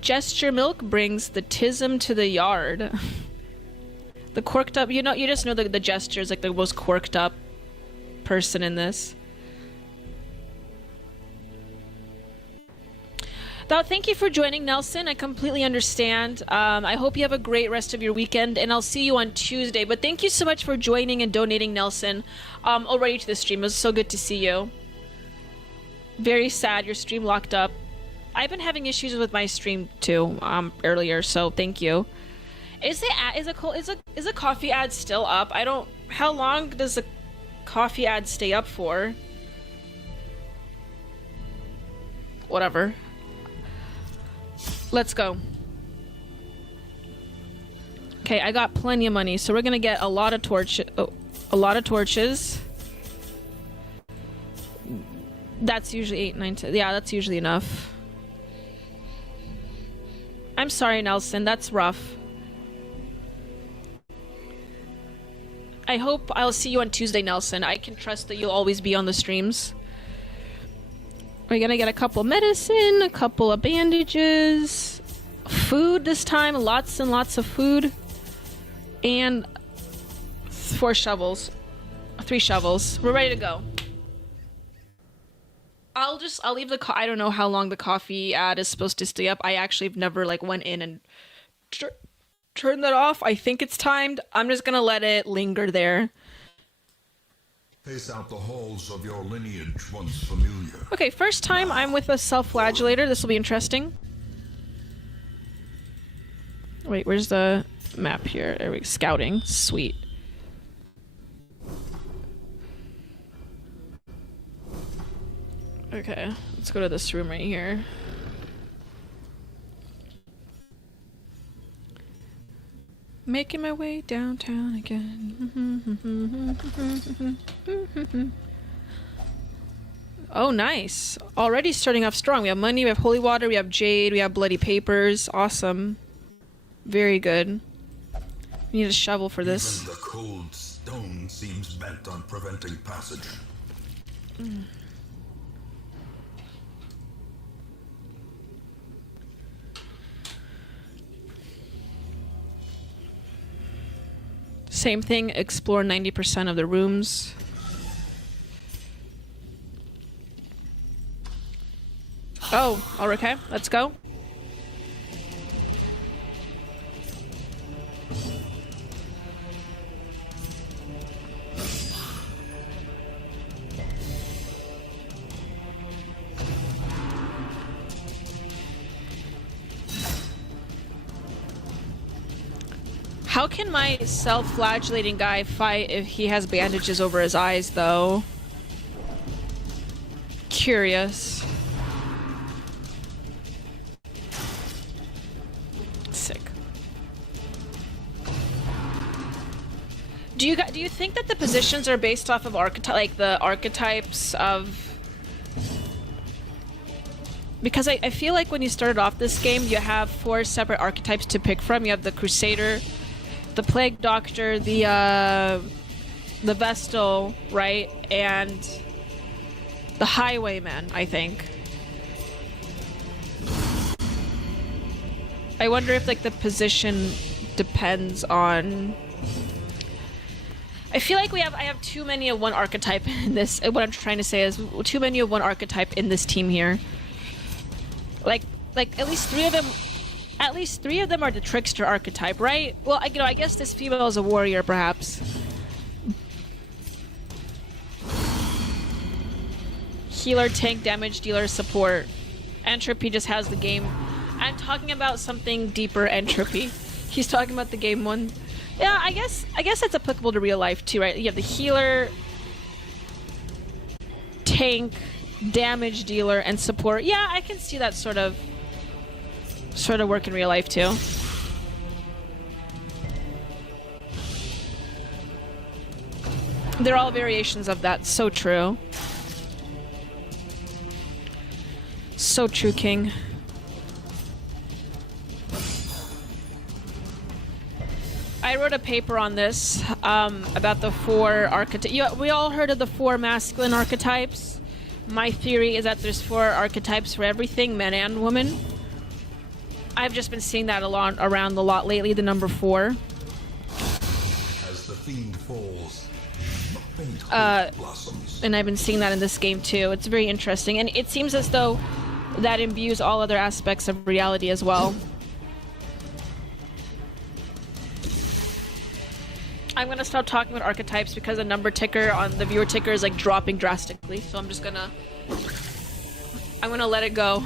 Gesture Milk brings the tism to the yard. The corked up, you just know the Gesture is like the most corked up person in this. Thank you for joining, Nelson. I completely understand. I hope you have a great rest of your weekend, and I'll see you on Tuesday. But thank you so much for joining and donating, Nelson, already to the stream. It was so good to see you. Very sad your stream locked up. I've been having issues with my stream too earlier, so thank you. Is a coffee ad still up? How long does the coffee ad stay up for? Whatever. Let's go. Okay, I got plenty of money, so we're gonna get a lot of torches. That's usually 8, 9, 10. Yeah, that's usually enough. I'm sorry, Nelson. That's rough. I hope I'll see you on Tuesday, Nelson. I can trust that you'll always be on the streams. We're gonna get a couple medicine, a couple of bandages, food this time, lots and lots of food, and 3 shovels. We're ready to go. I'll leave I don't know how long the coffee ad is supposed to stay up. I actually have never like went in and turned that off. I think it's timed. I'm just gonna let it linger there. Pace out the halls of your lineage once familiar. Okay, first time I'm with a self-flagellator. This will be interesting. Wait, where's the map here? There we go. Scouting. Sweet. Okay, let's go to this room right here. Making my way downtown again. Oh, nice. Already starting off strong. We have money, we have holy water, we have jade, we have bloody papers. Awesome. Very good. We need a shovel for this. Even the cold stone seems bent on preventing passage. Same thing, explore 90% of the rooms. Oh, okay, let's go. How can my self-flagellating guy fight if he has bandages over his eyes, though? Curious. Sick. Do you think that the positions are based off of the archetypes of? Because I feel like when you started off this game, you have 4 separate archetypes to pick from. You have the Crusader, the Plague Doctor, the Vestal, right, and the Highwayman, I think. I wonder if like the position depends on. I feel like I have too many of one archetype in this. What I'm trying to say is too many of one archetype in this team here. Like at least 3 of them. At least 3 of them are the trickster archetype, right? Well, I guess this female is a warrior, perhaps. Healer, tank, damage dealer, support. Entropy just has the game. I'm talking about something deeper. Entropy. He's talking about the game one. Yeah, I guess that's applicable to real life too, right? You have the healer, tank, damage dealer, and support. Yeah, I can see that sort of work in real life too. They're all variations of that. So true. So true, King. I wrote a paper on this about the 4 archetypes. We all heard of the 4 masculine archetypes. My theory is that there's 4 archetypes for everything, men and women. I've just been seeing that around a lot lately, the number 4. As the fiend falls, a faint hope blossoms. And I've been seeing that in this game too. It's very interesting. And it seems as though that imbues all other aspects of reality as well. I'm gonna stop talking about archetypes because the number ticker on the viewer ticker is like dropping drastically. So I'm gonna let it go.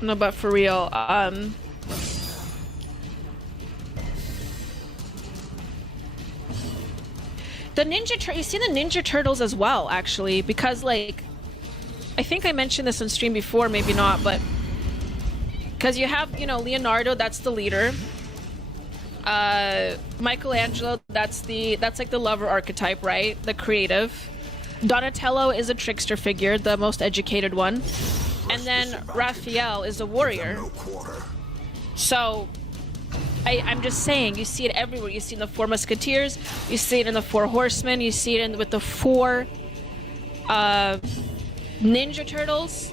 No, but for real, the you see the Ninja Turtles as well, actually, because like, I think I mentioned this on stream before, maybe not, but because you have, Leonardo, that's the leader. Michelangelo, that's like the lover archetype, right? The creative. Donatello is a trickster figure, the most educated one. And then Raphael is a warrior. So, I'm just saying, you see it everywhere. You see it in the 4 Musketeers, you see it in the 4 Horsemen, you see it with the 4 Ninja Turtles.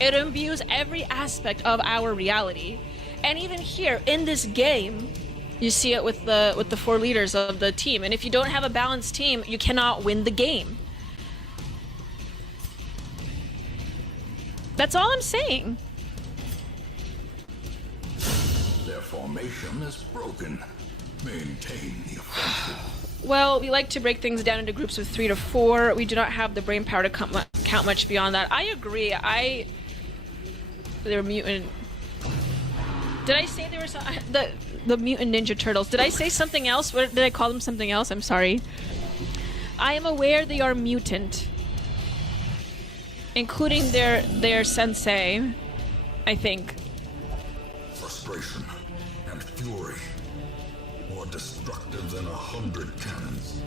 It imbues every aspect of our reality. And even here, in this game, you see it with the 4 leaders of the team. And if you don't have a balanced team, you cannot win the game. That's all I'm saying. Their formation is broken. Maintain the offensive. Well, we like to break things down into groups of 3 to 4. We do not have the brain power to count much beyond that. I agree. They're mutant. Did I say they were the mutant Ninja Turtles? Did I say something else? What did I call them? Something else? I'm sorry. I am aware they are mutant, including their sensei, I think. Frustration and fury, more destructive than 100 cannons.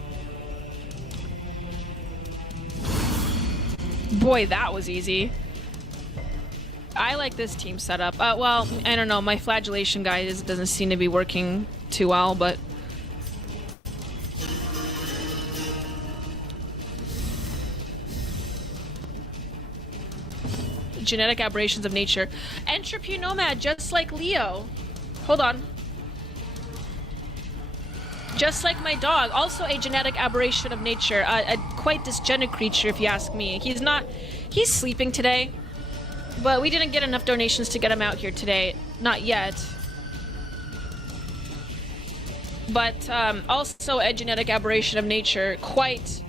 Boy, that was easy. I like this team setup. Well, I don't know. My flagellation guy doesn't seem to be working too well, but... Genetic aberrations of nature. Entropy nomad, just like Leo. Hold on. Just like my dog, also a genetic aberration of nature. A quite dysgenic creature, if you ask me. He's sleeping today. But we didn't get enough donations to get him out here today. Not yet. But also a genetic aberration of nature. Quite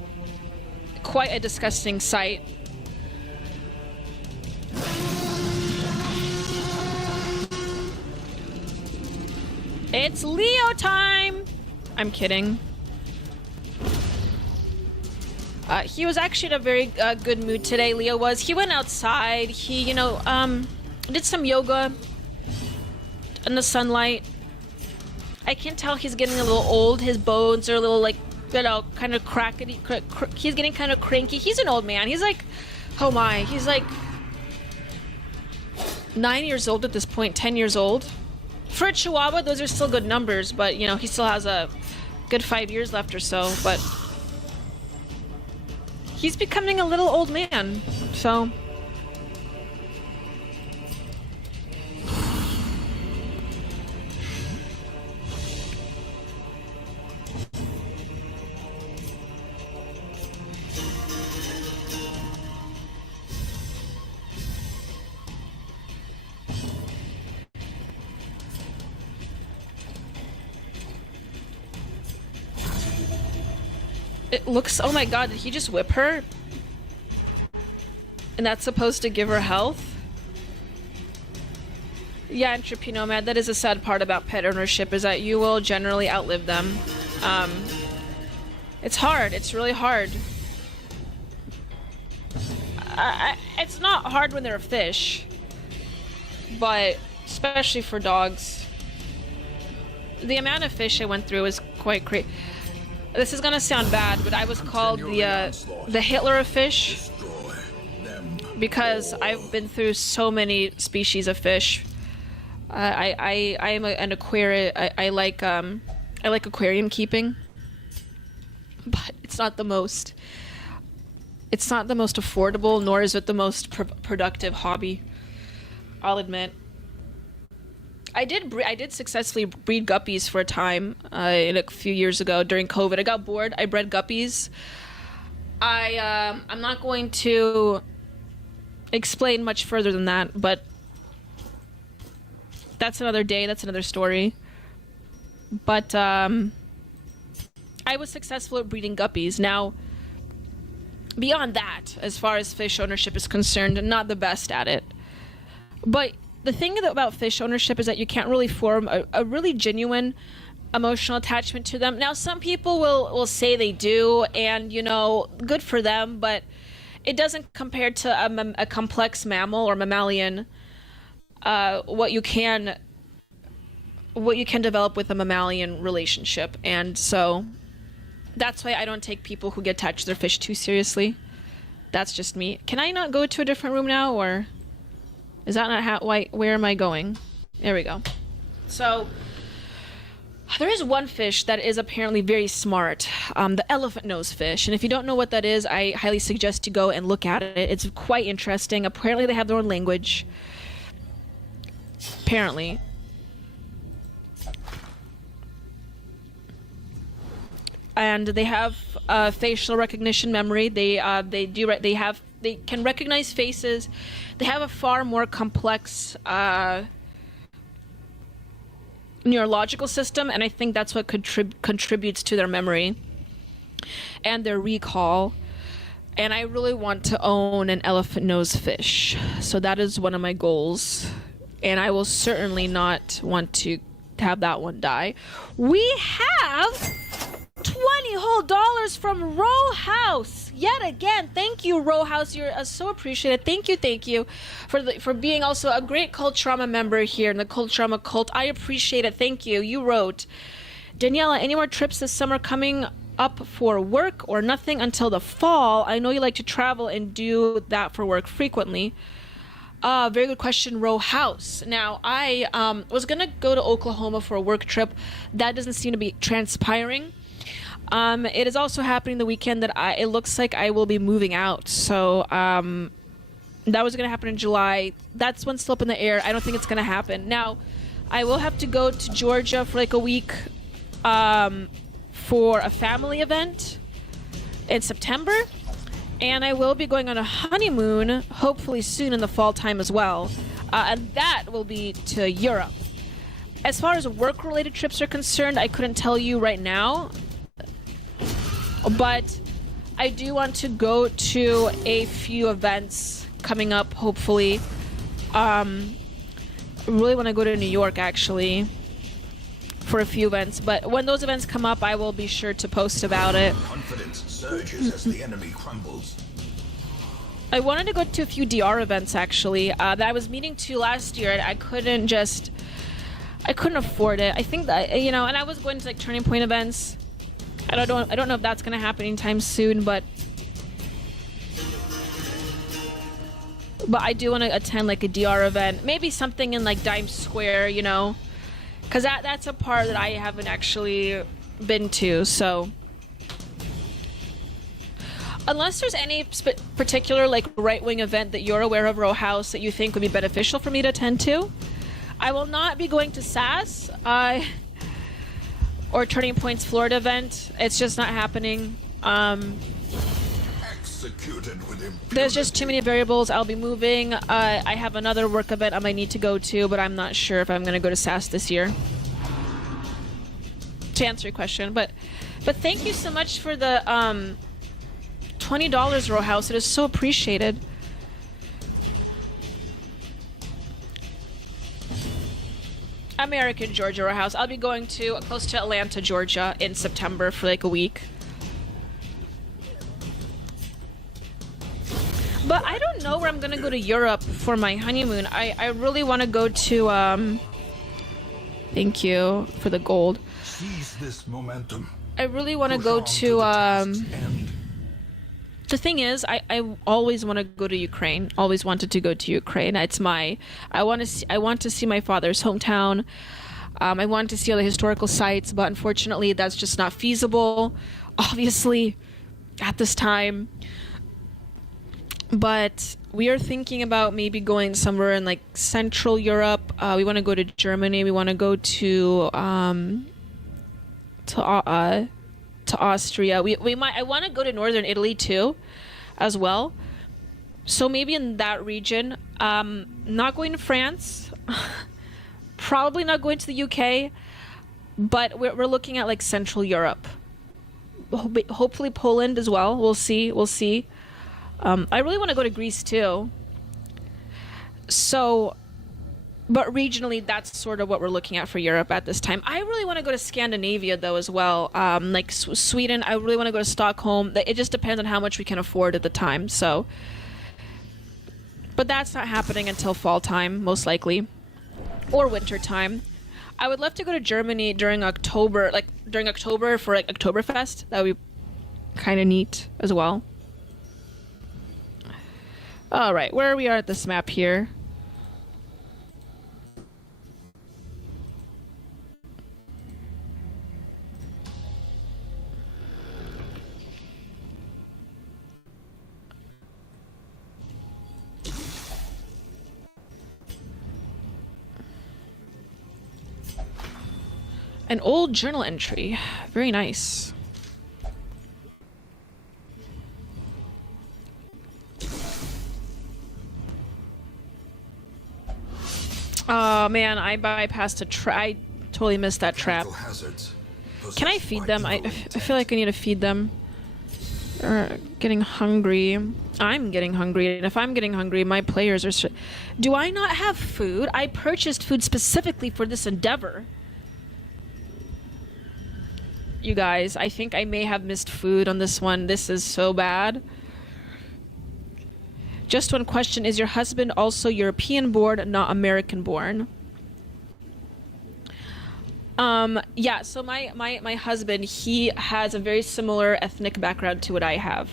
a disgusting sight. It's Leo time! I'm kidding. He was actually in a very good mood today, Leo was. He went outside, he, did some yoga in the sunlight. I can tell he's getting a little old. His bones are a little, kind of crackety. He's getting kind of cranky. He's an old man. He's like, oh my, he's like 9 years old at this point, 10 years old. For a Chihuahua, those are still good numbers, but, he still has a good 5 years left or so, but... He's becoming a little old man, so... It looks... Oh my god, did he just whip her? And that's supposed to give her health? Yeah, Entropy Nomad, that is a sad part about pet ownership, is that you will generally outlive them. It's hard. It's really hard. It's not hard when they're a fish. But, especially for dogs. The amount of fish I went through is quite crazy. This is gonna sound bad, but I was called the Hitler of fish because I've been through so many species of fish. I am an aquarium. I like aquarium keeping, but it's not the most. It's not the most affordable, nor is it the most productive hobby. I'll admit. I did successfully breed guppies for a time, a few years ago during COVID. I got bored. I bred guppies. I'm not going to explain much further than that, but that's another day. That's another story. But I was successful at breeding guppies. Now, beyond that, as far as fish ownership is concerned, I'm not the best at it. But the thing about fish ownership is that you can't really form a really genuine emotional attachment to them. Now, some people will say they do, and, good for them, but it doesn't compare to a complex mammal or mammalian, what you can develop with a mammalian relationship. And so that's why I don't take people who get attached to their fish too seriously. That's just me. Can I not go to a different room now, or... Is that not where am I going? There we go. So, there is one fish that is apparently very smart, the elephant nose fish. And if you don't know what that is, I highly suggest you go and look at it. It's quite interesting. Apparently they have their own language. Apparently. And they have facial recognition memory. They can recognize faces. They have a far more complex neurological system, and I think that's what contributes to their memory and their recall. And I really want to own an elephant nose fish. So that is one of my goals. And I will certainly not want to have that one die. We have $20 whole from Row House yet again. Thank you, Row House. You're so appreciated. Thank you for being also a great Culturama member here in the Culturama cult. I appreciate it. Thank you. You wrote, Daniela, any more trips this summer coming up for work or nothing until the fall? I know you like to travel and do that for work frequently. Very good question, Row House. Now, I was going to go to Oklahoma for a work trip. That doesn't seem to be transpiring. It is also happening the weekend that it looks like I will be moving out. So that was going to happen in July. That's one still up in the air. I don't think it's going to happen. Now, I will have to go to Georgia for like a week for a family event in September. And I will be going on a honeymoon, hopefully soon in the fall time as well. And that will be to Europe. As far as work-related trips are concerned, I couldn't tell you right now. But I do want to go to a few events coming up, hopefully. Really want to go to New York, actually, for a few events. But when those events come up, I will be sure to post about it. Confidence surges as the enemy crumbles. I wanted to go to a few DR events, actually, that I was meaning to last year, and I couldn't afford it. I think that, and I was going to like Turning Point events. I don't know if that's going to happen anytime soon, but I do want to attend like a DR event, maybe something in like Times Square, because that's a part that I haven't actually been to. So unless there's any particular like right-wing event that you're aware of, Row House, that you think would be beneficial for me to attend to, I will not be going to SAS or Turning Point's Florida event. It's just not happening. Executed with impunity. There's just too many variables. I'll be moving. I have another work event I might need to go to, but I'm not sure if I'm going to go to SAS this year. To answer your question, but thank you so much for the $20, Row House. It is so appreciated. American Georgia, Row House. I'll be going to close to Atlanta, Georgia in September for like a week. But I don't know where I'm gonna go to Europe for my honeymoon. I really want to go to thank you for the gold. Seize this momentum. I really want to go to the thing is, I always want to go to Ukraine. Always wanted to go to Ukraine. It's I want to see my father's hometown. I want to see all the historical sites, but unfortunately that's just not feasible, obviously, at this time. But we are thinking about maybe going somewhere in like Central Europe. We want to go to Germany. We want to go to Austria. We might. I want to go to Northern Italy too, as well. So maybe in that region. Not going to France. Probably not going to the UK. But we're looking at like Central Europe. Hopefully Poland as well. We'll see. We'll see. I really want to go to Greece too. So, but regionally, that's sort of what we're looking at for Europe at this time. I really want to go to Scandinavia though as well. Like Sweden, I really want to go to Stockholm. It just depends on how much we can afford at the time. So, but that's not happening until fall time, most likely, or winter time. I would love to go to Germany during October, for like Oktoberfest. That would be kind of neat as well. All right, where we are at this map here. An old journal entry. Very nice. Oh man, I bypassed I totally missed that trap. Can I feed them? I feel like I need to feed them. They're getting hungry. I'm getting hungry, and if I'm getting hungry, my players are... Do I not have food? I purchased food specifically for this endeavor. You guys, I think I may have missed food on this one. This is so bad. Just one question. Is your husband also European born, not American born? Yeah, so my husband, he has a very similar ethnic background to what I have.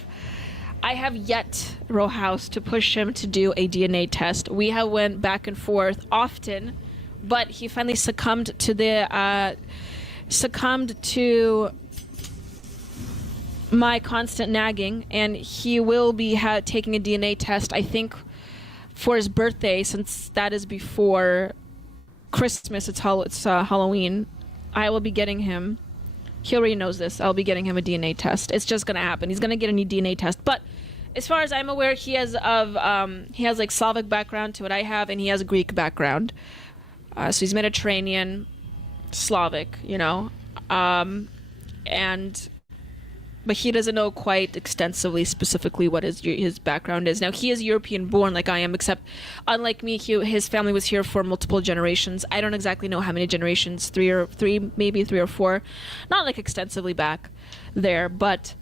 I have yet, Rojas, to push him to do a DNA test. We have went back and forth often, but he finally succumbed to my constant nagging, and he will be taking a DNA test, I think, for his birthday, since that is before Christmas. It's Halloween. I will be getting him. He already knows this. I'll be getting him a DNA test. It's just gonna happen. He's gonna get a new DNA test. But as far as I'm aware, he has like Slavic background to what I have, and he has a Greek background. So he's Mediterranean, Slavic, you know, but he doesn't know quite extensively, specifically what his background is. Now, he is European-born like I am, except unlike me, his family was here for multiple generations. I don't exactly know how many generations, maybe three or four, not like extensively back there, but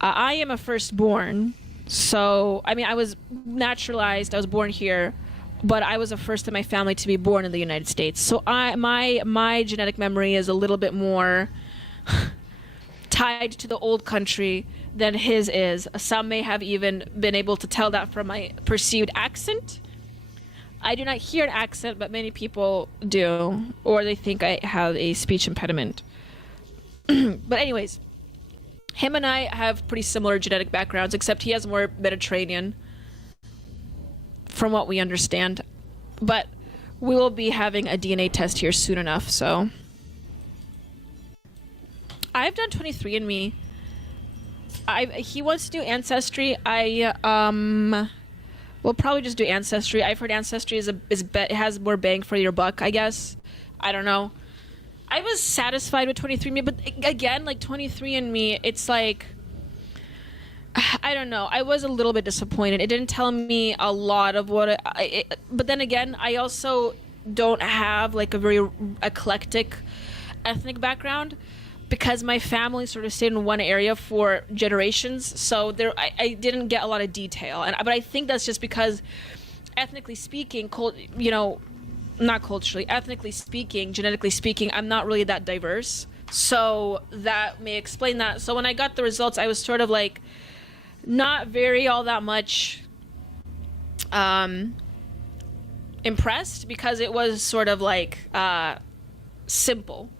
I am a firstborn. So, I mean, I was naturalized, I was born here, but I was the first in my family to be born in the United States. So my genetic memory is a little bit more tied to the old country than his is. Some may have even been able to tell that from my perceived accent. I do not hear an accent, but many people do, or they think I have a speech impediment. But anyways, him and I have pretty similar genetic backgrounds, except he has more Mediterranean, from what we understand. But we will be having a DNA test here soon enough, so... I've done 23andMe. He wants to do Ancestry. We'll probably just do Ancestry. I've heard Ancestry it has more bang for your buck, I guess. I don't know. I was satisfied with 23andMe, but again, like 23andMe, it's like, I don't know. I was a little bit disappointed. It didn't tell me a lot of what but then again, I also don't have like a very eclectic ethnic background, because my family sort of stayed in one area for generations, so I didn't get a lot of detail. But I think that's just because, ethnically speaking, not culturally, ethnically speaking, genetically speaking, I'm not really that diverse. So that may explain that. So when I got the results, I was sort of like, not all that much impressed, because it was sort of like simple.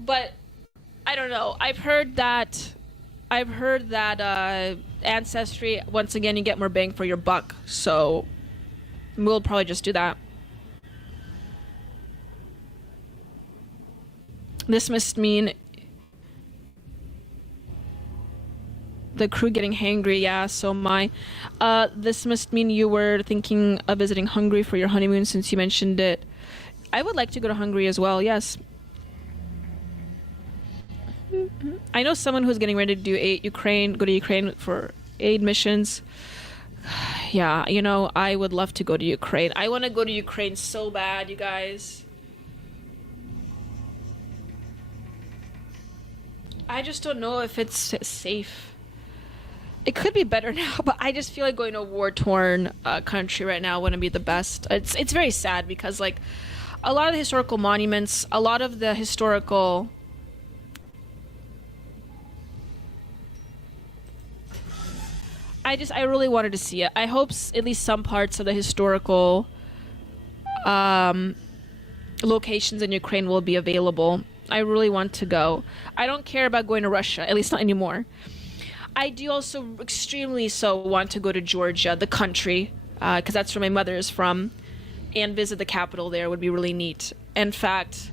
But I don't know. I've heard that Ancestry, once again, you get more bang for your buck. So we'll probably just do that. This must mean the crew getting hangry. Yeah, so this must mean you were thinking of visiting Hungary for your honeymoon, since you mentioned it. I would like to go to Hungary as well, yes. I know someone who's getting ready to go to Ukraine for aid missions. Yeah, I would love to go to Ukraine. I want to go to Ukraine so bad, you guys. I just don't know if it's safe. It could be better now, but I just feel like going to a war-torn country right now wouldn't be the best. It's very sad, because like a lot of the historical monuments, a lot of the historical... I really wanted to see it. I hope at least some parts of the historical locations in Ukraine will be available. I really want to go. I don't care about going to Russia, at least not anymore. I do also extremely want to go to Georgia, the country, because that's where my mother is from, and visit the capital there would be really neat. In fact,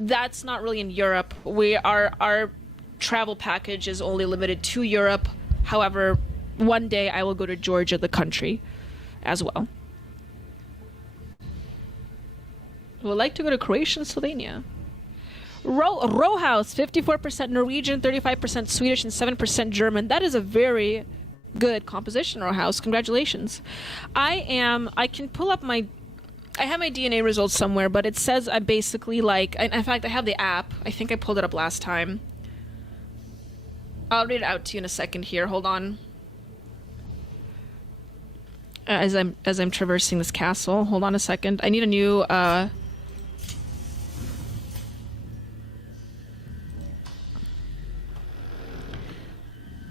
that's not really in Europe. Our travel package is only limited to Europe. However, one day I will go to Georgia, the country, as well. I would like to go to Croatia and Slovenia. Row House, 54% Norwegian, 35% Swedish, and 7% German. That is a very good composition, Row House. Congratulations. I can pull up I have my DNA results somewhere, but it says I basically in fact, I have the app. I think I pulled it up last time. I'll read it out to you in a second here. Hold on. As I'm traversing this castle. Hold on a second. I need a new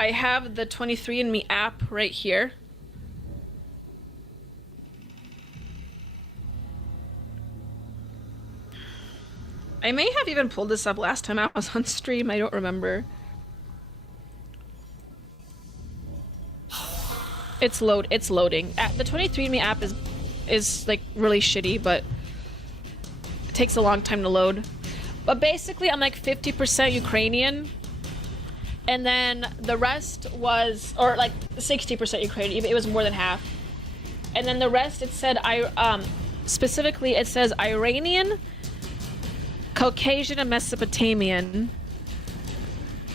I have the 23andMe app right here. I may have even pulled this up last time I was on stream. I don't remember. It's loading. The 23andMe app is like really shitty, but it takes a long time to load. But basically, I'm like 50% Ukrainian, and then the rest was, or like 60% Ukrainian. It was more than half. And then the rest, it said specifically, it says Iranian, Caucasian, and Mesopotamian.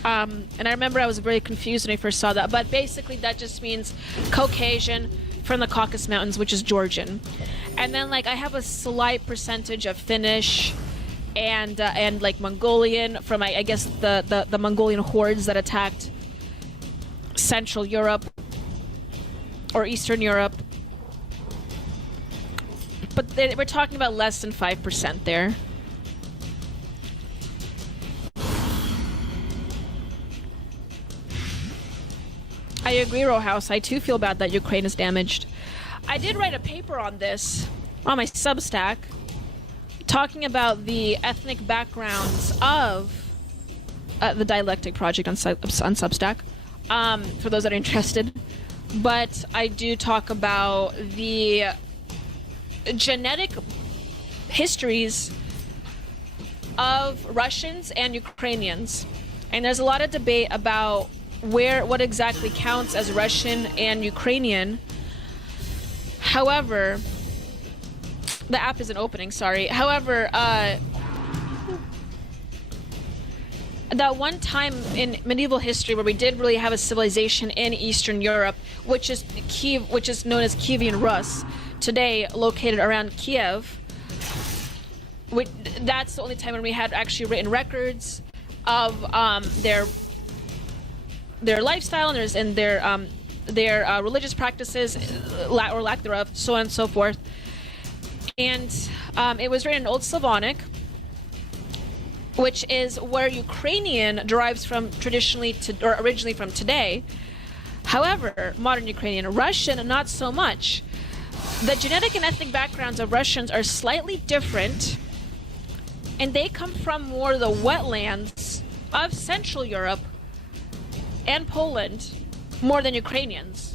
And I remember I was very confused when I first saw that, but basically that just means Caucasian from the Caucasus Mountains, which is Georgian. And then like I have a slight percentage of Finnish and like Mongolian from I guess the Mongolian hordes that attacked Central Europe or Eastern Europe. But we're talking about less than 5% there. I agree, Rowhouse. I too feel bad that Ukraine is damaged. I did write a paper on this on my Substack, talking about the ethnic backgrounds of the Dialectic Project on Substack, for those that are interested. But I do talk about the genetic histories of Russians and Ukrainians. And there's a lot of debate about what exactly counts as Russian and Ukrainian. However, the app isn't opening, sorry. However, that one time in medieval history where we did really have a civilization in Eastern Europe, which is known as Kievan Rus, today located around Kiev. That's the only time when we had actually written records of their lifestyle and their religious practices, or lack thereof, so on and so forth. And it was written in Old Slavonic, which is where Ukrainian derives from originally from today. However, modern Ukrainian, Russian, not so much. The genetic and ethnic backgrounds of Russians are slightly different, and they come from more the wetlands of Central Europe and Poland more than Ukrainians.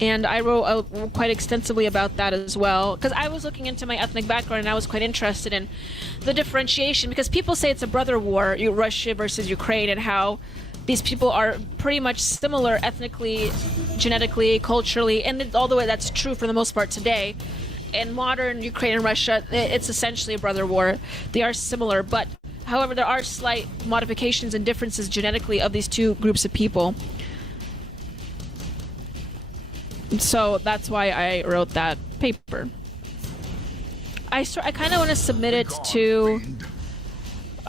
And I wrote quite extensively about that as well, because I was looking into my ethnic background and I was quite interested in the differentiation, because people say it's a brother war, Russia versus Ukraine, and how these people are pretty much similar ethnically, genetically, culturally, and although that's true for the most part today, in modern Ukraine and Russia, it's essentially a brother war. They are similar, but however, there are slight modifications and differences genetically of these two groups of people. So that's why I wrote that paper. I kind of want to submit it to...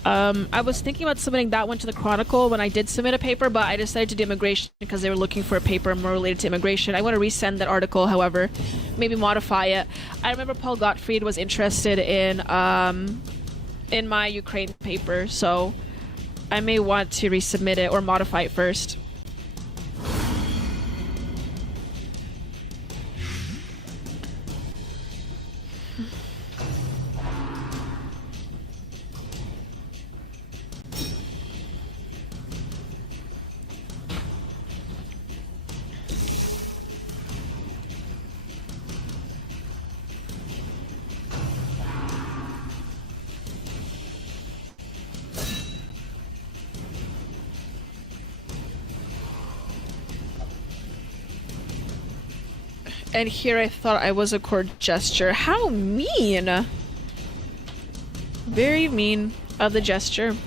I was thinking about submitting that one to the Chronicle when I did submit a paper, but I decided to do immigration because they were looking for a paper more related to immigration. I want to resend that article, however, maybe modify it. I remember Paul Gottfried was interested in my Ukraine paper, so I may want to resubmit it or modify it first. And here I thought I was a court gesture. How mean! Very mean of the gesture.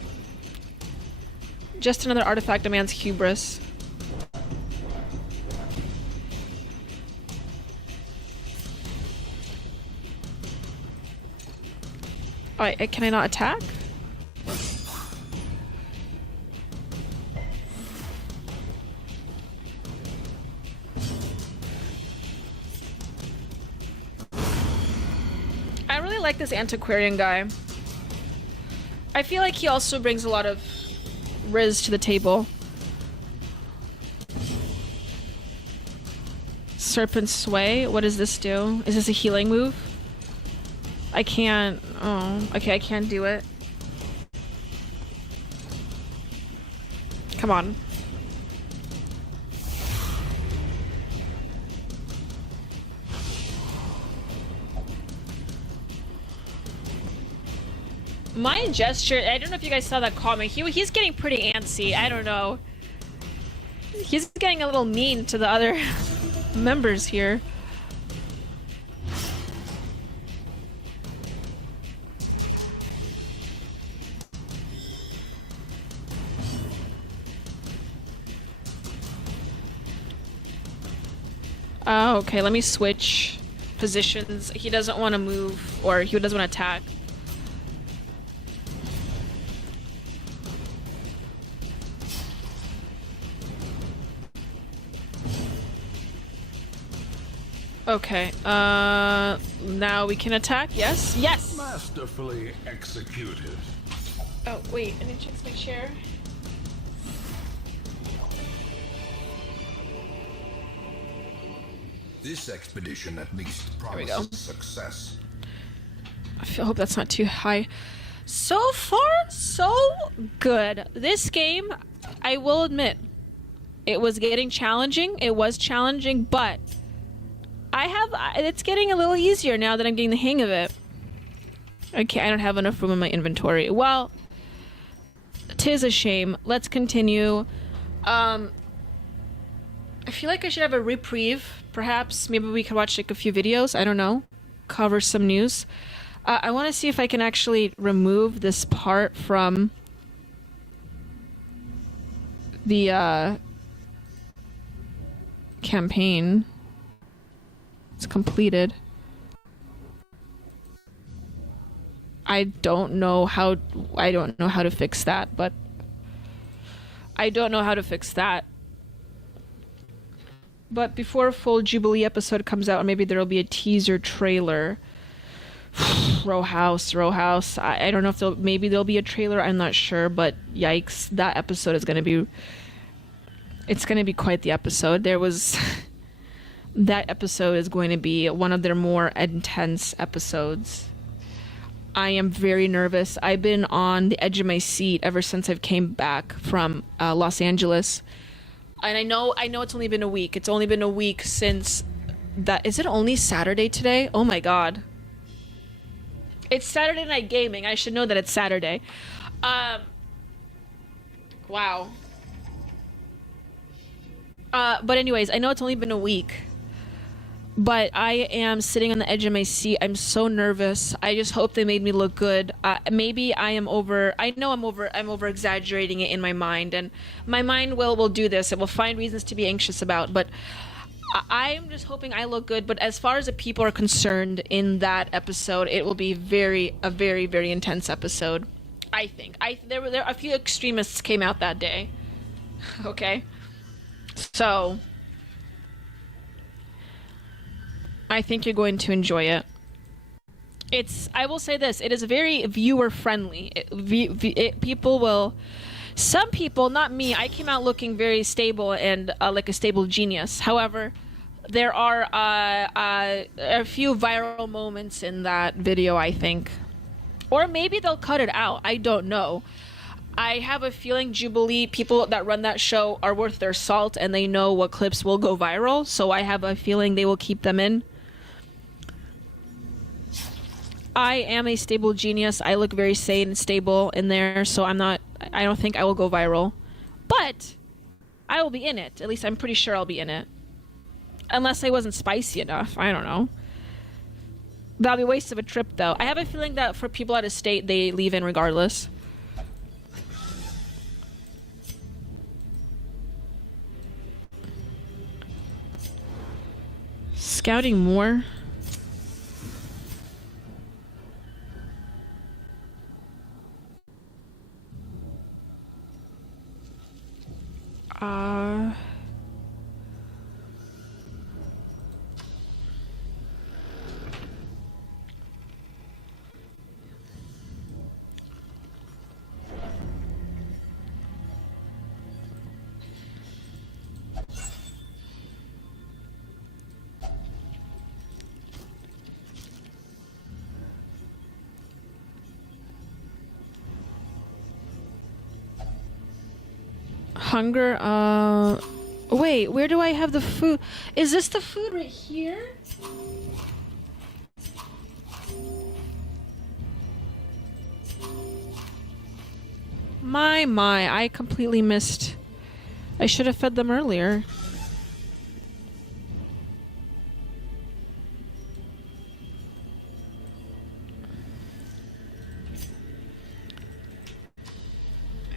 Just another artifact of man's hubris. Alright, can I not attack? I really like this antiquarian guy. I feel like he also brings a lot of riz to the table. Serpent Sway. What does this do? Is this a healing move? I can't. Oh, okay, I can't do it. Come on. My gesture, I don't know if you guys saw that comment. He's getting pretty antsy. I don't know. He's getting a little mean to the other members here. Oh, okay, let me switch positions. He doesn't want to move, or he doesn't want to attack. Okay, now we can attack, yes? Yes! Masterfully executed. Oh, wait, I need to check my chair. This expedition at least we go. promises success. I hope that's not too high. So far, so good. This game, I will admit, it was getting challenging. It was challenging, but it's getting a little easier now that I'm getting the hang of it. Okay, I don't have enough room in my inventory. Well, 'tis a shame. Let's continue. I feel like I should have a reprieve. Perhaps, maybe we could watch like a few videos. I don't know. Cover some news. I want to see if I can actually remove this part from the campaign. It's completed. I don't know how to fix that, but I don't know how to fix that. But before a full Jubilee episode comes out, maybe there'll be a teaser trailer. Row House. I don't know if maybe there'll be a trailer. I'm not sure, but yikes, that episode is it's gonna be quite the episode. That episode is going to be one of their more intense episodes. I am very nervous. I've been on the edge of my seat ever since I've came back from Los Angeles. And I know it's only been a week. It's only been a week since that. Is it only Saturday today? Oh my god. It's Saturday Night Gaming. I should know that it's Saturday. Wow. But anyways, I know it's only been a week. But I am sitting on the edge of my seat. I'm so nervous. I just hope they made me look good. Maybe I know I'm over exaggerating it in my mind, and my mind will do this. It will find reasons to be anxious about, but I'm just hoping I look good. But as far as the people are concerned in that episode, it will be a very, very intense episode. I think. There were a few extremists came out that day. Okay? So I think you're going to enjoy it. I will say this, it is very viewer friendly. Some people, not me, I came out looking very stable and like a stable genius. However, there are a few viral moments in that video, I think. Or maybe they'll cut it out, I don't know. I have a feeling Jubilee, people that run that show are worth their salt and they know what clips will go viral, so I have a feeling they will keep them in. I am a stable genius. I look very sane and stable in there, so I don't think I will go viral. But I will be in it. At least I'm pretty sure I'll be in it. Unless I wasn't spicy enough. I don't know. That'll be a waste of a trip, though. I have a feeling that for people out of state, they leave in regardless. Scouting more. Hunger. Wait, where do I have the food? Is this the food right here? My, I completely missed. I should have fed them earlier.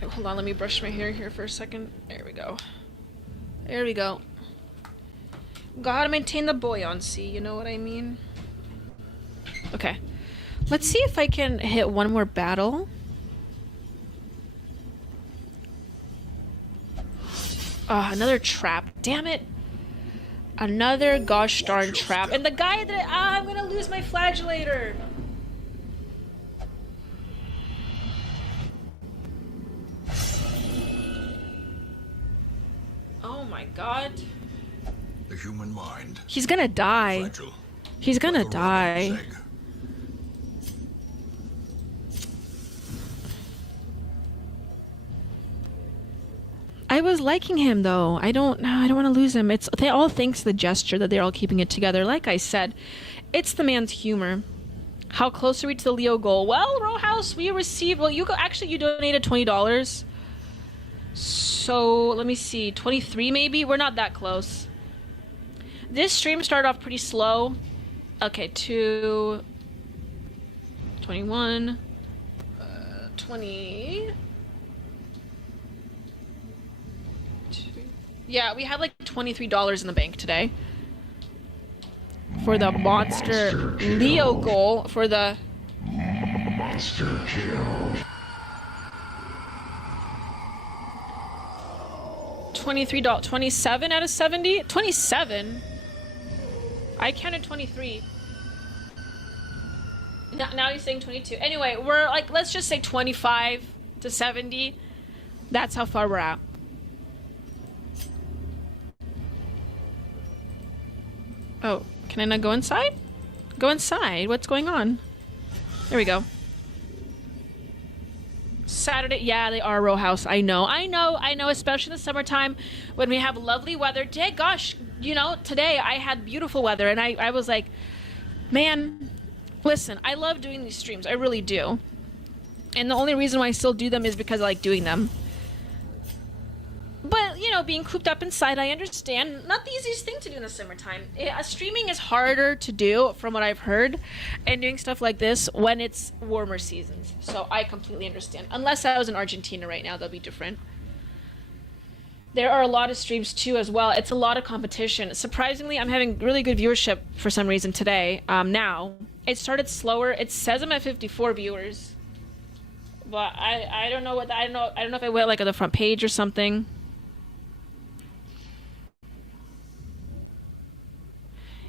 Hold on, let me brush my hair here for a second. There we go. There we go. Gotta maintain the buoyancy, you know what I mean? Okay. Let's see if I can hit one more battle. Oh, another trap. Damn it. Another gosh darn trap. And the guy that I'm gonna lose my flagellator. Oh my god. The human mind. He's gonna die. Fragile. He's gonna die. I was liking him though. I don't want to lose him. It's all thanks to the gesture that they're all keeping it together. Like I said, it's the man's humor. How close are we to the Leo goal? Well, Row House, we received. Well, you donated $20. So let me see, 23 maybe. We're not that close. This stream started off pretty slow. Okay, 21, 20. Yeah, we had like $23 in the bank today for the monster Leo goal for the monster kill. 23, 27 out of 70? 27? I counted 23. Now he's saying 22. Anyway, we're like, let's just say 25 to 70. That's how far we're at. Oh, can I not go inside? Go inside. What's going on? There we go. Saturday. Yeah, they are Row House. I know, especially in the summertime when we have lovely weather. Gosh, today I had beautiful weather and I was like, man, listen, I love doing these streams. I really do. And the only reason why I still do them is because I like doing them. But, being cooped up inside, I understand. Not the easiest thing to do in the summertime. Streaming is harder to do, from what I've heard, and doing stuff like this when it's warmer seasons. So I completely understand. Unless I was in Argentina right now, that'll be different. There are a lot of streams, too, as well. It's a lot of competition. Surprisingly, I'm having really good viewership for some reason today. Now. It started slower. It says I'm at 54 viewers. But I don't know what... I don't know if I went, like, on the front page or something.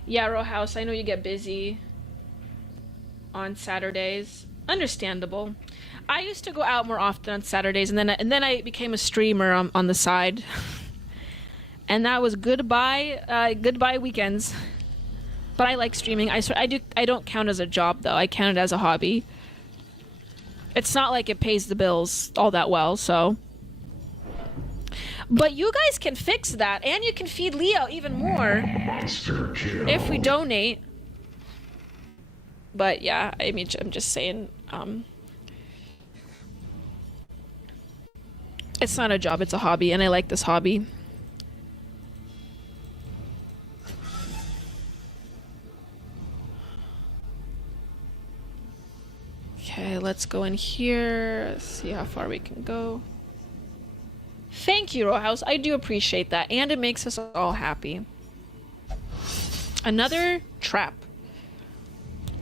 Yeah, Row House, I know you get busy on Saturdays. Understandable. I used to go out more often on Saturdays, and then I became a streamer on the side. And that was goodbye weekends. But I like streaming. I don't count as a job though. I count it as a hobby. It's not like it pays the bills all that well, so. But you guys can fix that, and you can feed Leo even more if we donate. But yeah, I mean, I'm just saying, it's not a job, it's a hobby, and I like this hobby. Okay, let's go in here, see how far we can go. Thank you, Row House. I do appreciate that, and it makes us all happy. Another trap.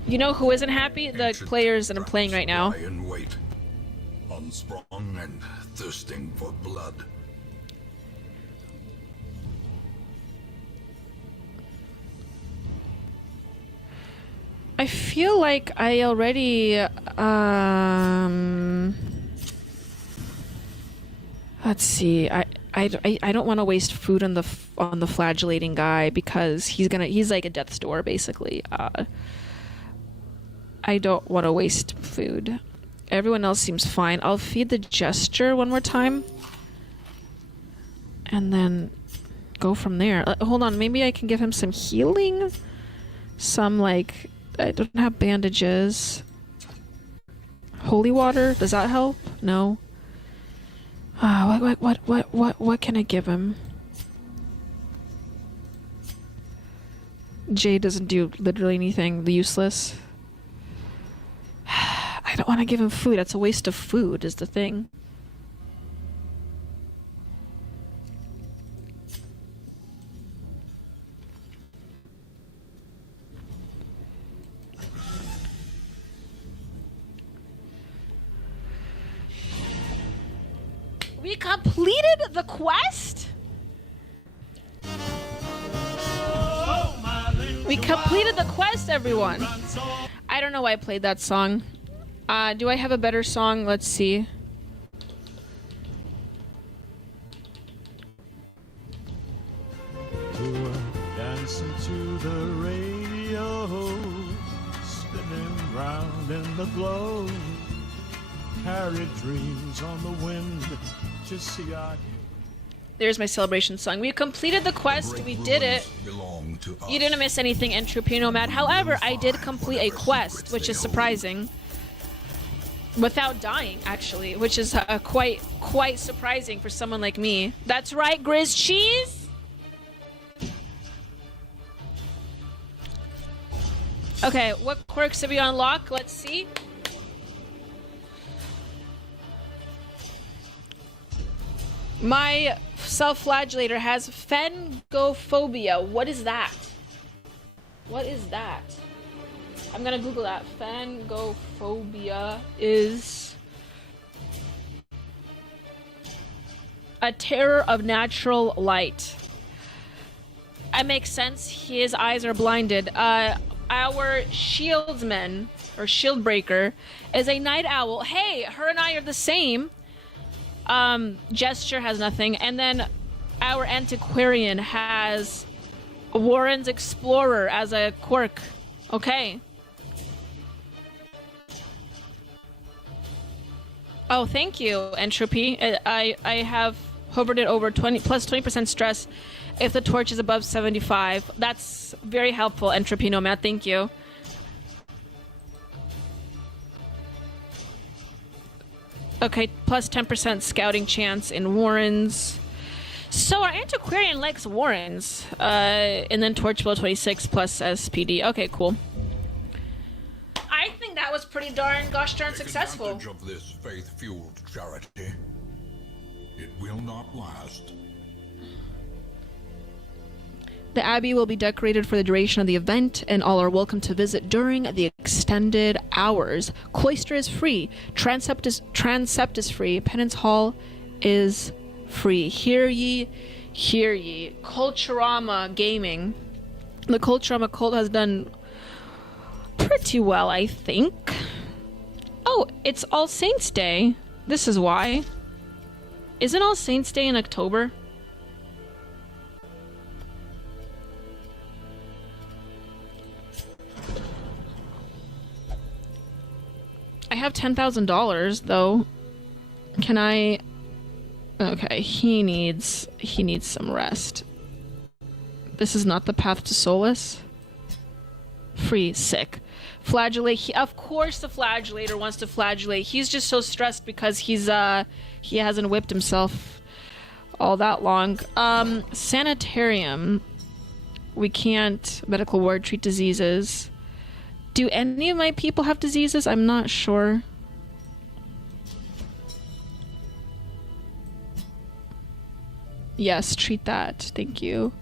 You know who isn't happy? The players that I'm playing right now. Lie in wait, unsprung and thirsting for blood. I feel like I already let's see. I don't want to waste food on the flagellating guy because he's like a death's door basically. I don't want to waste food. Everyone else seems fine. I'll feed the gesture one more time. and then go from there. Hold on, maybe I can give him some healing? Some, like, I don't have bandages. Holy water, does that help? No. What can I give him? Jade doesn't do literally anything useless. I don't want to give him food. That's a waste of food, is the thing. We completed the quest? We completed the quest, everyone. I don't know why I played that song. Do I have a better song? Let's see. Dancing to the radio, spinning round in the glow. Carry dreams on the wind to see our... There's my celebration song. We completed the quest. We did it. You didn't miss anything, Entropy Nomad. However, I did complete a quest, which is surprising. Without dying, actually, which is quite surprising for someone like me. That's right, Grizz Cheese. Okay, what quirks did we unlock? Let's see. My self-flagellator has phengophobia. What is that? What is that? I'm gonna Google that. Phengophobia is a terror of natural light. It makes sense. His eyes are blinded. Our shieldsman, or shield breaker, is a night owl. Hey, her and I are the same. Gesture has nothing. And then our antiquarian has Warren's Explorer as a quirk. Okay. Oh, thank you, Entropy. I have hovered it over 20% stress if the torch is above 75. That's very helpful, Entropy Nomad. Thank you. Okay, plus 10% scouting chance in Warrens. So our antiquarian likes Warrens. And then torch below 26 plus SPD. Okay, cool. I think that was pretty gosh darn successful. Take advantage of this faith-fueled charity. It will not last. The Abbey will be decorated for the duration of the event, and all are welcome to visit during the extended hours. Cloister is free. Transept is free. Penance Hall is free. Hear ye, hear ye. Culturama Gaming. The Culturama cult has done pretty well, I think. Oh, it's All Saints Day. This is why. Isn't All Saints Day in October? I have $10,000 though. Can I? Okay, he needs some rest. This is not the path to solace. Free, sick. Flagellate. Of course the flagellator wants to flagellate. He's just so stressed because he hasn't whipped himself all that long. Sanitarium. We can't. Medical ward, treat diseases. Do any of my people have diseases? I'm not sure. Yes, treat that. Thank you.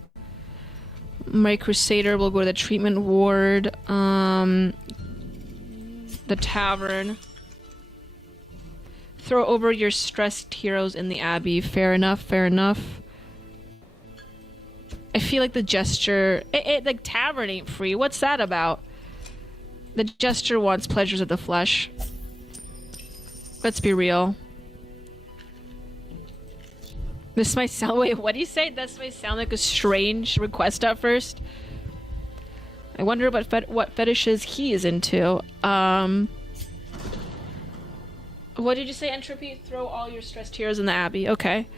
My Crusader will go to the treatment ward. The tavern. Throw over your stressed heroes in the Abbey. Fair enough, fair enough. I feel like the gesture... like, tavern ain't free. What's that about? The gesture wants pleasures of the flesh. Let's be real. This might sound... Wait, what do you say? This might sound like a strange request at first. I wonder what fetishes he is into. What did you say, Entropy? Throw all your stressed heroes in the Abbey. Okay.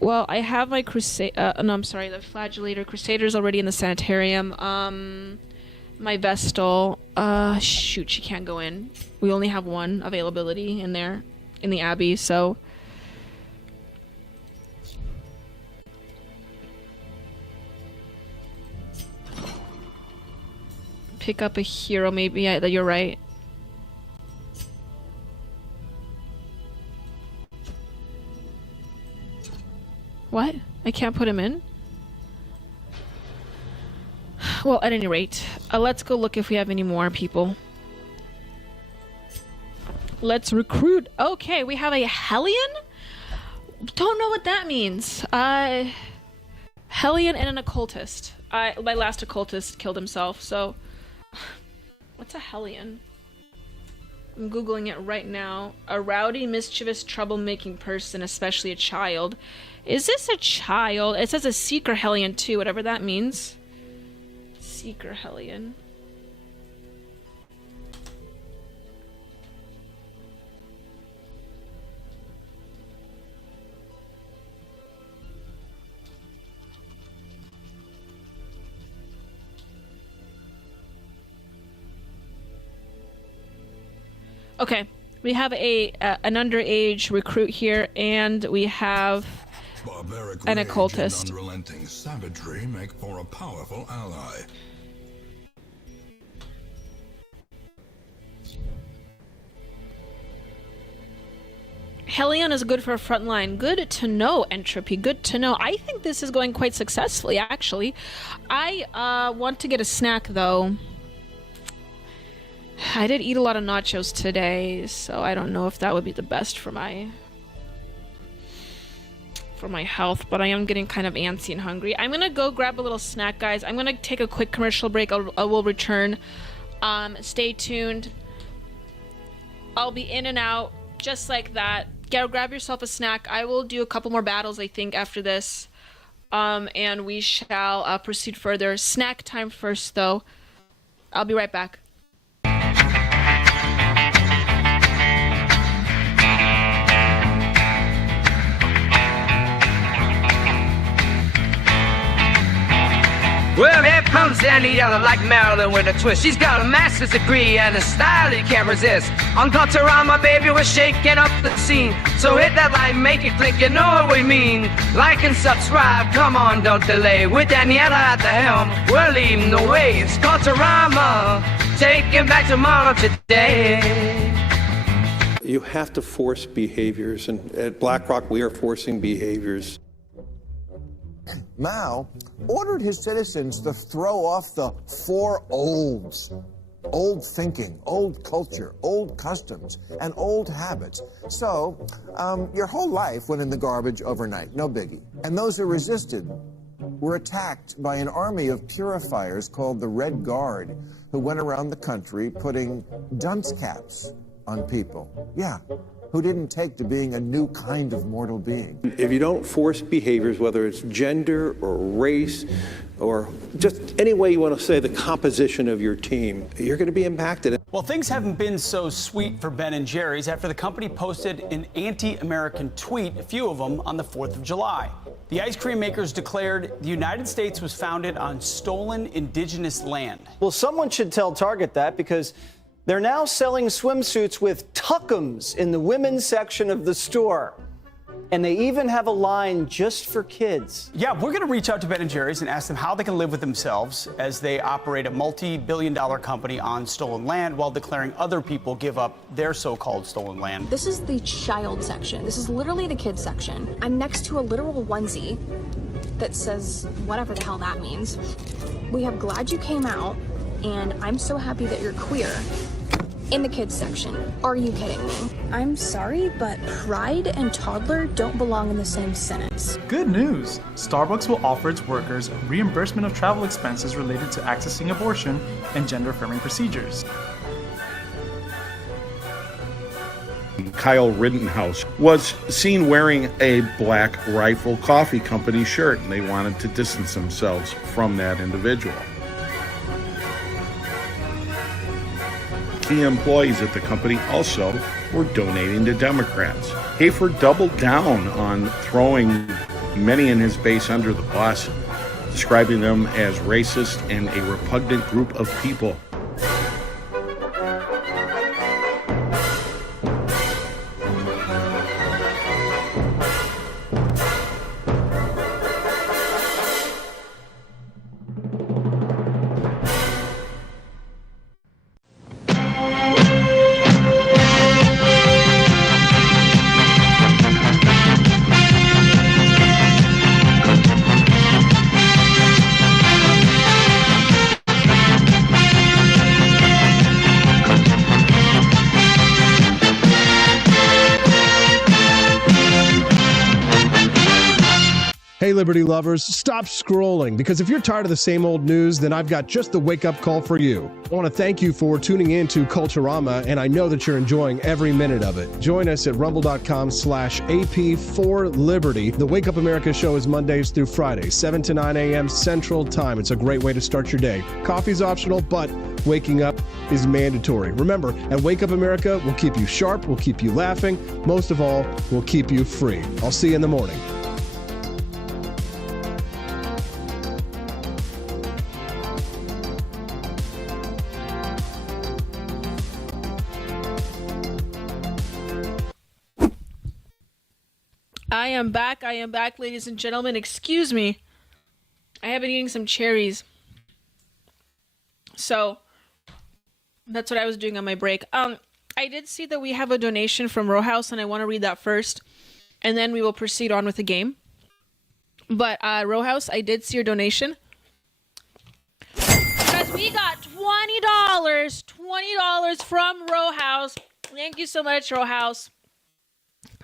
Well, I have my the Flagellator Crusader's already in the sanitarium. My Vestal, shoot, she can't go in. We only have one availability in there, in the Abbey, so... Pick up a hero, maybe. Yeah, you're right. What? I can't put him in? Well, at any rate, let's go look if we have any more people. Let's recruit. Okay, we have a Hellion? Don't know what that means. Hellion and an occultist. My last occultist killed himself, so... What's a Hellion? I'm googling it right now. A rowdy, mischievous, troublemaking person, especially a child. Is this a child? It says a Seeker Hellion too, whatever that means. Seeker Hellion. Okay, we have an underage recruit here, and we have an occultist. And unrelenting savagery make for a powerful ally. Hellion is good for a front line. Good to know, Entropy. Good to know. I think this is going quite successfully, actually. I want to get a snack, though. I did eat a lot of nachos today, so I don't know if that would be the best for my health, but I am getting kind of antsy and hungry. I'm gonna go grab a little snack, guys. I'm gonna take a quick commercial break. I will return. Stay tuned. I'll be in and out just like that. Grab yourself a snack. I will do a couple more battles, I think, after this, and we shall proceed further. Snack time first, though. I'll be right back. Well, here comes Danny Yellow like Marilyn with a twist. She's got a master's degree and a style you can't resist. On Culturama, baby, we're shaking up the scene. So hit that like, make it click, you know what we mean. Like and subscribe, come on, don't delay. With Daniela at the helm, we're leading the way. It's Culturama, taking back tomorrow today. You have to force behaviors, and at BlackRock, we are forcing behaviors. Mao ordered his citizens to throw off the four olds. Old thinking, old culture, old customs, and old habits. So, your whole life went in the garbage overnight, no biggie. And those who resisted were attacked by an army of purifiers called the Red Guard, who went around the country putting dunce caps on people. Yeah, who didn't take to being a new kind of mortal being. If you don't force behaviors, whether it's gender or race or just any way you want to say the composition of your team, you're going to be impacted. Well, things haven't been so sweet for Ben & Jerry's after the company posted an anti-American tweet, a few of them, on the 4th of July. The ice cream makers declared the United States was founded on stolen indigenous land. Well, someone should tell Target that, because they're now selling swimsuits with tuckums in the women's section of the store. And they even have a line just for kids. Yeah, we're going to reach out to Ben & Jerry's and ask them how they can live with themselves as they operate a multi-billion-dollar company on stolen land while declaring other people give up their so-called stolen land. This is the child section. This is literally the kids section. I'm next to a literal onesie that says whatever the hell that means. We have Glad You Came Out, and I'm so happy that you're queer in the kids section. Are you kidding me? I'm sorry, but pride and toddler don't belong in the same sentence. Good news! Starbucks will offer its workers reimbursement of travel expenses related to accessing abortion and gender-affirming procedures. Kyle Rittenhouse was seen wearing a Black Rifle Coffee Company shirt, and they wanted to distance themselves from that individual. Key employees at the company also were donating to Democrats. Hafer doubled down on throwing many in his base under the bus, describing them as racist and a repugnant group of people. Hey, Liberty lovers, stop scrolling, because if you're tired of the same old news, then I've got just the wake-up call for you. I want to thank you for tuning in to Culturama, and I know that you're enjoying every minute of it. Join us at rumble.com/AP4Liberty. The Wake Up America show is Mondays through Fridays, 7 to 9 a.m. Central Time. It's a great way to start your day. Coffee's optional, but waking up is mandatory. Remember, at Wake Up America, we'll keep you sharp, we'll keep you laughing, most of all, we'll keep you free. I'll see you in the morning. I am back, ladies and gentlemen. Excuse me. I have been eating some cherries. So, that's what I was doing on my break. I did see that we have a donation from Row House, and I want to read that first, and then we will proceed on with the game. But, Row House, I did see your donation. Because we got $20 from Row House. Thank you so much, Row House.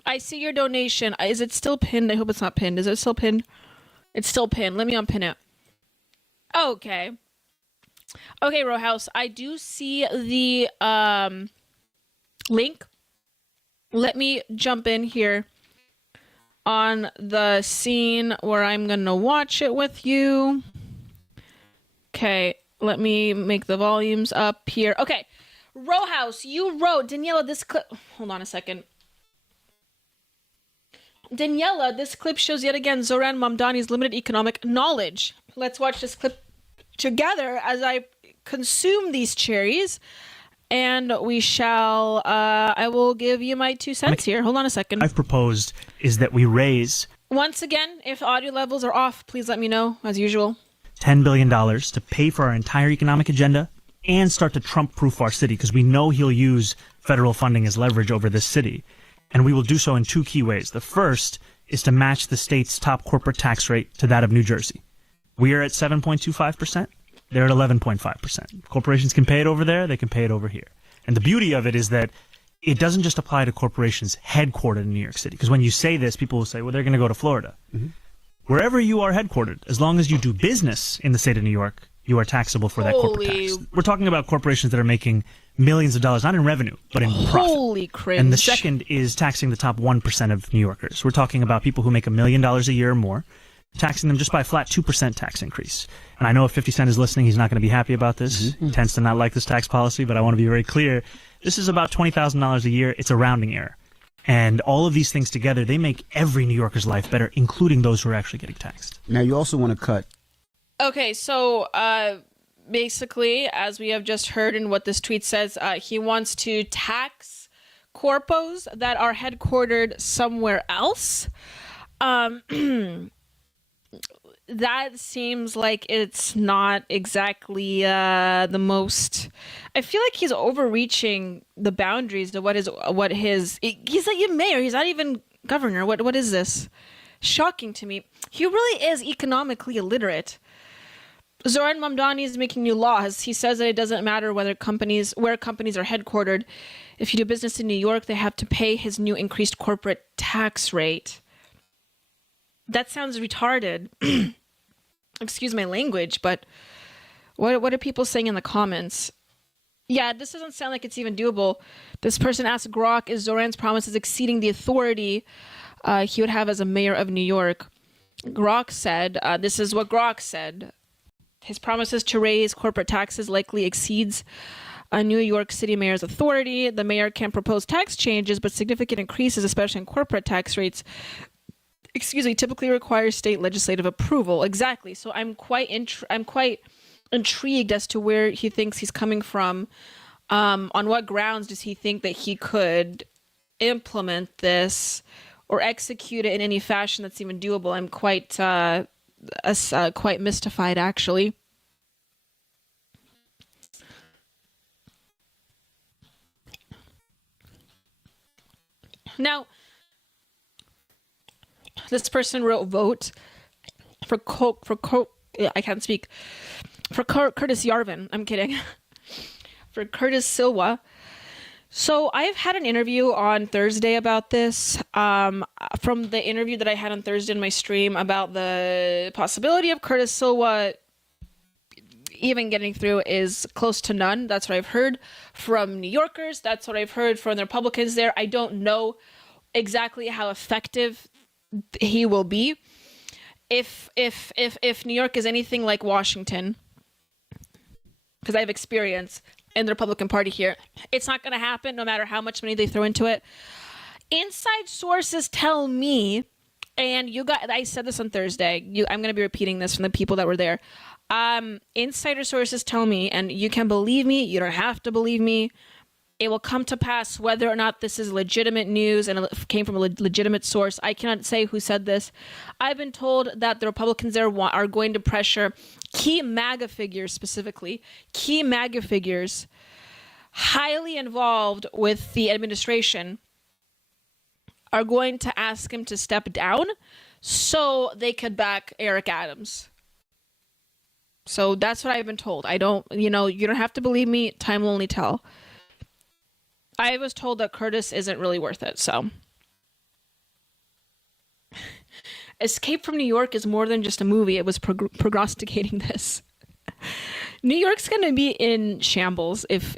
I see your donation. Is it still pinned? I hope it's not pinned. Is it still pinned? It's still pinned. Let me unpin it. Okay. Okay, Row House. I do see the link. Let me jump in here on the scene where I'm going to watch it with you. Okay. Let me make the volumes up here. Okay. Row House, you wrote, Daniela, this clip. Hold on a second. Daniela, this clip shows yet again Zoran Mamdani's limited economic knowledge. Let's watch this clip together as I consume these cherries. And we shall, I will give you my 2 cents here. Hold on a second. I've proposed is that we raise Once again, if audio levels are off, please let me know, as usual. $10 billion to pay for our entire economic agenda and start to Trump-proof our city, because we know he'll use federal funding as leverage over this city. And we will do so in 2 key ways. The first is to match the state's top corporate tax rate to that of New Jersey. We are at 7.25%. They're at 11.5%. Corporations can pay it over there. They can pay it over here. And the beauty of it is that it doesn't just apply to corporations headquartered in New York City. Because when you say this, people will say, well, they're going to go to Florida. Mm-hmm. Wherever you are headquartered, as long as you do business in the state of New York, you are taxable for that corporate tax. We're talking about corporations that are making millions of dollars, not in revenue, but in profit. Holy cringe. And the second is taxing the top 1% of New Yorkers. We're talking about people who make $1 million a year or more, taxing them just by a flat 2% tax increase. And I know if 50 Cent is listening, he's not going to be happy about this. Mm-hmm. He tends to not like this tax policy, but I want to be very clear. This is about $20,000 a year. It's a rounding error. And all of these things together, they make every New Yorker's life better, including those who are actually getting taxed. Now, you also want to cut. Okay, so basically, as we have just heard in what this tweet says, he wants to tax corpos that are headquartered somewhere else. That seems like it's not exactly the most. I feel like he's overreaching the boundaries of he's like a mayor. He's not even governor. What is this? Shocking to me. He really is economically illiterate. Zoran Mamdani is making new laws. He says that it doesn't matter where companies are headquartered. If you do business in New York, they have to pay his new increased corporate tax rate. That sounds retarded. Excuse my language, but what are people saying in the comments? Yeah, this doesn't sound like it's even doable. This person asked Grok, is Zoran's promises exceeding the authority he would have as a mayor of New York? Grok said, this is what Grok said. His promises to raise corporate taxes likely exceeds a New York City mayor's authority. The mayor can propose tax changes, but significant increases, especially in corporate tax rates, typically requires state legislative approval. Exactly. So I'm quite intrigued as to where he thinks he's coming from. On what grounds does he think that he could implement this or execute it in any fashion that's even doable? I'm quite mystified, actually. Now, this person wrote vote for I can't speak. For Curtis Yarvin. I'm kidding. For Curtis Silva. So I've had an interview on Thursday about this. From the interview that I had on Thursday in my stream about the possibility of Curtis Silva even getting through is close to none. That's what I've heard from New Yorkers. That's what I've heard from the Republicans there. I don't know exactly how effective he will be. If New York is anything like Washington, because I have experience in the Republican Party here, it's not going to happen no matter how much money they throw into it. Inside sources tell me, and you guys, I said this on Thursday, I'm going to be repeating this from the people that were there. Insider sources tell me, and you can believe me, you don't have to believe me, it will come to pass whether or not this is legitimate news and it came from a legitimate source. I cannot say who said this. I've been told that the Republicans there are going to pressure key MAGA figures, specifically key MAGA figures highly involved with the administration, are going to ask him to step down so they could back Eric Adams. So that's what I've been told. You don't have to believe me. Time will only tell. I was told that Curtis isn't really worth it, so. Escape from New York is more than just a movie. It was prognosticating this. New York's going to be in shambles if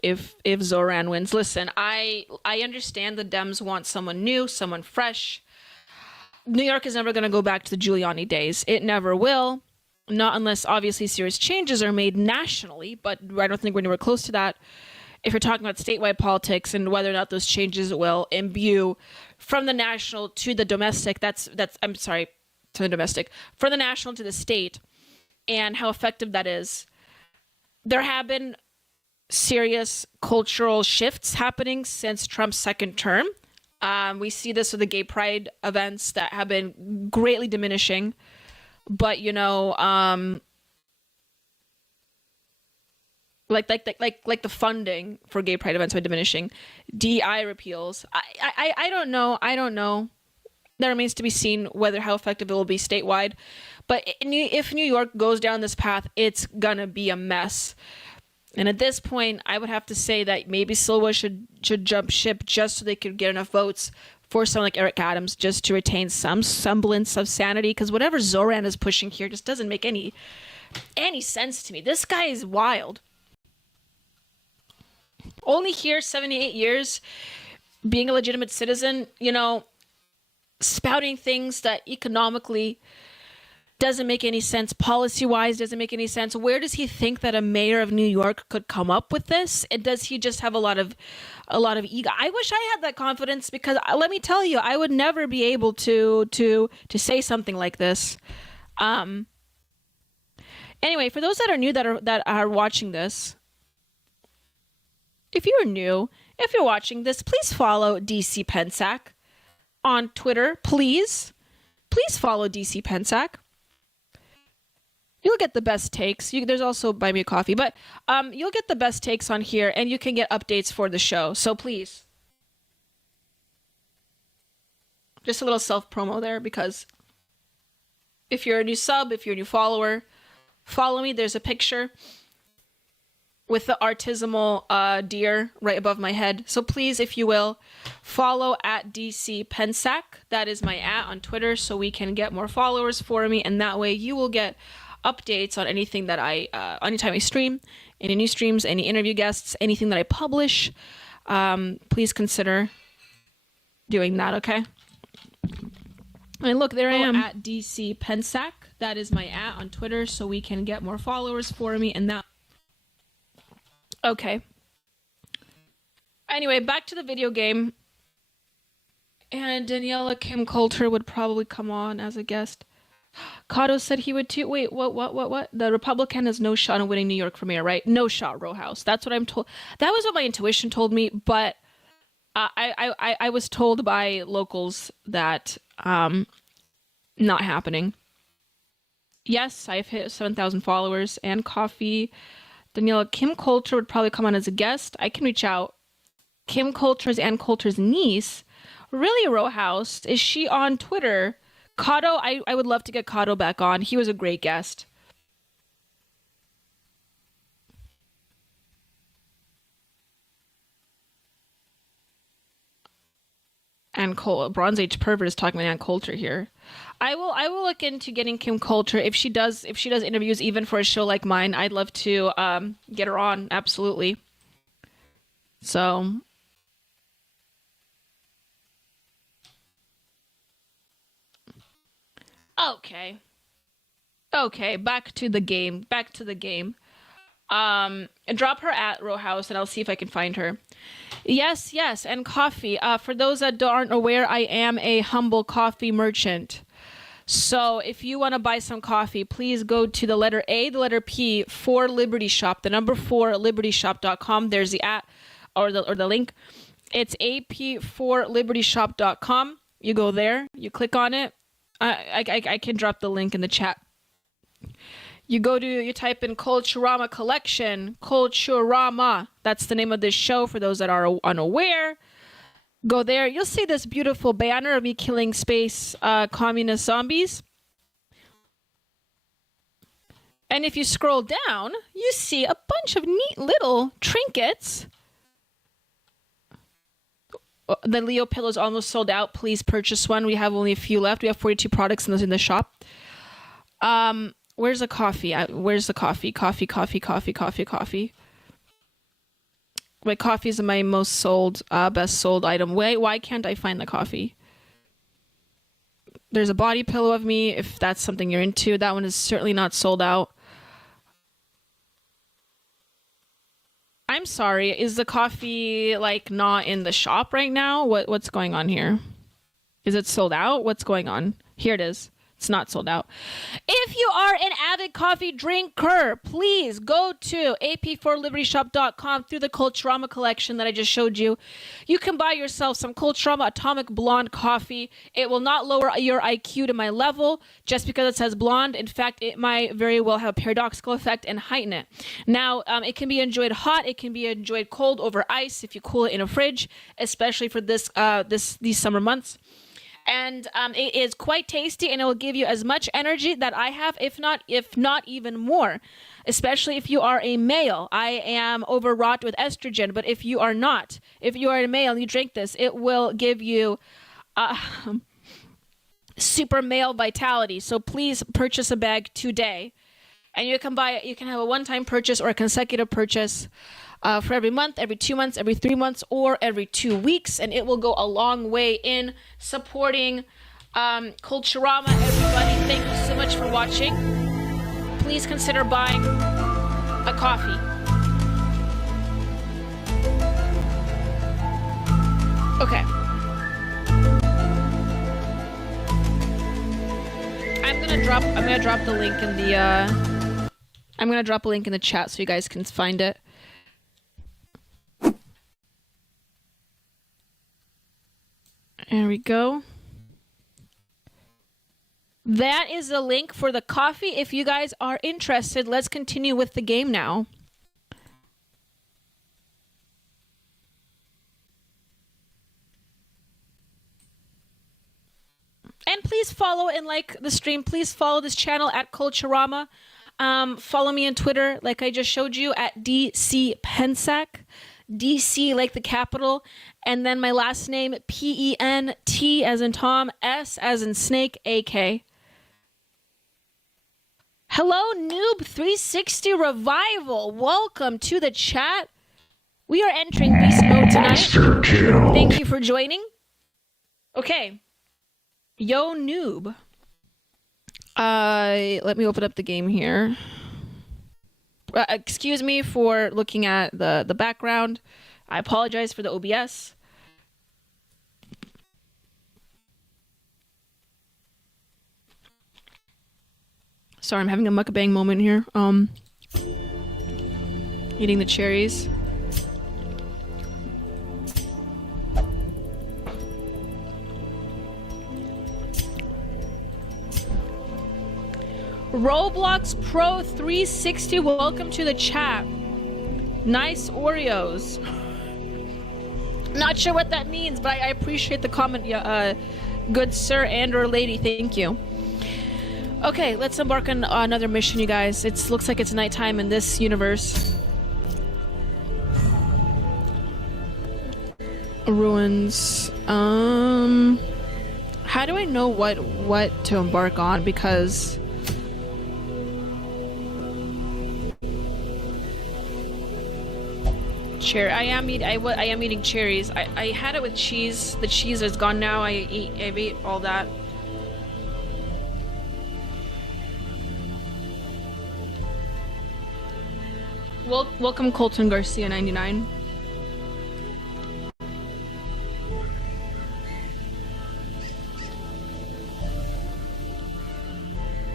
Zoran wins. Listen, I understand the Dems want someone new, someone fresh. New York is never going to go back to the Giuliani days. It never will. Not unless, obviously, serious changes are made nationally, but I don't think we're anywhere close to that. If you're talking about statewide politics and whether or not those changes will imbue from the national to the domestic, from the national to the state, and how effective that is. There have been serious cultural shifts happening since Trump's second term. We see this with the gay pride events that have been greatly diminishing. But, like the funding for gay pride events by diminishing, DEI repeals. I don't know. That remains to be seen how effective it will be statewide. But if New York goes down this path, it's gonna be a mess. And at this point, I would have to say that maybe Silva should jump ship just so they could get enough votes for someone like Eric Adams, just to retain some semblance of sanity. Because whatever Zoran is pushing here just doesn't make any sense to me. This guy is wild. Only here 78 years, being a legitimate citizen, spouting things that economically doesn't make any sense, policy-wise doesn't make any sense. Where does he think that a mayor of New York could come up with this? And does he just have a lot of ego? I wish I had that confidence, because let me tell you, I would never be able to say something like this. Anyway, for those that are new that are watching this, if you're new, if you're watching this, please follow DC Pensac on Twitter. Please follow DC Pensac. You'll get the best takes. There's also Buy Me a Coffee, but you'll get the best takes on here, and you can get updates for the show. So please, just a little self-promo there, because if you're a new sub, if you're a new follower, follow me. There's a picture with the artisanal deer right above my head. So please, if you will, follow at DC Pensac. That is my @ on Twitter, so we can get more followers for me, and that way you will get updates on anything that anytime I stream, any new streams, any interview guests, anything that I publish. Please consider doing that, okay? And look, there I am at DC Pensac. That is my @ on Twitter, so we can get more followers for me, and that. Okay. Anyway, back to the video game. And Daniela Kim Coulter would probably come on as a guest. Cotto said he would too. Wait, what? The Republican has no shot in winning New York for mayor, right? No shot, Row House. That's what I'm told. That was what my intuition told me, but I was told by locals that not happening. Yes, I've hit 7,000 followers and coffee. Daniela Kim Coulter would probably come on as a guest. I can reach out. Kim Coulter's Ann Coulter's niece. Really, Row House? Is she on Twitter? Cotto, I would love to get Cotto back on. He was a great guest. And Bronze Age Pervert is talking about Ann Coulter here. I will look into getting Kim Coulter if she does interviews even for a show like mine. I'd love to get her on, absolutely. So Okay, back to the game. Drop her at Row House and I'll see if I can find her. Yes, and coffee. For those that aren't aware, I am a humble coffee merchant. So if you want to buy some coffee, please go to the letter A, the letter P, 4 Liberty Shop, the number 4 libertyshop.com. There's the at or the link. It's ap4libertyshop.com. You go there, you click on it. I can drop the link in the chat. You type in Culturama Collection, Culturama. That's the name of this show for those that are unaware. Go there. You'll see this beautiful banner of me killing space communist zombies. And if you scroll down, you see a bunch of neat little trinkets. The Leo pillow is almost sold out. Please purchase one. We have only a few left. We have 42 products in the shop. Where's the coffee? Where's the coffee? Coffee. My coffee is my most sold, best sold item. Why can't I find the coffee? There's a body pillow of me, if that's something you're into. That one is certainly not sold out. I'm sorry, is the coffee not in the shop right now? What's going on here? Is it sold out? What's going on? Here it is. It's not sold out. If you are an avid coffee drinker, please go to ap4libertyshop.com through the Culturama collection that I just showed you. You can buy yourself some Culturama Atomic Blonde coffee. It will not lower your IQ to my level just because it says blonde. In fact, it might very well have a paradoxical effect and heighten it. Now, it can be enjoyed hot. It can be enjoyed cold over ice if you cool it in a fridge, especially for these summer months. And it is quite tasty, and it will give you as much energy that I have, if not even more, especially if you are a male. I am overwrought with estrogen, but if you are not, if you are a male and you drink this, it will give you super male vitality. So please purchase a bag today. And you can have a one-time purchase or a consecutive purchase for every month, every 2 months, every 3 months, or every 2 weeks. And it will go a long way in supporting Culturama, everybody. Thank you so much for watching. Please consider buying a coffee. Okay. I'm gonna drop the link in the I'm gonna drop a link in the chat so you guys can find it. There we go. That is the link for the coffee. If you guys are interested, let's continue with the game now. And please follow and like the stream. Please follow this channel at Culturama. Follow me on Twitter, like I just showed you, at DC Pensac. DC like the capital, and then my last name, P-E-N-T as in Tom, S as in Snake, A-K. Hello, Noob 360 Revival. Welcome to the chat. We are entering beast mode tonight. Thank you for joining. Okay. Yo, Noob. Let me open up the game here. Excuse me for looking at the background. I apologize for the OBS. Sorry, I'm having a mukbang moment here. Eating the cherries. Roblox Pro 360, welcome to the chat. Nice Oreos. Not sure what that means, but I appreciate the comment, good sir and or lady, thank you. Okay, let's embark on another mission, you guys. It looks like it's nighttime in this universe. Ruins. How do I know what to embark on? Because I am eating cherries. I had it with cheese. The cheese is gone now. I've ate all that. Welcome Colton Garcia 99.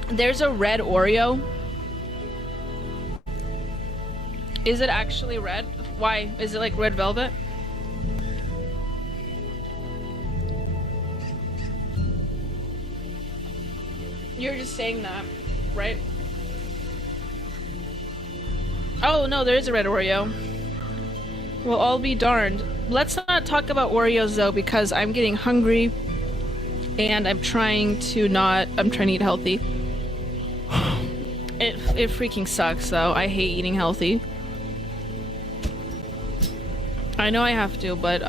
There's a red Oreo. Is it actually red? Why? Is it like red velvet? You're just saying that, right? Oh no, there is a red Oreo. Well, I'll be darned. Let's not talk about Oreos though, because I'm getting hungry and I'm trying to eat healthy. It freaking sucks though. I hate eating healthy. I know I have to, but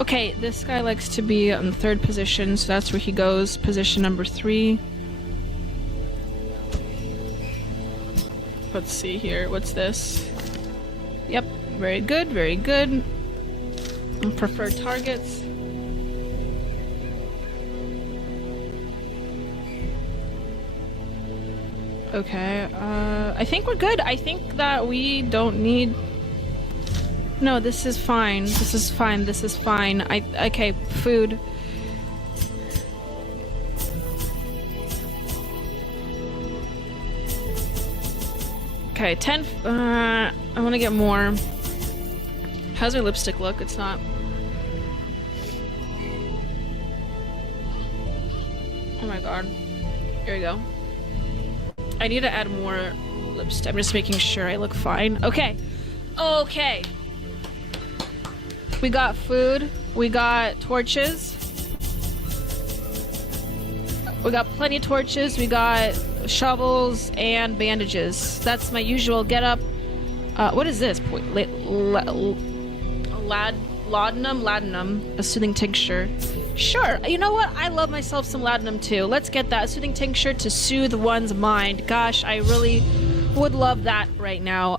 okay, this guy likes to be on the 3rd position, so that's where he goes. Position number 3. Let's see here. What's this? Yep, very good, very good. Preferred targets. Okay, I think we're good. I think that we don't need... No, this is fine. This is fine. This is fine. Okay, food. Okay, 10... I want to get more. How's my lipstick look? It's not... Oh my god. Here we go. I need to add more lipstick. I'm just making sure I look fine. Okay. Okay. We got food. We got torches. We got plenty of torches. We got shovels and bandages. That's my usual get up. What is this? Laudanum. A soothing tincture. Sure, you know what? I love myself some laudanum too. Let's get that. A soothing tincture to soothe one's mind. Gosh, I really would love that right now.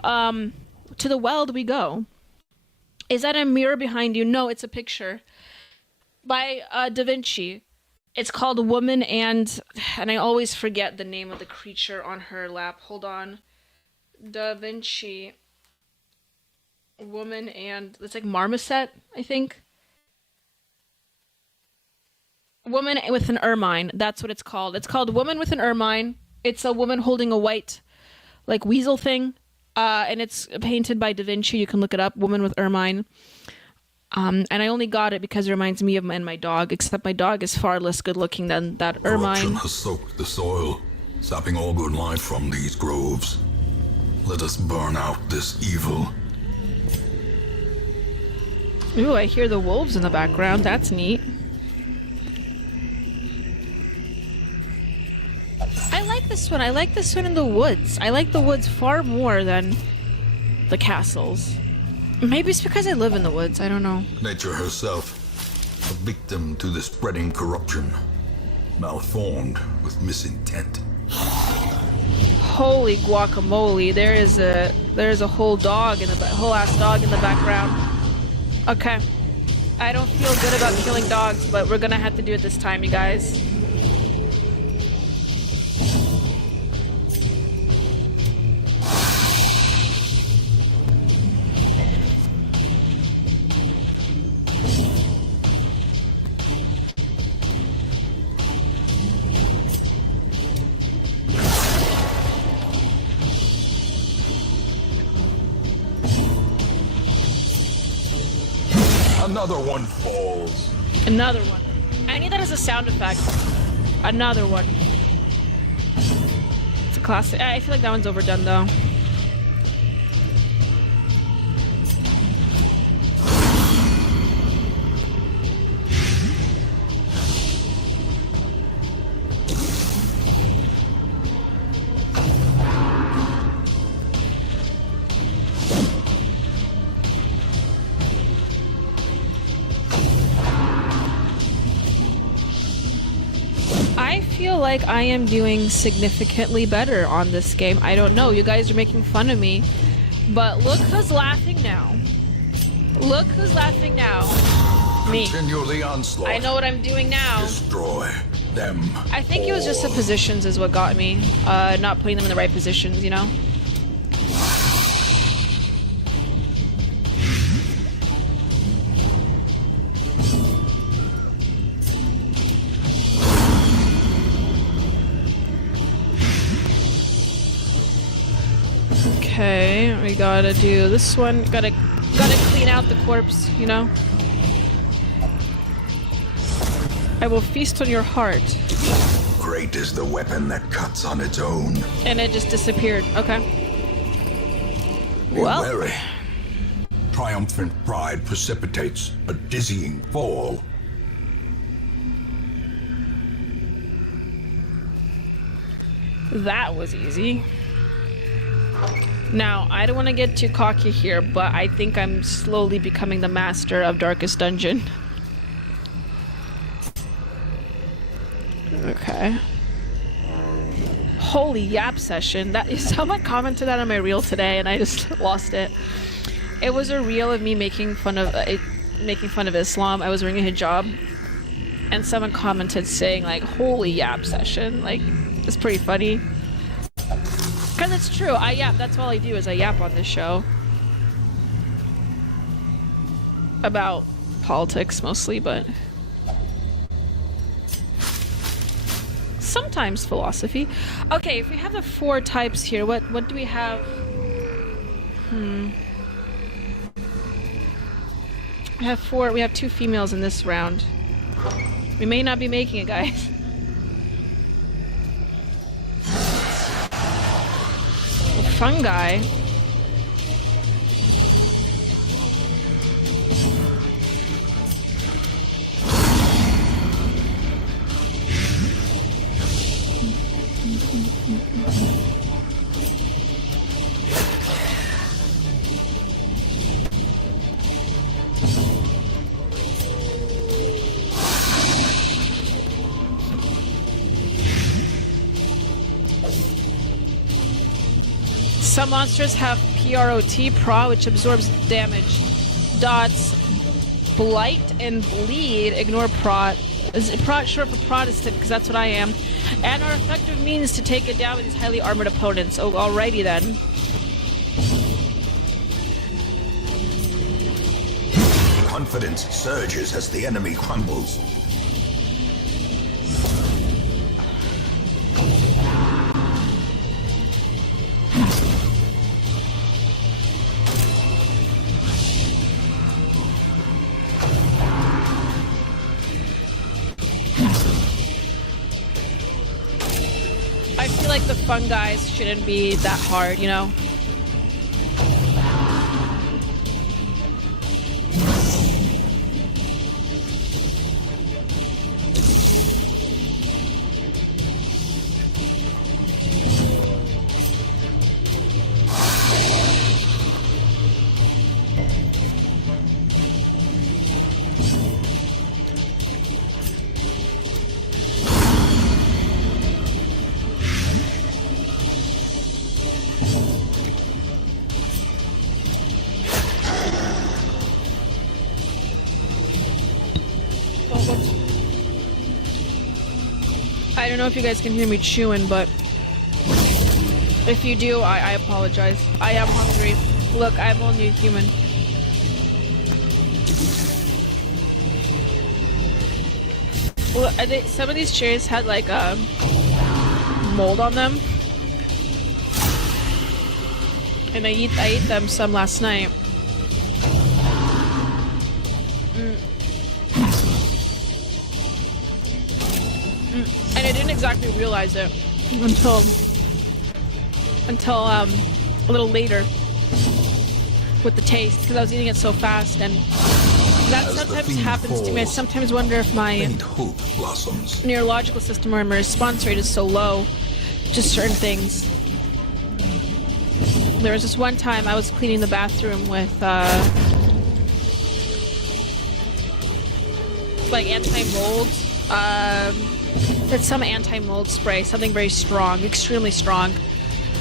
To the weld we go. Is that a mirror behind you? No, it's a picture. By Da Vinci. It's called Woman and I always forget the name of the creature on her lap. Hold on. Da Vinci. Woman and... It's like marmoset, I think. Woman with an ermine. That's what it's called. It's called Woman with an Ermine. It's a woman holding a white, like, weasel thing. And it's painted by Da Vinci. You can look it up. Woman with ermine. And I only got it because it reminds me of my dog. Except my dog is far less good looking than that ermine. Corruption has soaked the soil, sapping all good life from these groves. Let us burn out this evil. Ooh, I hear the wolves in the background. That's neat. I like this one. I like this one in the woods. I like the woods far more than the castles. Maybe it's because I live in the woods. I don't know. Nature herself, a victim to the spreading corruption, malformed with misintent. Holy guacamole! There's a whole dog in the whole ass dog in the background. Okay, I don't feel good about killing dogs, but we're gonna have to do it this time, you guys. Another one falls. Another one. I need that as a sound effect. Another one. It's a classic. I feel like that one's overdone though. I feel like I am doing significantly better on this game. I don't know. You guys are making fun of me. But look who's laughing now. Look who's laughing now. Me. Continue the onslaught. I know what I'm doing now. Destroy them. I think it was just the positions is what got me. Not putting them in the right positions, you know? Okay, we gotta do this one. Gotta clean out the corpse, you know? I will feast on your heart. Great is the weapon that cuts on its own. And it just disappeared. Okay. Be Well. wary. Triumphant pride precipitates a dizzying fall. That was easy. Now, I don't want to get too cocky here, but I think I'm slowly becoming the master of Darkest Dungeon. Okay. Holy yap session. That is someone commented that on my reel today and I just lost it. It was a reel of me making fun of Islam. I was wearing a hijab and someone commented saying like, holy yap session. Like, it's pretty funny. Because it's true, I yap. That's all I do is I yap on this show. About politics mostly, but sometimes philosophy. Okay, if we have the 4 types here, what do we have? We have 4. We have 2 females in this round. We may not be making it, guys. Fungi. Some monsters have PROT, which absorbs damage. Dots, blight, and bleed. Ignore prot. Is prot short for Protestant? Because that's what I am. And are effective means to take it down with these highly armored opponents. Oh, alrighty then. Confidence surges as the enemy crumbles. I feel like the fungi shouldn't be that hard, you know? I don't know if you guys can hear me chewing, but if you do, I apologize. I am hungry. Look, I'm only a human. Well, some of these chairs had like mold on them, and I ate them some last night. And I didn't exactly realize it until a little later with the taste, because I was eating it so fast, and that sometimes happens to me. I sometimes wonder if my neurological system or my response rate is so low to certain things. There was this one time I was cleaning the bathroom with like anti-mold. It's some anti-mold spray, something very strong, extremely strong.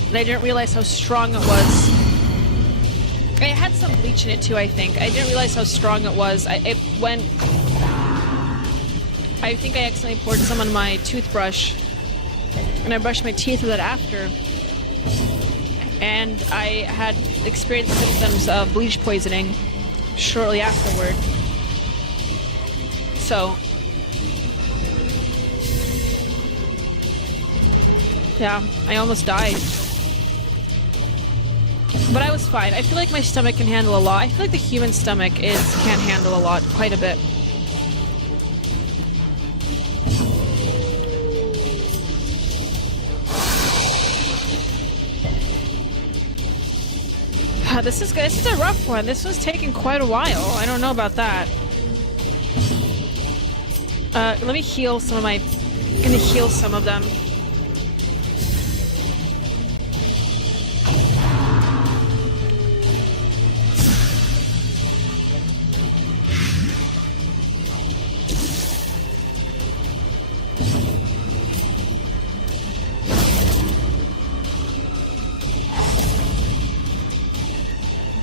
And I didn't realize how strong it was. It had some bleach in it too, I think. I didn't realize how strong it was. I think I accidentally poured some on my toothbrush, and I brushed my teeth with it after. And I had experienced symptoms of bleach poisoning shortly afterward. So, yeah, I almost died. But I was fine. I feel like my stomach can handle a lot. I feel like the human stomach can't handle a lot, quite a bit. This is good. This is a rough one. This one's taking quite a while. I don't know about that. Let me heal some of my... I'm gonna heal some of them.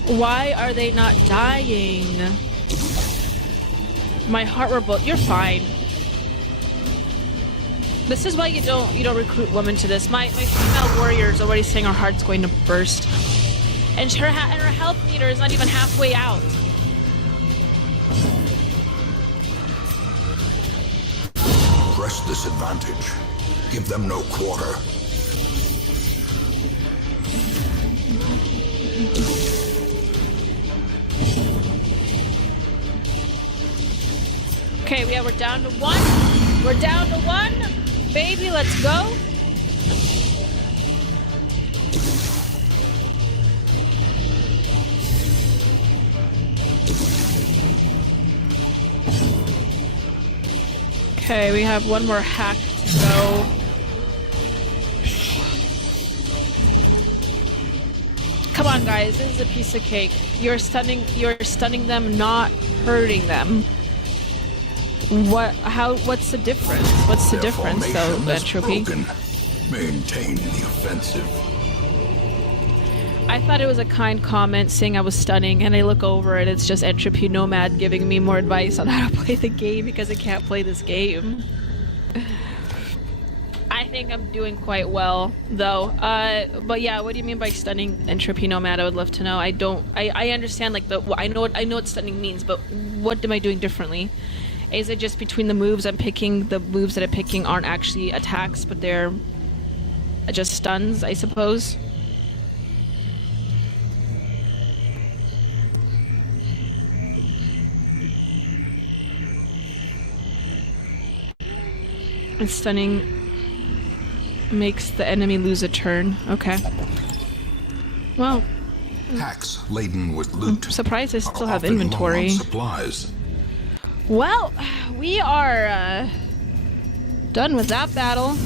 Why are they not dying? My heart rebel. You're fine. This is why you don't recruit women to this. My female warrior is already saying her heart's going to burst, and her health meter is not even halfway out. Press this advantage. Give them no quarter. Okay, we're down to one. We're down to one. Baby, let's go. Okay, we have one more hack to go. Come on, guys, this is a piece of cake. You're stunning them, not hurting them. What's the difference? What's the difference, though, Entropy? Maintain the offensive. I thought it was a kind comment saying I was stunning, and I look over and it's just Entropy Nomad giving me more advice on how to play the game because I can't play this game. I think I'm doing quite well, though. But yeah, what do you mean by stunning, Entropy Nomad? I would love to know. I understand, like, I know what stunning means, but what am I doing differently? Is it just between the moves I'm picking, the moves that I'm picking aren't actually attacks, but they're just stuns, I suppose? And stunning makes the enemy lose a turn. Okay. Well. Hacks laden with loot. I'm surprised I still have inventory. Supplies. Well, we are done with that battle.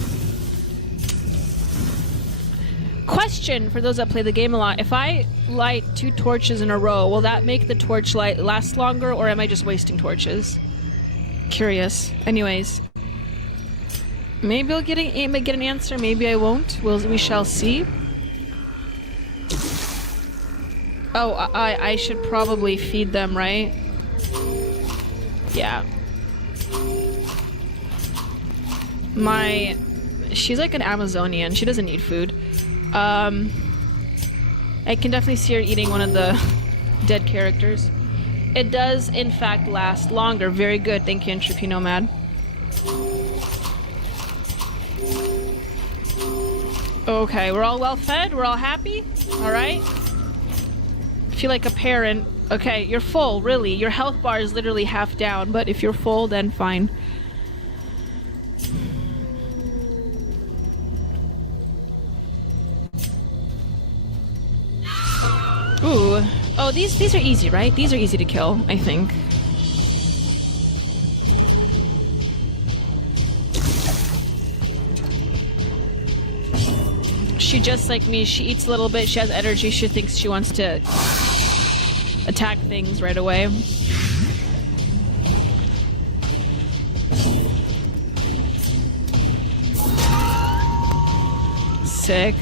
Question for those that play the game a lot. If I light 2 torches in a row, will that make the torch light last longer, or am I just wasting torches? Curious. Anyways. Maybe I'll get an answer, maybe I won't. We shall see. Oh, I should probably feed them, right? Yeah. She's like an Amazonian. She doesn't need food. I can definitely see her eating one of the dead characters. It does, in fact, last longer. Very good. Thank you, Entropy Nomad. Okay, we're all well fed. We're all happy. All right. feel like a parent. Okay, you're full, really. Your health bar is literally half down, but if you're full, then fine. Ooh. Oh, these are easy, right? These are easy to kill, I think. She just like me, she eats a little bit, she has energy, she thinks she wants to attack things right away. Sick.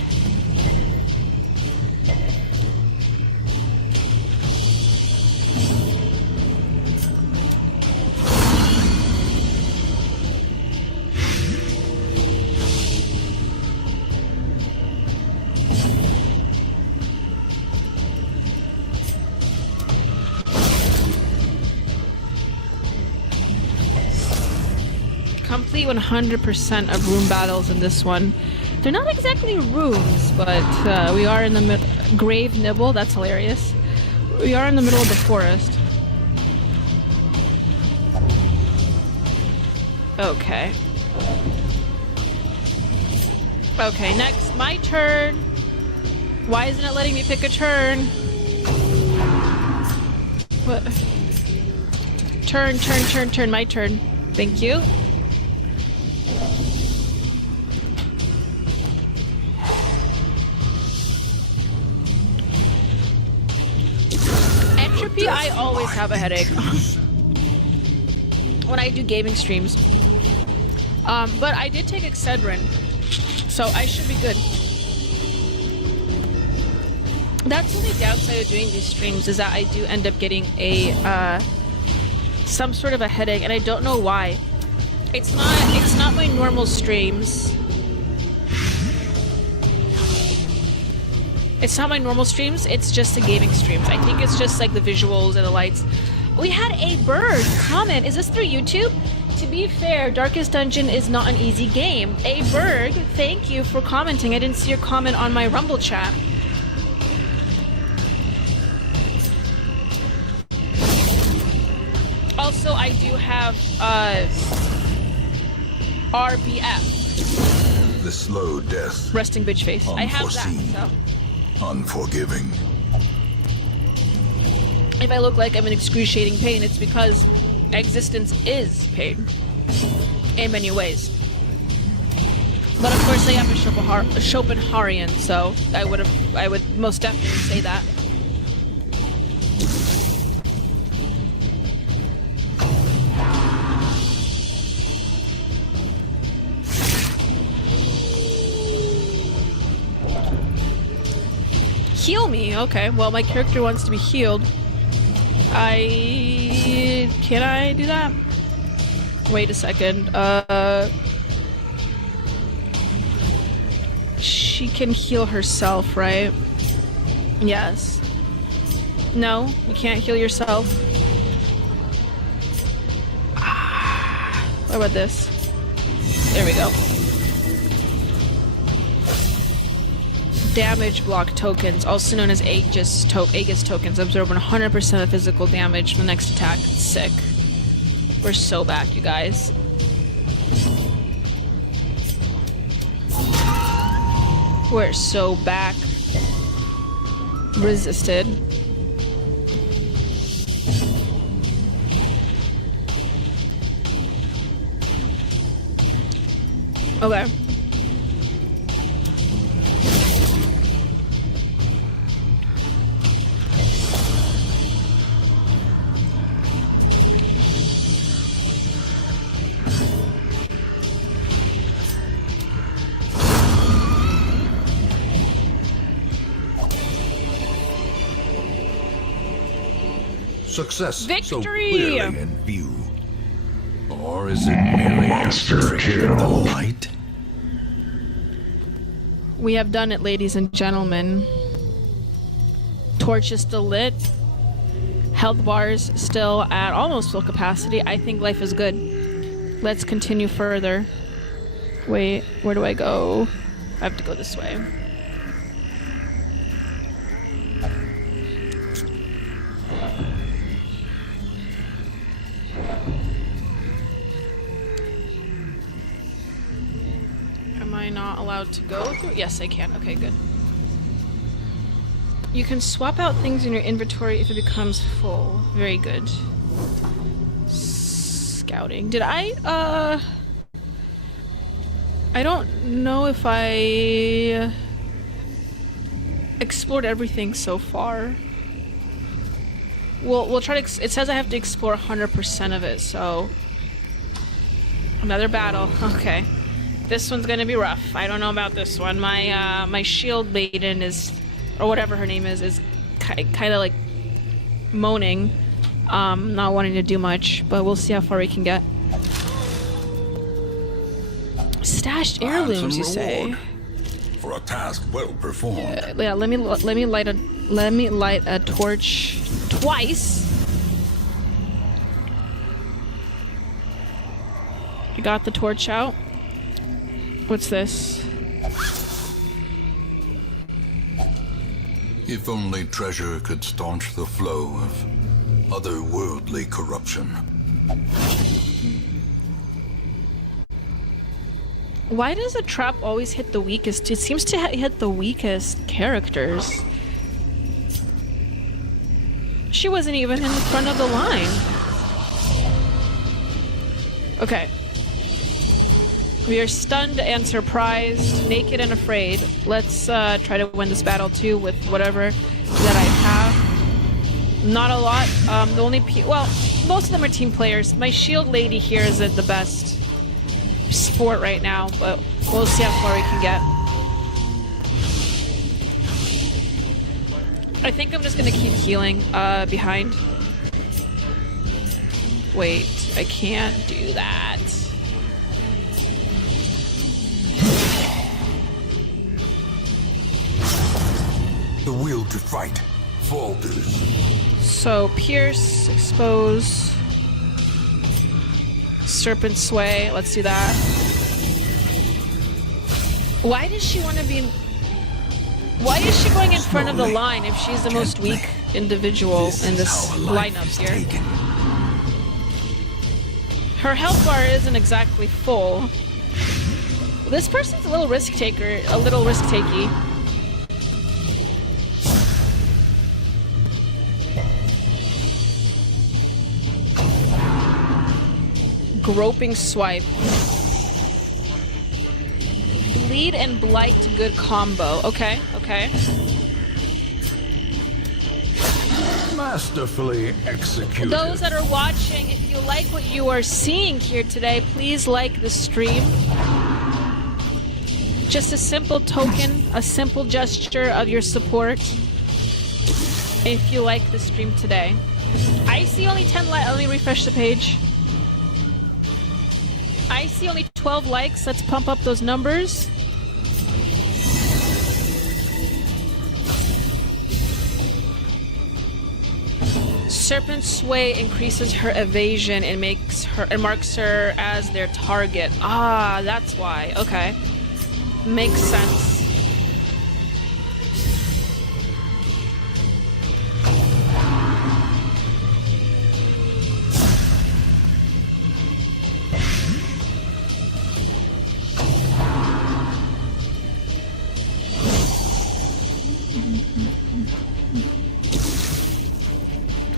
Complete 100% of room battles in this one. They're not exactly rooms, but we are in the Grave Nibble. That's hilarious. We are in the middle of the forest. Okay. Okay, next, my turn. Why isn't it letting me pick a turn? What? Turn, my turn. Thank you. Entropy, I always have a headache when I do gaming streams. But I did take Excedrin, so I should be good. That's the only downside of doing these streams, is that I do end up getting a some sort of a headache, and I don't know why. It's not my normal streams. It's not my normal streams, it's just the gaming streams. I think it's just like the visuals and the lights. We had a bird comment. Is this through YouTube? To be fair, Darkest Dungeon is not an easy game. A bird, thank you for commenting. I didn't see your comment on my Rumble chat. Also, I do have RBF. The slow death. Resting bitch face. I have that, so. Unforgiving. If I look like I'm in excruciating pain, it's because existence is pain. In many ways. But of course I am a Schopenhauerian, so I would most definitely say that. Heal me, okay. Well, my character wants to be healed. Can I do that? Wait a second. She can heal herself, right? Yes. No, you can't heal yourself. What about this? There we go. Damage block tokens, also known as Aegis tokens, absorb 100% of physical damage from the next attack. Sick. We're so back, you guys. We're so back. Resisted. Okay. Success Victory! so clearly in view. Or is it merely monster kill? The light? We have done it, ladies and gentlemen. Torch is still lit. Health bars still at almost full capacity. I think life is good. Let's continue further. Wait, where do I go? I have to go this way. Am I not allowed to go through? Yes, I can. Okay, good. You can swap out things in your inventory if it becomes full. Very good. Scouting. Did I don't know if I explored everything so far. We'll try to. It says I have to explore 100% of it, so another battle. Okay, this one's gonna be rough. I don't know about this one. My shield maiden is, or whatever her name is kind of like moaning, not wanting to do much. But we'll see how far we can get. Stashed heirlooms, you say? For a task well performed. Yeah, let me light a torch twice. I got the torch out. What's this? If only treasure could staunch the flow of otherworldly corruption. Why does a trap always hit the weakest? It seems to hit the weakest characters. She wasn't even in the front of the line. Okay. We are stunned and surprised, naked and afraid. Let's try to win this battle too with whatever that I have. Not a lot. The only most of them are team players. My shield lady here isn't the best sport right now, but we'll see how far we can get. I think I'm just gonna keep healing behind. Wait, I can't do that. The will to fight falters. So pierce, expose, serpent sway. Let's do that. Why does she want to be? Why is she going in front of the line if she's the most weak individual in this lineup here? Her health bar isn't exactly full. This person's a little risk taker, a little risk takey. Groping swipe. Bleed and blight, good combo. Okay, okay. Masterfully executed. Those that are watching, if you like what you are seeing here today, please like the stream. Just a simple token, a simple gesture of your support. If you like the stream today. I see only 10 likes. Let me refresh the page. I see only 12 likes. Let's pump up those numbers. Serpent Sway increases her evasion and marks her as their target. Ah, that's why. Okay. Makes sense.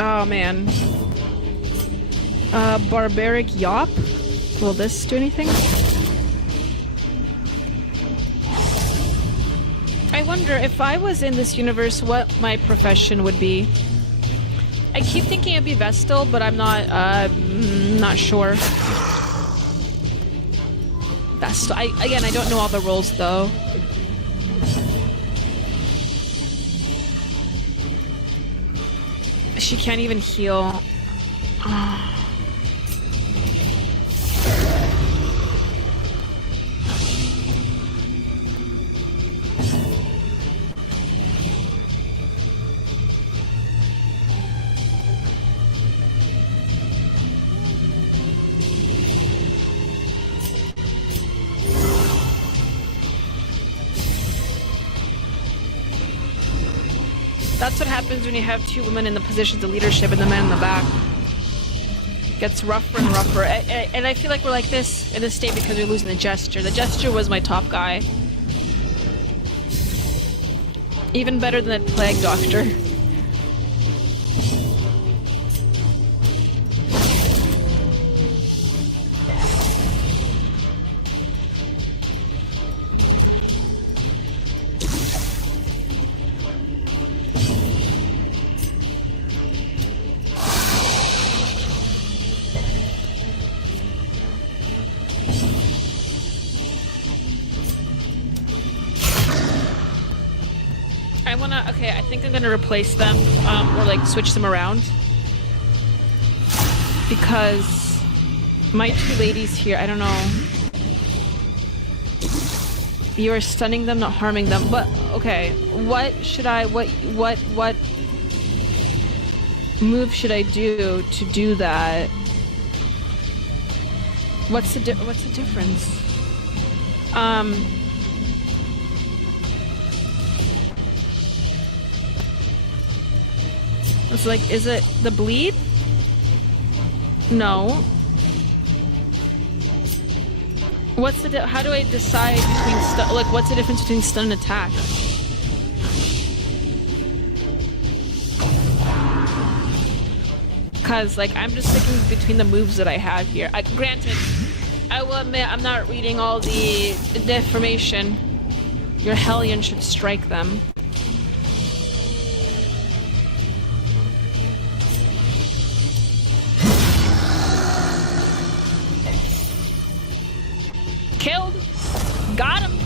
Oh man. Barbaric Yop? Will this do anything? I wonder if I was in this universe what my profession would be. I keep thinking it'd be Vestal, but I'm not sure. Vestal. Again, I don't know all the roles though. She can't even heal. That's what happens when you have two women in the positions of leadership and the men in the back. Gets rougher and rougher. And I feel like we're like this in this state because we're losing the Jester. The Jester was my top guy. Even better than the Plague Doctor. Okay, I think I'm gonna replace them, or like switch them around. Because my two ladies here, I don't know. You are stunning them, not harming them. But okay, what move should I do to do that? What's the difference? It's like, is it the bleed? No. What's the how do I decide between stun? Like, what's the difference between stun and attack? Cause like I'm just thinking between the moves that I have here. Granted, I will admit I'm not reading all the information. Your Hellion should strike them. Killed. Got him.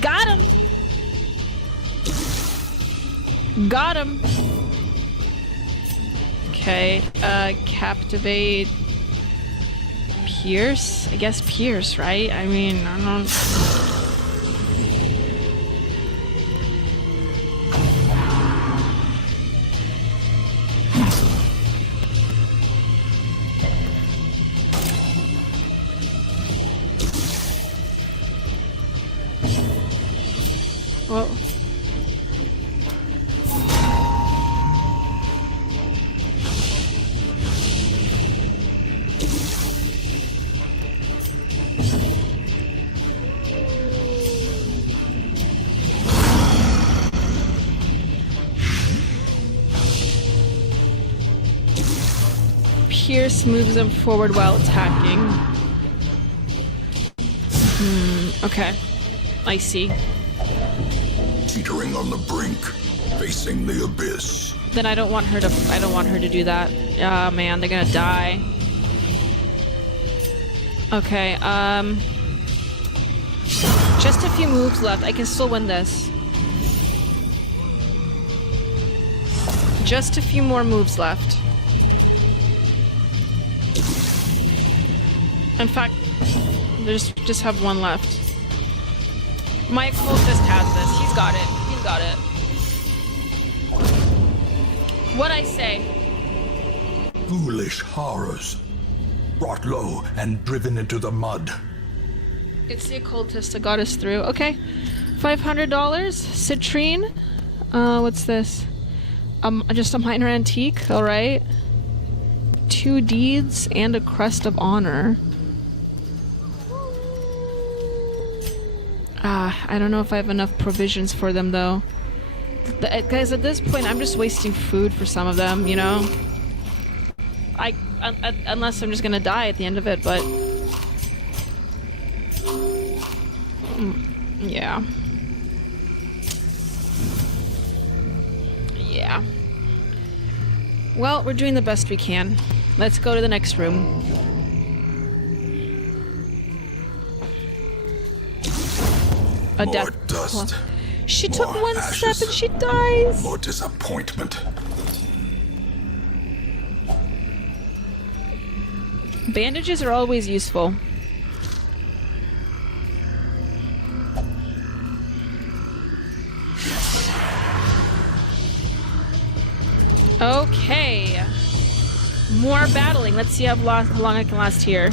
Got him. Got him. Okay, captivate. Pierce? I guess Pierce, right? I mean, I don't know. Well, Pierce moves him forward while attacking. Okay. I see. Teetering on the brink, facing the abyss. Then I don't want her to do that. Oh man, they're gonna die. Okay, just a few moves left. I can still win this. Just a few more moves left. In fact, there's just have one left. My cultist has this. He's got it. He's got it. What'd I say? Foolish horrors. Brought low and driven into the mud. It's the occultist that got us through. Okay. $500. Citrine. What's this? Just a minor antique. Alright. 2 deeds and a crest of honor. I don't know if I have enough provisions for them, though. Guys, at this point, I'm just wasting food for some of them, you know? Unless I'm just gonna die at the end of it, but... yeah. Yeah. Well, we're doing the best we can. Let's go to the next room. A More death. dust. She took one ashes, step and she dies. More disappointment. Bandages are always useful. Okay. More battling. Let's see how long I can last here.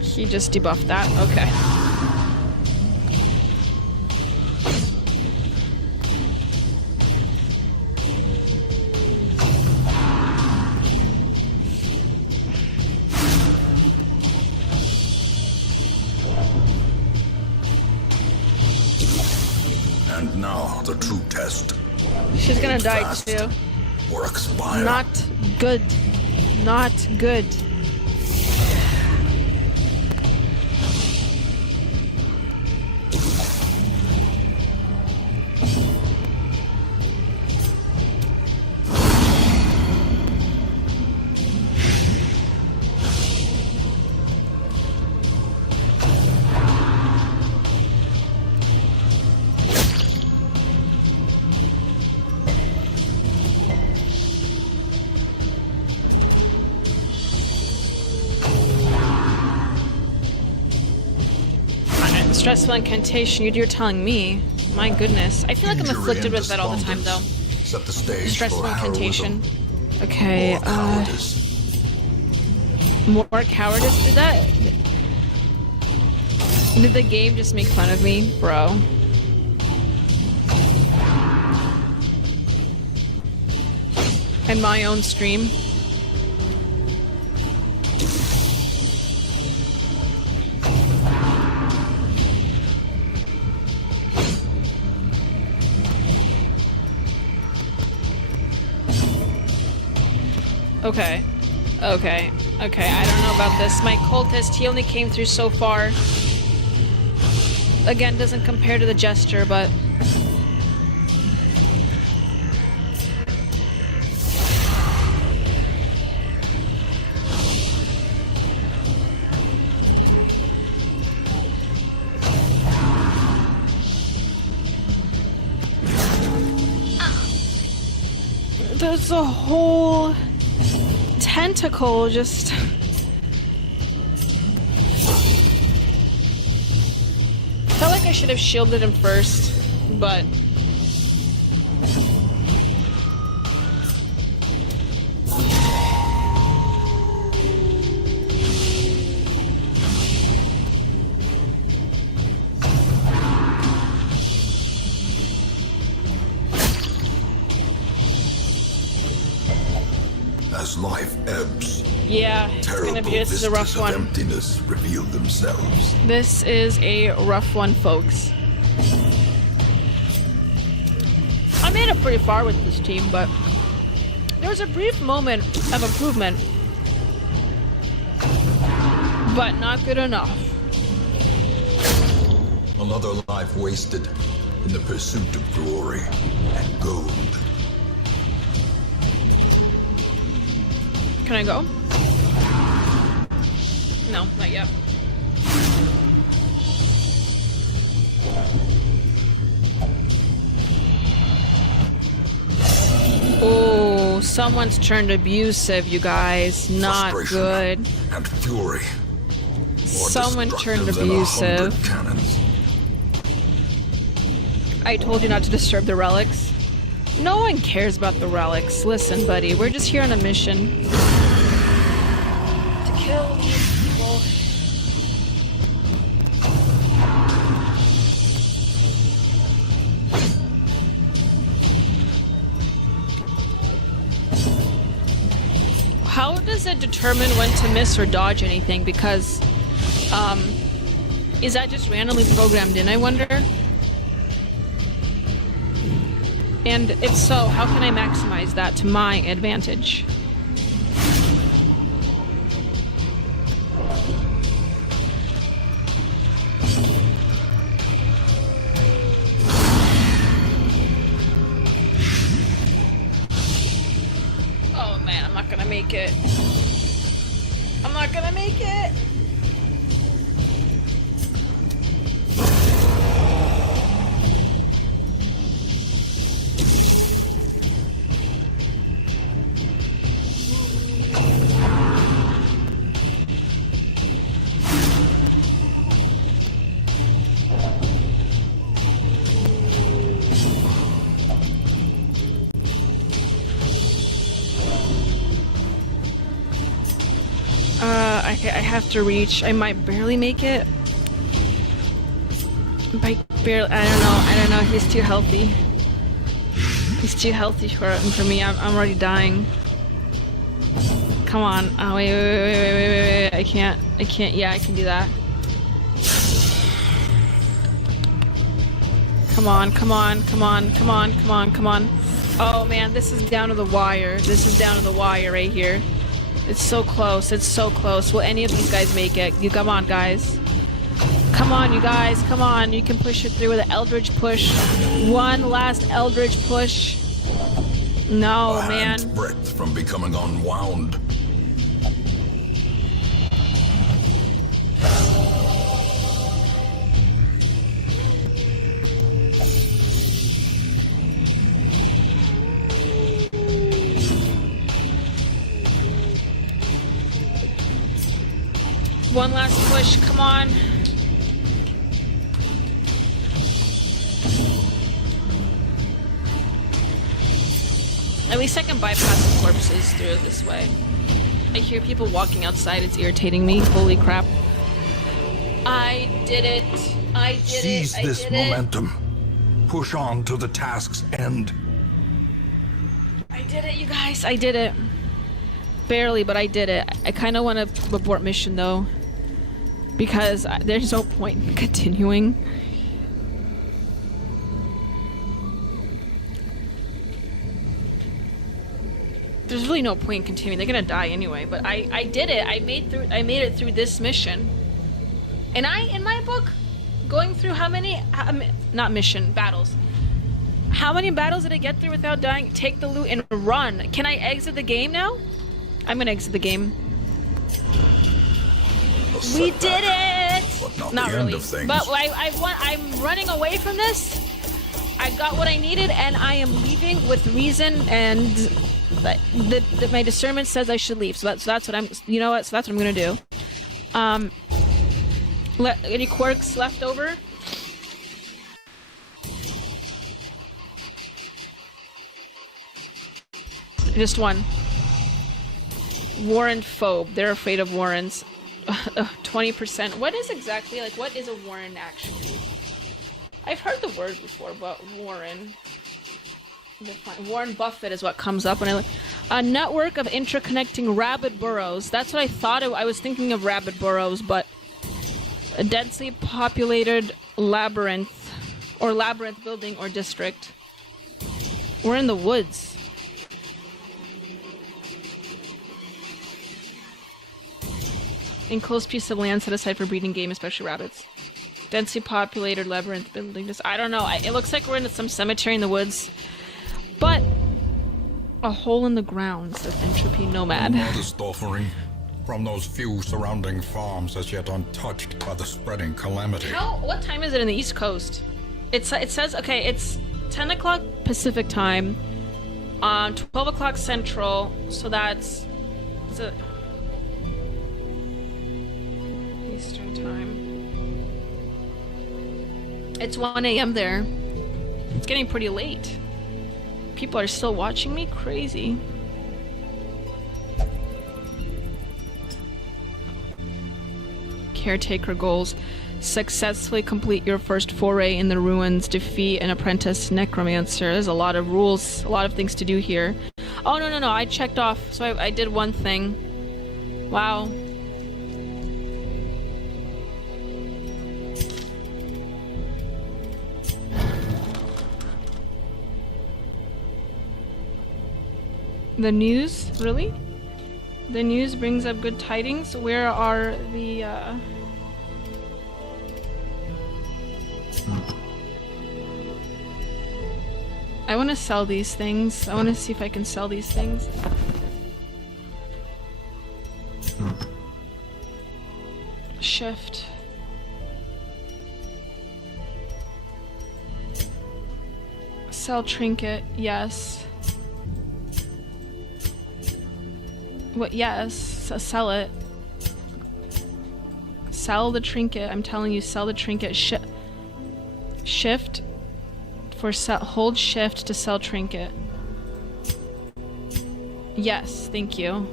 He just debuffed that. Okay. And now the true test. She's gonna die Fast too. or expire. Not good. Not good. Stressful incantation, you're telling me. My goodness. I feel like I'm Injury afflicted and with that all the time, though. Set the stage Stressful for incantation. heroism. Okay, Or cowardice. more cowardice? Did the game just make fun of me? Bro. In my own stream? Okay. Okay. Okay, I don't know about this. My cultist, he only came through so far. Again, doesn't compare to the Jester, but... There's a whole tentacle just... Felt like I should have shielded him first, but... As life ebbs, Yeah, it's gonna be, this is a rough vistas of one. emptiness reveal themselves. This is a rough one, folks. I made it pretty far with this team, but there was a brief moment of improvement. But not good enough. Another life wasted in the pursuit of glory and gold. Can I go? No, not yet. Oh, someone's turned abusive, you guys. Not Frustration good. And fury. More Someone turned destructive than 100 abusive. cannons. I told you not to disturb the relics. No one cares about the relics. Listen, buddy, we're just here on a mission. To kill these people. How does it determine when to miss or dodge anything? Because, is that just randomly programmed in, I wonder? And if so, how can I maximize that to my advantage? Oh man, I'm not gonna make it. I'm not gonna make it. I have to reach. I might barely make it. By barely, I don't know. He's too healthy. He's too healthy for me. I'm already dying. Come on. Oh, wait. I can't. Yeah, I can do that. Come on, come on, come on, come on, come on, come on. Oh man, this is down to the wire. This is down to the wire right here. It's so close. It's so close. Will any of these guys make it? You come on, guys. Come on, you guys. Come on. You can push it through with an Eldritch push. One last Eldritch push. No, man. Breadth from becoming unwound. One last push, come on. At least I can bypass the corpses through this way. I hear people walking outside, it's irritating me. Holy crap. I did it. I did Seize it. this momentum. Push on to the task's end. I did it, you guys. I did it. Barely, but I did it. I kind of want to abort mission though, because there's no point in continuing. There's really no point in continuing. They're gonna die anyway. But I did it. I made it through this mission. And in my book, going through how many not mission battles. How many battles did I get through without dying? Take the loot and run. Can I exit the game now? I'm gonna exit the game. We did it! But not the really. end of things. But I'm running away from this. I got what I needed, and I am leaving with reason, and my discernment says I should leave. So that's what I'm. You know what? So that's what I'm gonna do. Any quirks left over? Just one. Warrant phobe. They're afraid of warrants. 20%. What is exactly, like, what is a warrant actually? I've heard the word before, but Warren. Warren Buffett is what comes up when I look. A network of interconnecting rabbit burrows. That's what I thought. I was thinking of rabbit burrows, but a densely populated labyrinth, or labyrinth building or district. We're in the woods. Enclosed piece of land set aside for breeding game, especially rabbits. Densely populated labyrinth building. I don't know. It looks like we're in some cemetery in the woods. But a hole in the ground, says Entropy Nomad. Modest offering from those few surrounding farms as yet untouched by the spreading calamity. What time is it in the East Coast? It says, okay, it's 10 o'clock Pacific time, 12 o'clock Central, so that's Eastern time. It's 1 a.m. there. It's getting pretty late. People are still watching me? Crazy. Caretaker goals. Successfully complete your first foray in the ruins. Defeat an apprentice necromancer. There's a lot of rules, a lot of things to do here. Oh, no. I checked off. So I did one thing. Wow. The news? Really? The news brings up good tidings? Where are the, I want to sell these things. I want to see if I can sell these things. Shift. Sell trinket, yes. What? Yes, sell it. Sell the trinket. I'm telling you, sell the trinket. Shift for sell. Hold shift to sell trinket. Yes, thank you.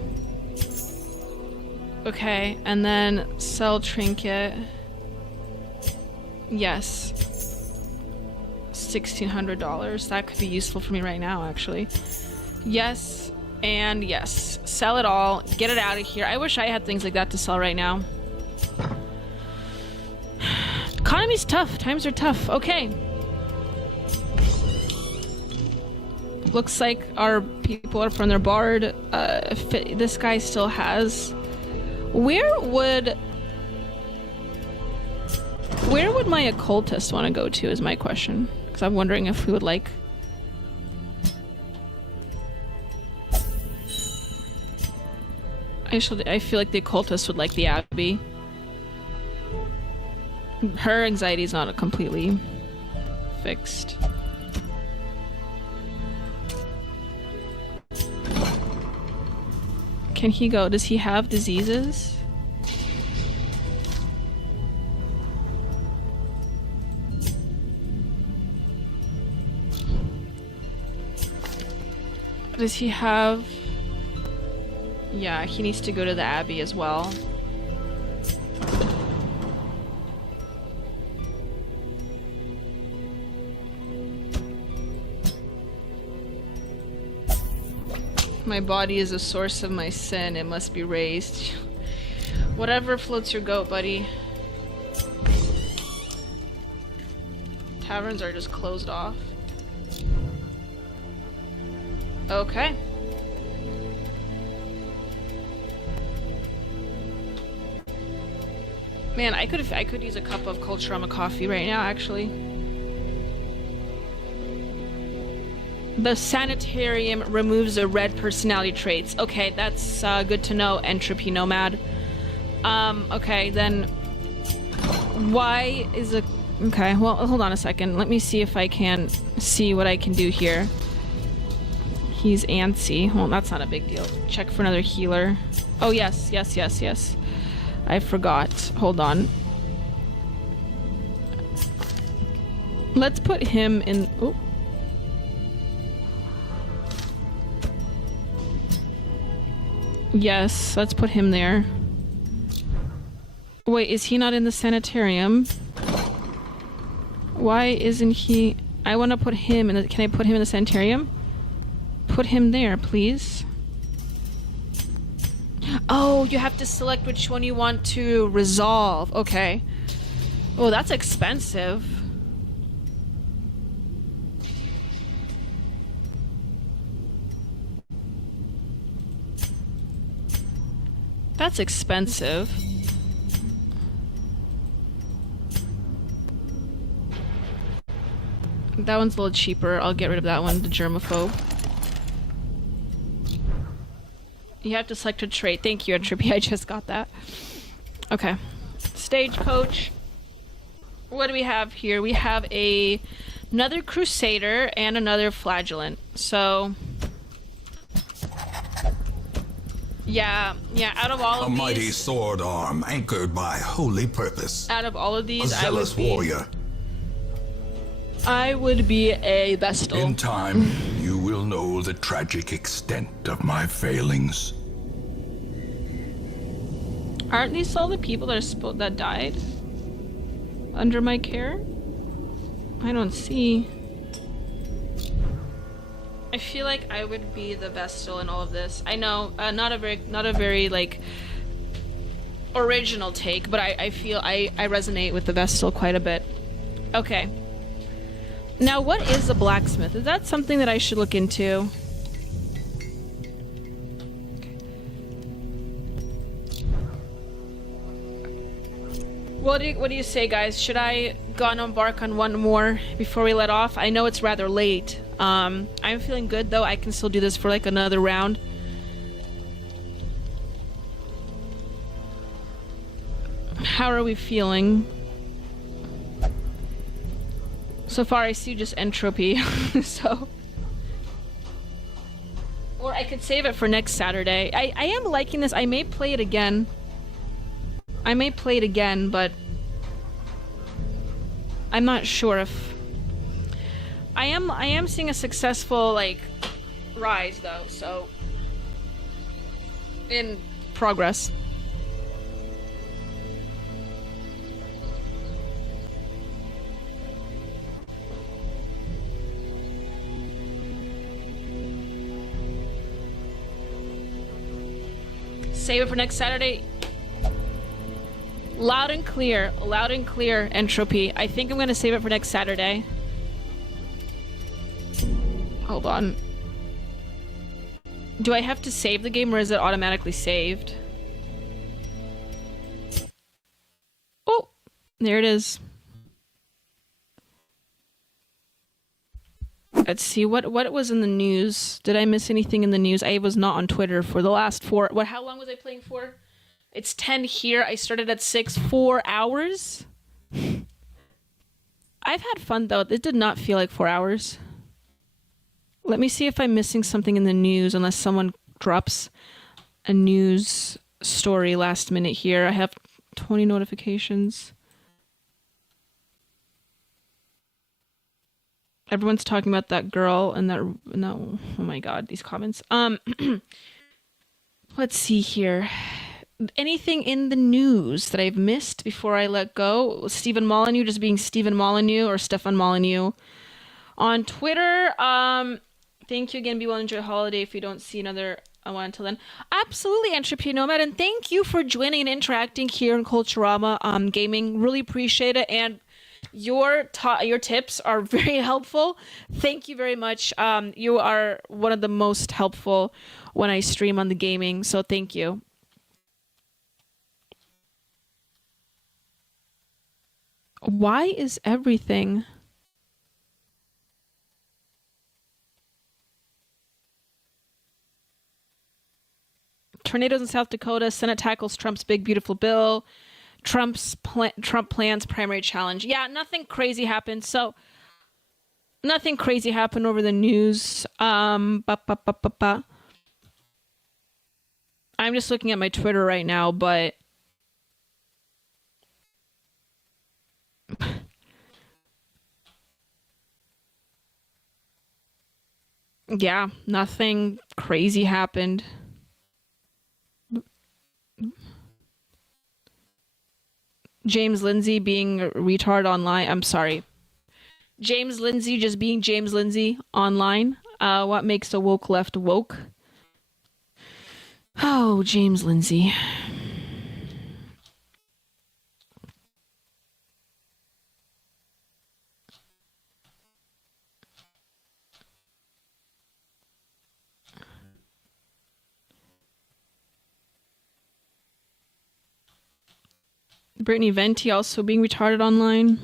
Okay, and then sell trinket. Yes. $1,600. That could be useful for me right now, actually. Yes. And yes, sell it all, get it out of here. I wish I had things like that to sell right now. Economy's tough, times are tough. Okay. Looks like our people are from their bard. This guy still has. Where would my occultist want to go to is my question. Because I'm wondering if we would like... I feel like the occultist would like the Abbey. Her anxiety is not completely fixed. Can he go? Does he have diseases? Does he have... Yeah, he needs to go to the Abbey as well. My body is a source of my sin. It must be raised. Whatever floats your goat, buddy. Taverns are just closed off. Okay. Man, I could use a cup of cold Shurama coffee right now, actually. The sanitarium removes the red personality traits. Okay, that's good to know, Entropy Nomad. Okay, then... Why is a... Okay, well, hold on a second. Let me see if I can see what I can do here. He's antsy. Well, that's not a big deal. Check for another healer. Oh, yes. I forgot. Hold on. Let's put him in... Oh. Yes, let's put him there. Wait, is he not in the sanitarium? Why isn't he... I want to put him in the... Can I put him in the sanitarium? Put him there, please. Oh, you have to select which one you want to resolve. Okay. Oh, that's expensive. That's expensive. That one's a little cheaper. I'll get rid of that one, the germaphobe. You have to select a trait. Thank you, Entropy. I just got that. Okay. Stagecoach. What do we have here? We have another Crusader and another Flagellant. So... Yeah, out of all of these... A mighty sword arm anchored by holy purpose. Out of all of these, a zealous warrior. I would be a Vestal. In time, you will know the tragic extent of my failings. Aren't these all the people that died under my care? I don't see. I feel like I would be the Vestal in all of this. I know, not a very like original take, but I feel I resonate with the Vestal quite a bit. Okay. Now, what is a blacksmith? Is that something that I should look into? What do you say, guys? Should I go and embark on one more before we let off? I know it's rather late. I'm feeling good, though. I can still do this for like another round. How are we feeling? So far, I see just Entropy, so... Or I could save it for next Saturday. I am liking this. I may play it again. But... I'm not sure if... I am seeing a successful, like, rise, though, so... In progress. Save it for next Saturday. Loud and clear, Entropy. I think I'm gonna save it for next Saturday. Hold on. Do I have to save the game or is it automatically saved? Oh, there it is. Let's see, what was in the news? Did I miss anything in the news? I was not on Twitter for the last how long was I playing for? It's 10 here. I started at 6, 4 hours. I've had fun though. It did not feel like 4 hours. Let me see if I'm missing something in the news, unless someone drops a news story last minute here. I have 20 notifications. Everyone's talking about that girl and that, no, oh my god, these comments. Let's see here. Anything in the news that I've missed before I let go? Stephen Molyneux just being Stephen Molyneux or Stefan Molyneux. On Twitter, thank you again. Be well, enjoy holiday. If you don't see another one until then. Absolutely, Entropy Nomad. And thank you for joining and interacting here in Culturama Gaming. Really appreciate it. And your tips are very helpful. Thank you very much. You are one of the most helpful when I stream on the gaming. So thank you. Why is everything... Tornadoes in South Dakota. Senate tackles Trump's big beautiful bill. Trump plans primary challenge. Yeah, nothing crazy happened. So nothing crazy happened over the news. I'm just looking at my Twitter right now, but yeah, nothing crazy happened. James Lindsay being a retard online. I'm sorry. James Lindsay just being James Lindsay online. What makes a woke left woke? Oh, James Lindsay. Brittany Venti also being retarded online.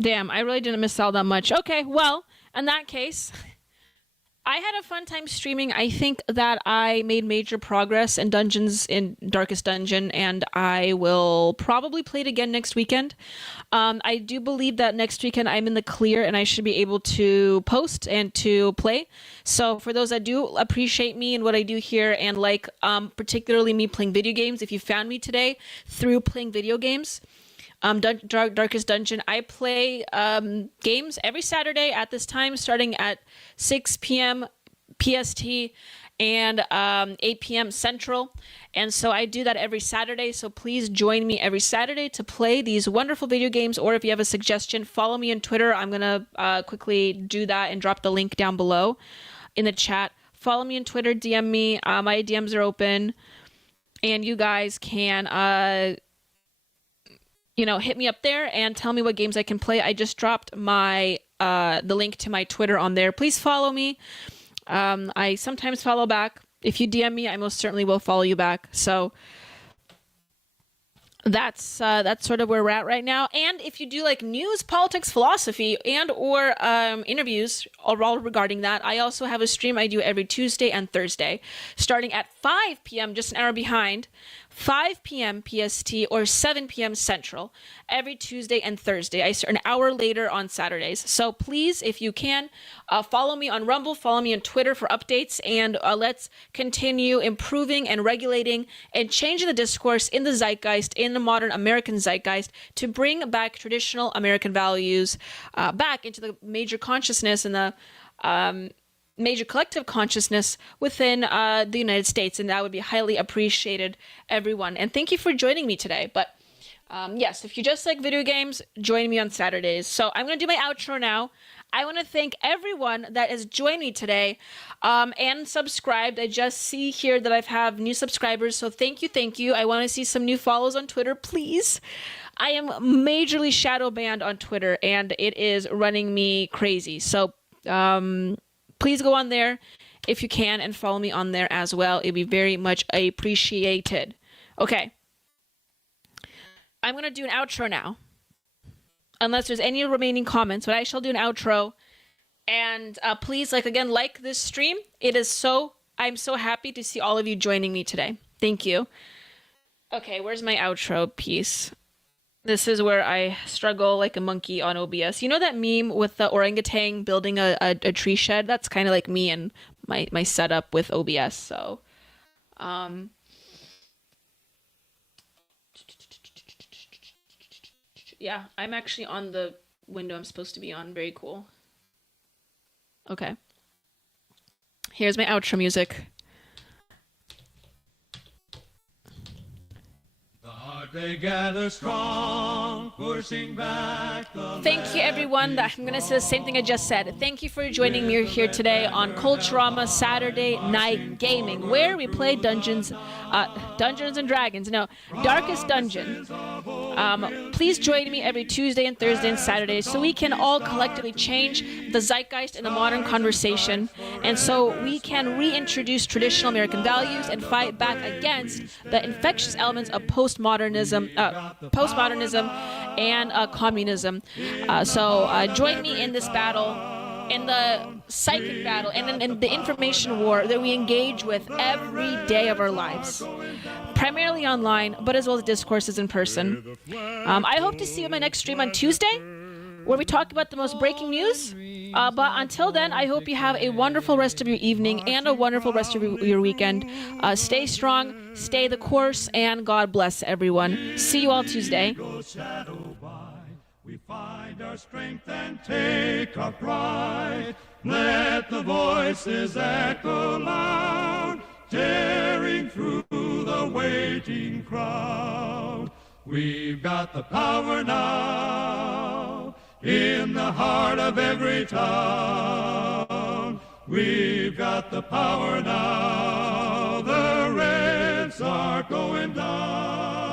Damn, I really didn't miss out that much. Okay, well, in that case, I had a fun time streaming. I think that I made major progress in Darkest Dungeon, and I will probably play it again next weekend. I do believe that next weekend I'm in the clear and I should be able to post and to play. So for those that do appreciate me and what I do here, and like particularly me playing video games, if you found me today through playing video games, Darkest Dungeon, I play games every Saturday at this time, starting at 6 p.m. PST and 8 p.m. Central. And so I do that every Saturday. So please join me every Saturday to play these wonderful video games. Or if you have a suggestion, follow me on Twitter. I'm going to quickly do that and drop the link down below in the chat. Follow me on Twitter, DM me. My DMs are open. And you guys can... hit me up there and tell me what games I can play. I just dropped my the link to my Twitter on there. Please follow me. I sometimes follow back. If you DM me, I most certainly will follow you back. So that's sort of where we're at right now. And if you do like news, politics, philosophy, and or interviews all regarding that, I also have a stream I do every Tuesday and Thursday, starting at 5 p.m., just an hour behind, 5 p.m. PST or 7 p.m. Central, every Tuesday and Thursday. I start an hour later on Saturdays. So please, if you can, follow me on Rumble, follow me on Twitter for updates, and let's continue improving and regulating and changing the discourse in the zeitgeist, in the modern American zeitgeist, to bring back traditional American values back into the major consciousness and the major collective consciousness within the United States, and that would be highly appreciated, everyone. And thank you for joining me today. But yes, if you just like video games, join me on Saturdays. So I'm going to do my outro now. I want to thank everyone that has joined me today and subscribed. I just see here that I have new subscribers, so thank you. I want to see some new follows on Twitter, please. I am majorly shadow banned on Twitter, and it is running me crazy. So please go on there if you can and follow me on there as well. It'd be very much appreciated. Okay. I'm going to do an outro now. Unless there's any remaining comments, but I shall do an outro. And please, like this stream. I'm so happy to see all of you joining me today. Thank you. Okay, where's my outro piece? This is where I struggle like a monkey on OBS. You know that meme with the orangutan building a tree shed? That's kind of like me and my setup with OBS. So, yeah, I'm actually on the window I'm supposed to be on. Very cool. Okay. Here's my outro music. They gather strong, pushing back the Thank you, everyone. I'm going to say the same thing I just said. Thank you for joining me here today on Culturama Saturday Night Gaming, where we play Dungeons and Dragons. No, Darkest Dungeon. Please join me every Tuesday and Thursday and Saturday so we can all collectively change the zeitgeist in the modern conversation, and so we can reintroduce traditional American values and fight back against the infectious elements of postmodernism and communism. So join me in this battle, in the psychic battle, and in the information war that we engage with every day of our lives. Primarily online, but as well as discourses in person. I hope to see you in my next stream on Tuesday, where we talk about the most breaking news. But until then, I hope you have a wonderful rest of your evening and a wonderful rest of your weekend. Stay strong, stay the course, and God bless everyone. See you all Tuesday. We find our strength and take our pride. Let the voices echo loud, tearing through the waiting crowd. We've got the power now in the heart of every town. We've got the power now. The Reds are going down.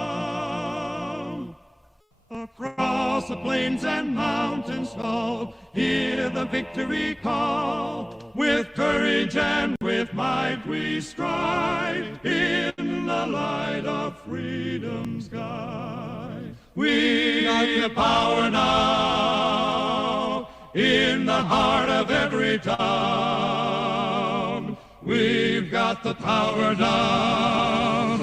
Across the plains and mountains tall, hear the victory call. With courage and with might we strive in the light of freedom's sky. We got the power now in the heart of every town. We've got the power now.